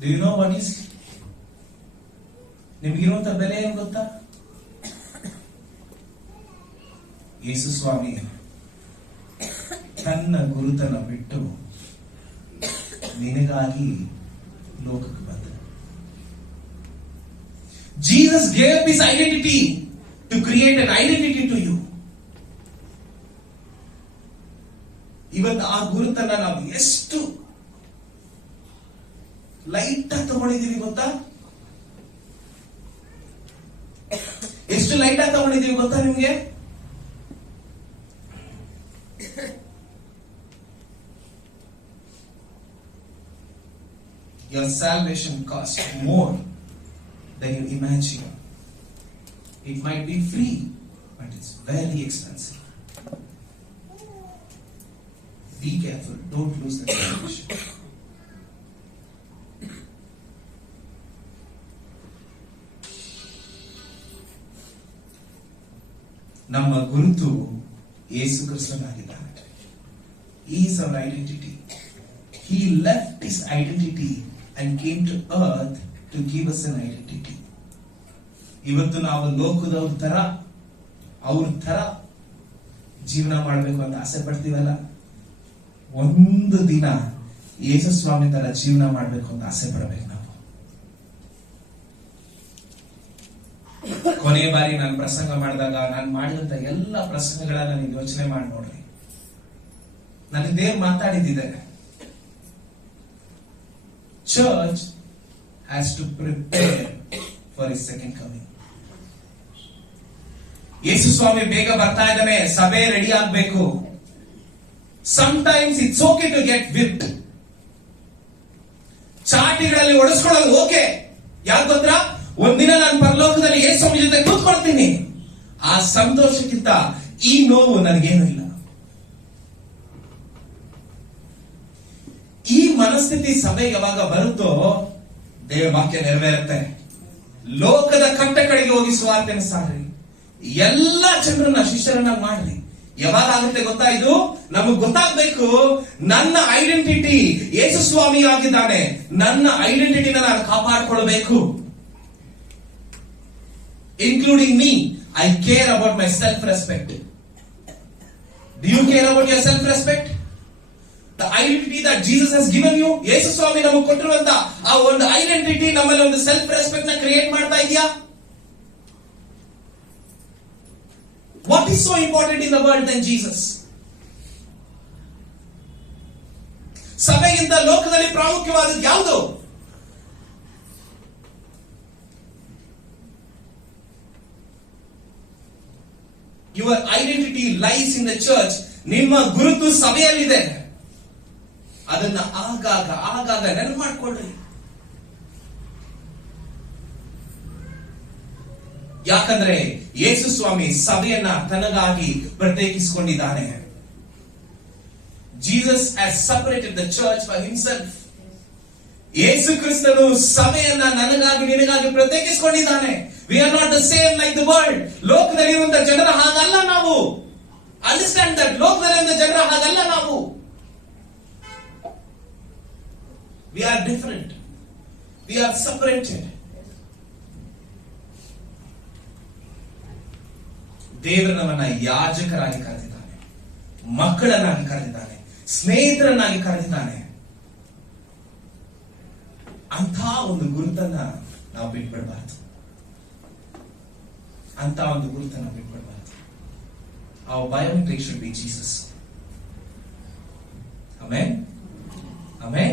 Do you know what is? ನಿಮಗಿರುವಂತ ಬೆಲೆ ಏನು ಗೊತ್ತಾ? ಯೇಸು ಸ್ವಾಮಿ ತನ್ನ ಗುರುತನ್ನ ಬಿಟ್ಟು ನಿನಗಾಗಿ ಲೋಕಕ್ಕೆ ಬಂದ. Jesus gave up his identity to create an identity to you. ಇವತ್ತು ಆ ಗುರುತನ್ನ ನಾವು ಎಷ್ಟು ಲೈಟ್ ಆಗಿ ತಗೊಂಡಿದ್ದೀವಿ ಗೊತ್ತಾ? ಎಷ್ಟು ಲೈಟ್ ಆಗಿ ತಗೊಂಡಿದ್ದೀವಿ ಗೊತ್ತಾ ನಿಮ್ಗೆ? Your salvation costs more than you imagine. It might be free, but it's very expensive. Be careful, don't lose the salvation. ನಮ್ಮ ಗುರುತು ಯೇಸು ಕ್ರಿಸ್ತನಾಗಿದ್ದಾನೆ. He is our identity. He left his identity and came to earth to give us an identity. ಇವತ್ತು ನಾವು ಲೋಕದವ್ರ ತರ ಅವ್ರ ತರ ಜೀವನ ಮಾಡಬೇಕು ಅಂತ ಆಸೆ ಪಡ್ತೀವಲ್ಲ, ಒಂದು ದಿನ ಯೇಸು ಸ್ವಾಮಿ ತರ ಜೀವನ ಮಾಡಬೇಕು ಅಂತ ಆಸೆ ಪಡಬೇಕು ನಾವು. ಕೊನೆಯ ಬಾರಿ ನಾನು ಪ್ರಸಂಗ ಮಾಡಿದಾಗ ನಾನು ಮಾಡಿದಂತ ಎಲ್ಲ ಪ್ರಸಂಗಗಳನ್ನ ನೀವು ಯೋಚನೆ ಮಾಡಿ ನೋಡ್ರಿ. ನನಗೆ ದೇವ್ರು ಮಾತಾಡಿದ್ದಿದೆ, church has to prepare for his second coming. ಯೇಸು ಸ್ವಾಮಿ ಬೇಗ ಬರ್ತಾ ಇದ್ದಾನೆ, ಸಭೆ ರೆಡಿ ಆಗ್ಬೇಕು. Sometimes it's okay to get whipped. ಚಾಟಿಗಳಲ್ಲಿ ಒಡಿಸ್ಕೊಳ್ಳೋದು ಓಕೆ. ಯಾಕೆ ಗೊತ್ತಾ? ಒಂದಿನ ನಾನು ಪರಲೋಕದಲ್ಲಿ ಆ ಸಂತೋಷಕ್ಕಿಂತ ಈ ನೋವು ನನಗೇನು ಇಲ್ಲ. ಈ ಮನಸ್ಥಿತಿ ಸಭೆಗೆ ಯಾವಾಗ ಬರುತ್ತೋ ದೇವರ ವಾಕ್ಯ ನೆರವೇರುತ್ತೆ. ಲೋಕದ ಕಟ್ಟ ಕಡೆಗೆ ಹೋಗಿ ಸುವಾರ್ತೆಯನ್ನು ಸಾರ್ರಿ, ಎಲ್ಲಾ ಜನರನ್ನ ಶಿಷ್ಯರನ್ನ ಮಾಡ್ರಿ. ಯಾವಾಗ ಆಗುತ್ತೆ ಗೊತ್ತಾ? ಇದು ನಮಗ್ ಗೊತ್ತಾಗ್ಬೇಕು, ನನ್ನ ಐಡೆಂಟಿಟಿ ಯೇಸು ಸ್ವಾಮಿ ಆಗಿದ್ದಾನೆ, ನನ್ನ ಐಡೆಂಟಿಟಿನ ನಾನು ಕಾಪಾಡ್ಕೊಳ್ಬೇಕು. Including me, I care about my self respect. Do you care about your self respect? The identity that Jesus has given you, Yesu Swami ನಮಗೆ ಕೊಟ್ಟಿರುವಂತ ಆ ಒಂದು ಐಡೆಂಟಿಟಿ ನಮ್ಮಲ್ಲಿ ಒಂದು ಸೆಲ್ಫ್ ರೆಸ್ಪೆಕ್ಟ್ ನ ಕ್ರಿಯೇಟ್ ಮಾಡ್ತಾ ಇದೆಯಾ? What is so important in the world than Jesus? ಸಭೆಗಿಂತ ಲೋಕದಲ್ಲಿ ಪ್ರಾಮುಖ್ಯವಾದದ್ದು ಯಾವುದು? Your identity lies in the church. ನಿಮ್ಮ ಗುರುತು ಸಭೆಯಲ್ಲಿದೆ. ಅದನ್ನ ಆಗಾಗ ನೆನಪು ಮಾಡ್ಕೊಳ್ರಿ. ಯಾಕಂದ್ರೆ ಯೇಸು ಸ್ವಾಮಿ ಸಭೆಯನ್ನ ತನಗಾಗಿ ಪ್ರತ್ಯೇಕಿಸಿಕೊಂಡಿದ್ದಾನೆ. Jesus has separated the church for himself. ಯೇಸು ಕ್ರಿಸ್ತನು ಸಭೆಯನ್ನ ನನಗಾಗಿ ನಿನಗಾಗಿ ಪ್ರತ್ಯೇಕಿಸಿಕೊಂಡಿದ್ದಾನೆ. We are not the same like the world. ಲೋಕದಲ್ಲಿರುವಂತ ಜನರ ಹಾಗಲ್ಲ ನಾವು. Understand that. ಲೋಕದಲ್ಲಿರುವಂತ ಜನರ ಹಾಗಲ್ಲ ನಾವು. We are different. We are separated. ದೇವರು ನಮ್ಮನ್ನ ಯಾಜಕರಾಗಿ ಕರೆದಿದ್ದಾನೆ, ಮಕ್ಕಳನ್ನಾಗಿ ಕರೆದಿದ್ದಾನೆ, ಸ್ನೇಹಿತರನ್ನಾಗಿ ಕರೆದಿದ್ದಾನೆ. ಅಂತ ಒಂದು ಗುರುತನ್ನ ನಾವು ಬಿಟ್ಬಿಡಬಾರ್ದು. ಅಂತ ಒಂದು ಗುರುತನ್ನ ಬಿಟ್ಬಿಡಬಾರ್ದು. Our biometric should be Jesus. Amen. Amen.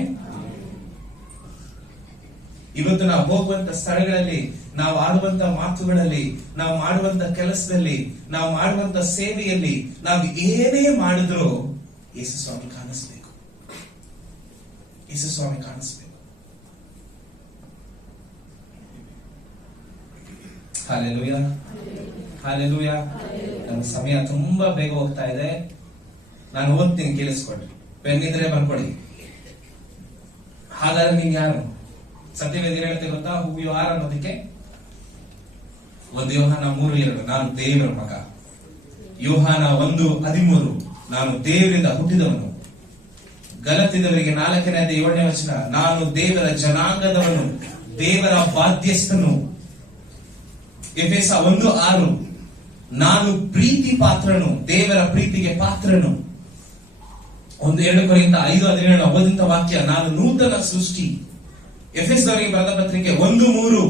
ಇವತ್ತು ನಾವು ಹೋಗುವಂತ ಸ್ಥಳಗಳಲ್ಲಿ, ನಾವು ಆಡುವಂತ ಮಾತುಗಳಲ್ಲಿ, ನಾವು ಮಾಡುವಂತ ಕೆಲಸದಲ್ಲಿ, ನಾವು ಮಾಡುವಂತ ಸೇವೆಯಲ್ಲಿ, ನಾವು ಏನೇ ಮಾಡಿದ್ರು ಯೇಸು ಸ್ವಾಮಿ ಕಾಣಿಸ್ಬೇಕು. ಯೇಸು ಸ್ವಾಮಿ ಕಾಣಿಸ್ಬೇಕು. Hallelujah, hallelujah. ನನ್ನ ಸಮಯ ತುಂಬಾ ಬೇಗ ಹೋಗ್ತಾ ಇದೆ. ನಾನು ಓದ್ತೀನಿ, ಕೇಳಿಸ್ಕೊಡ್ರಿ. ಪೆನ್ ಇದ್ರೆ ಬರ್ಕೊಡಿ. ಹಾಗಾದ್ರೆ ನೀನ್ ಯಾರು? ಸತ್ಯವೇದ ಹೇಳ್ತೇವೆ ಗೊತ್ತಾ? ಹೂ ಯು ಆರ್ ಅನ್ನೋದಕ್ಕೆ 1 ಯೋಹಾನ 3:2 ನಾನು ದೇವರ ಮಗ. ಯೋಹಾನ 1:13 ನಾನು ದೇವರಿಂದ ಹುಟ್ಟಿದವನು. ಗಲಾತ್ಯದವರಿಗೆ 4:7 ನಾನು ದೇವರ ಜನಾಂಗದವನು, ದೇವರ ಬಾಧ್ಯಸ್ಥನು. ಎಫೆಸ 1:6 ನಾನು ಪ್ರೀತಿ ಪಾತ್ರನು, ದೇವರ ಪ್ರೀತಿಗೆ ಪಾತ್ರನು. 1 ಕೊರಿಂಥ 5:17 ಅವಧಿಂತ ವಾಕ್ಯ ನಾನು ನೂತನ ಸೃಷ್ಟಿ. ಎಫೆಸದವರಿಗೆ ಬರೆದ ಪತ್ರಿಕೆ 1:3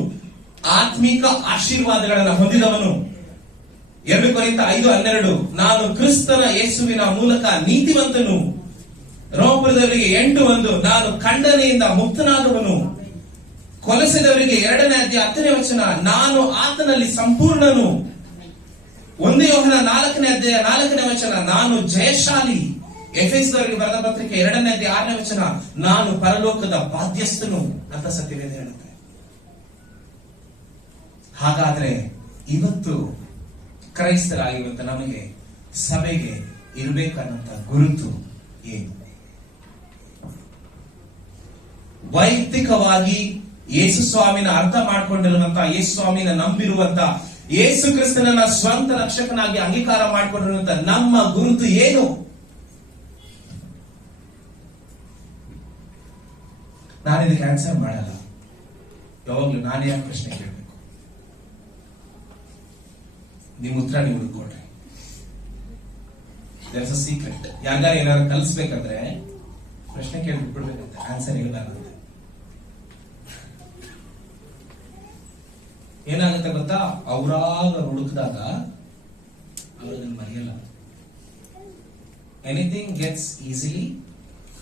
ಆತ್ಮಿಕ ಆಶೀರ್ವಾದಗಳನ್ನು ಹೊಂದಿದವನು. 2 ಕೊರಿಂಥ 5:12 ನಾನು ಕ್ರಿಸ್ತನ ಯೇಸುವಿನ ಮೂಲಕ ನೀತಿವಂತನು. ರೋಮಪುರದವರಿಗೆ 8:1 ನಾನು ಖಂಡನೆಯಿಂದ ಮುಕ್ತನಾದವನು. ಕೊಲಸೆದವರಿಗೆ 2ನೇ ಅಧ್ಯಾಯ 10ನೇ ನಾನು ಆತನಲ್ಲಿ ಸಂಪೂರ್ಣನು. 1 ಯೋಹಾನ 4ನೇ ಅಧ್ಯಾಯ 4ನೇ ನಾನು ಜಯಶಾಲಿ. ಎಫೆಸದವರಿಗೆ ಬರೆದ ಪತ್ರಿಕೆ 2ನೇ ಅಧ್ಯಾಯ 6ನೇ ನಾನು ಪರಲೋಕದ ಬಾಧ್ಯಸ್ಥನು ಅಂತ ಸತ್ಯವೇದ ಹೇಳುತ್ತೆ. ಹಾಗಾದ್ರೆ ಇವತ್ತು ಕ್ರೈಸ್ತರಾಗಿರುವಂತ ನಮಗೆ, ಸಭೆಗೆ ಇರಬೇಕನ್ನಂತ ಗುರುತು ಏನು? ವೈಯಕ್ತಿಕವಾಗಿ ಯೇಸು ಸ್ವಾಮಿನ ಅರ್ಥ ಮಾಡ್ಕೊಂಡಿರುವಂತ, ಯೇಸು ಸ್ವಾಮಿನ ನಂಬಿರುವಂತ, ಯೇಸು ಕ್ರಿಸ್ತನನ್ನ ಸ್ವಂತ ರಕ್ಷಕನಾಗಿ ಅಂಗೀಕಾರ ಮಾಡಿಕೊಂಡಿರುವಂತ ನಮ್ಮ ಗುರುತು ಏನು? ನಾನು ಇದಕ್ಕೆ ಆನ್ಸರ್ ಮಾಡಲ್ಲ. ಯಾವಾಗ್ಲೂ ನಾನೇ ಯಾಕೆ ಪ್ರಶ್ನೆ ಕೇಳಬೇಕು? ನಿಮ್ ಉತ್ತರ ನೀವು ಹುಡ್ಕೊಡ್ರಿ. There's a secret. ಯಾರ್ಯಾರು ಏನಾದ್ರು ಕಲಿಸ್ಬೇಕಂದ್ರೆ ಪ್ರಶ್ನೆ ಕೇಳ್ಬಿಟ್ಬಿಡ್ಬೇಕಂತೆ, ಆನ್ಸರ್ ಹೇಳಬಾರ್ದಂತೆ. ಏನಾಗುತ್ತೆ ಗೊತ್ತಾ? ಅವರಾಗ ಹುಡುಕಿದಾಗ ಅವರದನ್ನು ಮರೆಯಲ್ಲ. Anything gets easily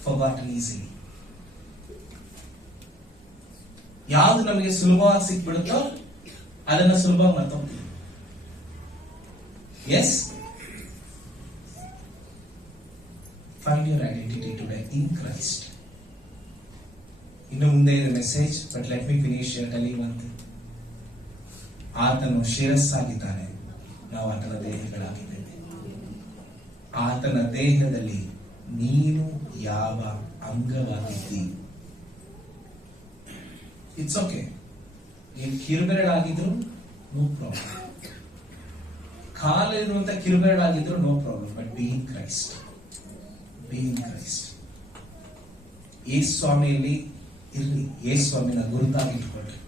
forgotten easily. ಯಾವ್ದು ನಮಗೆ ಸುಲಭವಾಗಿ ಸಿಕ್ಬಿಡುತ್ತೋ ಅದನ್ನ ಸುಲಭವಾಗಿ ಮರ್ತೋಗ್ತೀವಿ. Yes, find your identity today in Christ. ಇನ್ನು ಮುಂದೆ ಇದೆ message, but let me finish telling one thing. ಆತನು ಶಿರಸ್ಸಾಗಿದ್ದಾನೆ, ನಾವು ಆತನ ದೇಹಗಳಾಗಿದ್ದೇವೆ. ಆತನ ದೇಹದಲ್ಲಿ ನೀನು ಯಾವ ಅಂಗವಾಗಿದ್ದಿ. ಇಟ್ಸ್ ಓಕೆ, ನೀನು ಕಿರುಬೆರಳಾಗಿದ್ರು ನೋ ಪ್ರಾಬ್ಲಮ್, ಕಾಲಿರುವಂತ ಕಿರುಬೆರಳಾಗಿದ್ರು no problem, but be in Christ, be in Christ. Yesu ಸ್ವಾಮಿಯಲ್ಲಿ ಇರ್ಲಿ, ಯೇಸು ಸ್ವಾಮಿನ ಗುರುತಾಗಿಟ್ಕೊಳ್ರಿ,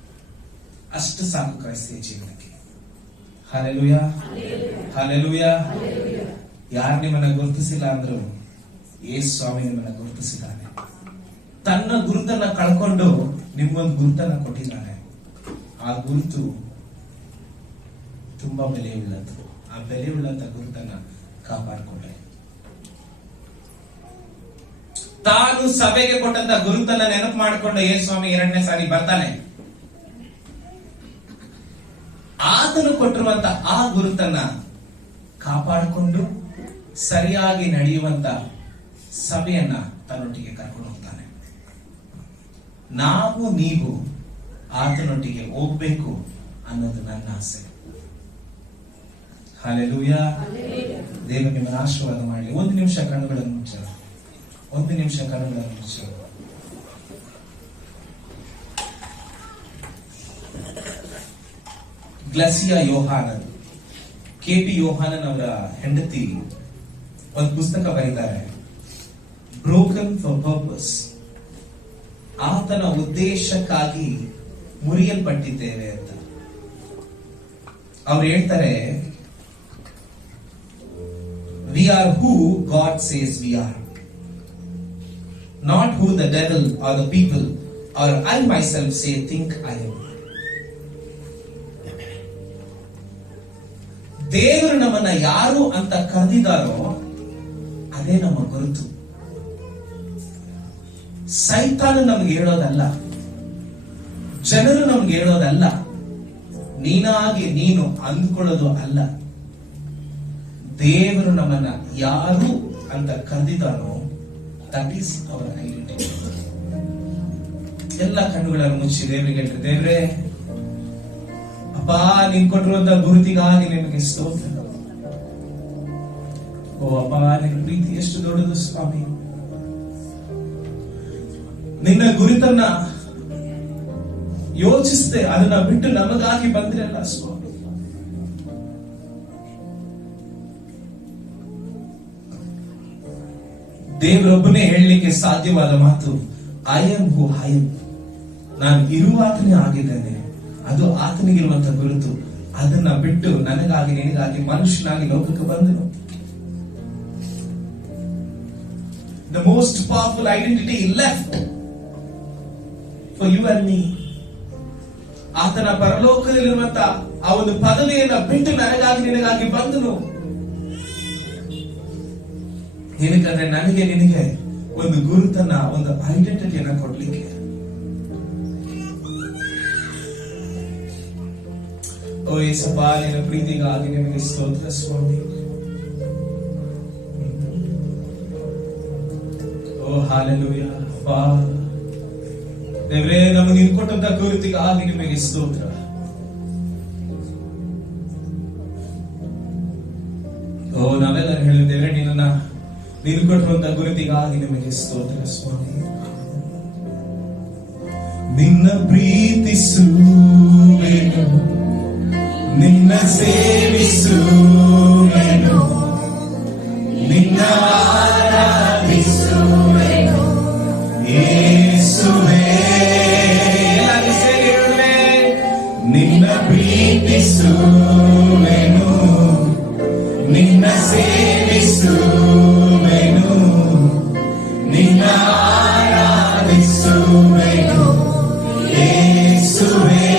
ಅಷ್ಟು ಸಾಕು ಕ್ರೈಸ್ತಿಯ ಜೀವನಕ್ಕೆ. Hallelujah, hallelujah. ಯಾರು ನಿಮ್ಮನ್ನ ಗುರುತಿಸಿಲ್ಲ ಅಂದ್ರು ಯೇಸು ಸ್ವಾಮಿ ನಿಮ್ಮನ್ನ ಗುರುತಿಸಿದ್ದಾನೆ. ತನ್ನ ಗುರುತನ್ನ ಕಳ್ಕೊಂಡು ನಿಮ್ಗೊಂದು ಗುರುತನ್ನ ಕೊಟ್ಟಿದ್ದಾನೆ. ಆ ಗುರುತು ತುಂಬಾ ಬೆಲೆಯುಳ್ಳದ್ದು. ಆ ಬೆಲೆಯುಳ್ಳಂತ ಗುರುತನ್ನ ಕಾಪಾಡಿಕೊಂಡ್ರೆ, ತಾನು ಸಭೆಗೆ ಕೊಟ್ಟಂತ ಗುರುತನ್ನ ನೆನಪು ಮಾಡಿಕೊಂಡು ಯೇಸು ಸ್ವಾಮಿ 2ನೇ ಸಾರಿ ಬರ್ತಾನೆ. ಆತನು ಕೊಟ್ಟಿರುವಂತ ಆ ಗುರುತನ್ನ ಕಾಪಾಡಿಕೊಂಡು ಸರಿಯಾಗಿ ನಡೆಯುವಂತ ಸಭೆಯನ್ನ ತನ್ನೊಟ್ಟಿಗೆ ಕರ್ಕೊಂಡು ಹೋಗ್ತಾನೆ. ನಾವು ನೀವು ಆತನೊಟ್ಟಿಗೆ ಹೋಗ್ಬೇಕು ಅನ್ನೋದು ನನ್ನ ಆಸೆ. ಹಲ್ಲೆಲೂಯಾ. ದೇವರು ನಿಮ್ಮನ್ನು ಆಶೀರ್ವಾದ ಮಾಡಲಿ. 1 ನಿಮಿಷ ಕಣ್ಣುಗಳನ್ನು ಮುಚ್ಚೋಣ, 1 ನಿಮಿಷ ಕಣ್ಣುಗಳನ್ನು ಮುಚ್ಚೋಣ. ಗ್ಲಸಿಯಾ ಯೋಹಾನನ್, KP ಯೋಹಾನನ್ ಅವರ ಹೆಂಡತಿ ಒಂದು ಪುಸ್ತಕ ಬರೀತಾರೆ, ಬ್ರೋಕನ್ ಫಾರ್ ಪರ್ಪಸ್. ಆತನ ಉದ್ದೇಶಕ್ಕಾಗಿ ಮುರಿಯಲ್ಪಟ್ಟಿದ್ದೇವೆ ಅಂತ ಅವ್ರು ಹೇಳ್ತಾರೆ. We are who god says we are, not who the devil are the people R I my self say think I am. ದೇವರು ನಮ್ಮನ್ನ ಯಾರು ಅಂತ ಕರೆದಿದ್ದಾರೋ ಅದೇ ನಮ್ಮ ಗುರುತು. ಸೈತಾನ ನಮ್ಗೆ ಹೇಳೋದಲ್ಲ, ಜನರು ನಮ್ಗೆ ಹೇಳೋದಲ್ಲ, ನೀನಾಗಿ ನೀನು ಅಂದ್ಕೊಳ್ಳೋದು ಅಲ್ಲ. ದೇವರು ನಮ್ಮನ್ನ ಯಾರು ಅಂತ ಕರೆದಿದ್ದಾನೋ ದಟ್ ಈಸ್ ಅವರ್ ಐಡೆಂಟಿಟಿ. ಎಲ್ಲ ಕಣ್ಣುಗಳನ್ನು ಮುಚ್ಚಿ ದೇವರಿಗೆ ಹೇಳ್ರಿ, ದೇವ್ರೆ ಅಪ್ಪ, ನೀನ್ ಕೊಟ್ಟಿರುವಂತ ಗುರುತಿಗಾಗಿ ನಿಮಗೆ ಸ್ತೋತ್ರ. ಓ ಅಪ್ಪ, ನಿನ್ನ ಪ್ರೀತಿ ಎಷ್ಟು ದೊಡ್ಡದು ಸ್ವಾಮಿ. ನಿನ್ನ ಗುರುತನ್ನ ಯೋಚಿಸದೆ ಅದನ್ನ ಬಿಟ್ಟು ನಮಗಾಗಿ ಬಂದ್ರಲ್ಲ ಸ್ವಾಮಿ. ದೇವರೊಬ್ಬನೇ ಹೇಳಲಿಕ್ಕೆ ಸಾಧ್ಯವಾದ ಮಾತು, I am who I am. ನಾನು ಇರುವಾತನೇ ಆಗಿದ್ದೇನೆ, ಅದು ಆತನಿಗಿರುವಂತ ಗುರುತು. ಅದನ್ನ ಬಿಟ್ಟು ನನಗಾಗಿ ನಿನಗಾಗಿ ಮನುಷ್ಯನಾಗಿ ಲೋಕಕ್ಕೆ ಬಂದನು. The most powerful identity left for you and me. ಆತನ ಪರಲೋಕದಲ್ಲಿರುವಂತ ಆ ಒಂದು ಪದವಿಯನ್ನ ಬಿಟ್ಟು ನನಗಾಗಿ ನಿನಗಾಗಿ ಬಂದನು. ಏನಕ್ಕಂದ್ರೆ ನನಗೆ ನಿನಗೆ ಒಂದು ಗುರುತನ್ನ, ಒಂದು ಐಡೆಂಟಿಟಿಯನ್ನ ಕೊಡ್ಲಿಕ್ಕೆ. ಓ ಯೇಸಪ್ಪ, ನಿನ್ನ ಪ್ರೀತಿಗಾಗಿ ನಿನಗೆ ಸ್ತೋತ್ರ ಸ್ವಾಮಿ. ಓ ಹಲ್ಲೆಲೂಯಾ. ಅಪ್ಪ ದೇವರೇ, ನಮಗೆ ನೀನು ಕೊಟ್ಟಂತ ಗುರುತಿಗಾಗಿ ನಿಮಗೆ ಸ್ತೋತ್ರ. ಓ ನಾವೆಲ್ಲರೂ ಹೇಳಿದ್ದೇವೆ, ನೀನು ಕೊಟ್ಟಿರುವಂತ ಗುರುತಿಗಾಗಿ ನಿಮಗೆ ಸ್ತೋತ್ರ ಸ್ವಾಮಿ. ನಿನ್ನ ಪ್ರೀತಿಸುವೆನು, ನಿನ್ನ ಸೇವಿಸುವೆನು, ನಿನ್ನ ಆರಾಧಿಸುವೆನು ಯೇಸುವೇ. ನಿನ್ನ ಪ್ರೀತಿಸುವೆನು, ನಿನ್ನ ಸೇವಿಸುವೆನು, ನಿನ್ನ ಆರಾಧಿಸುವೆನು ಯೇಸುವೇ.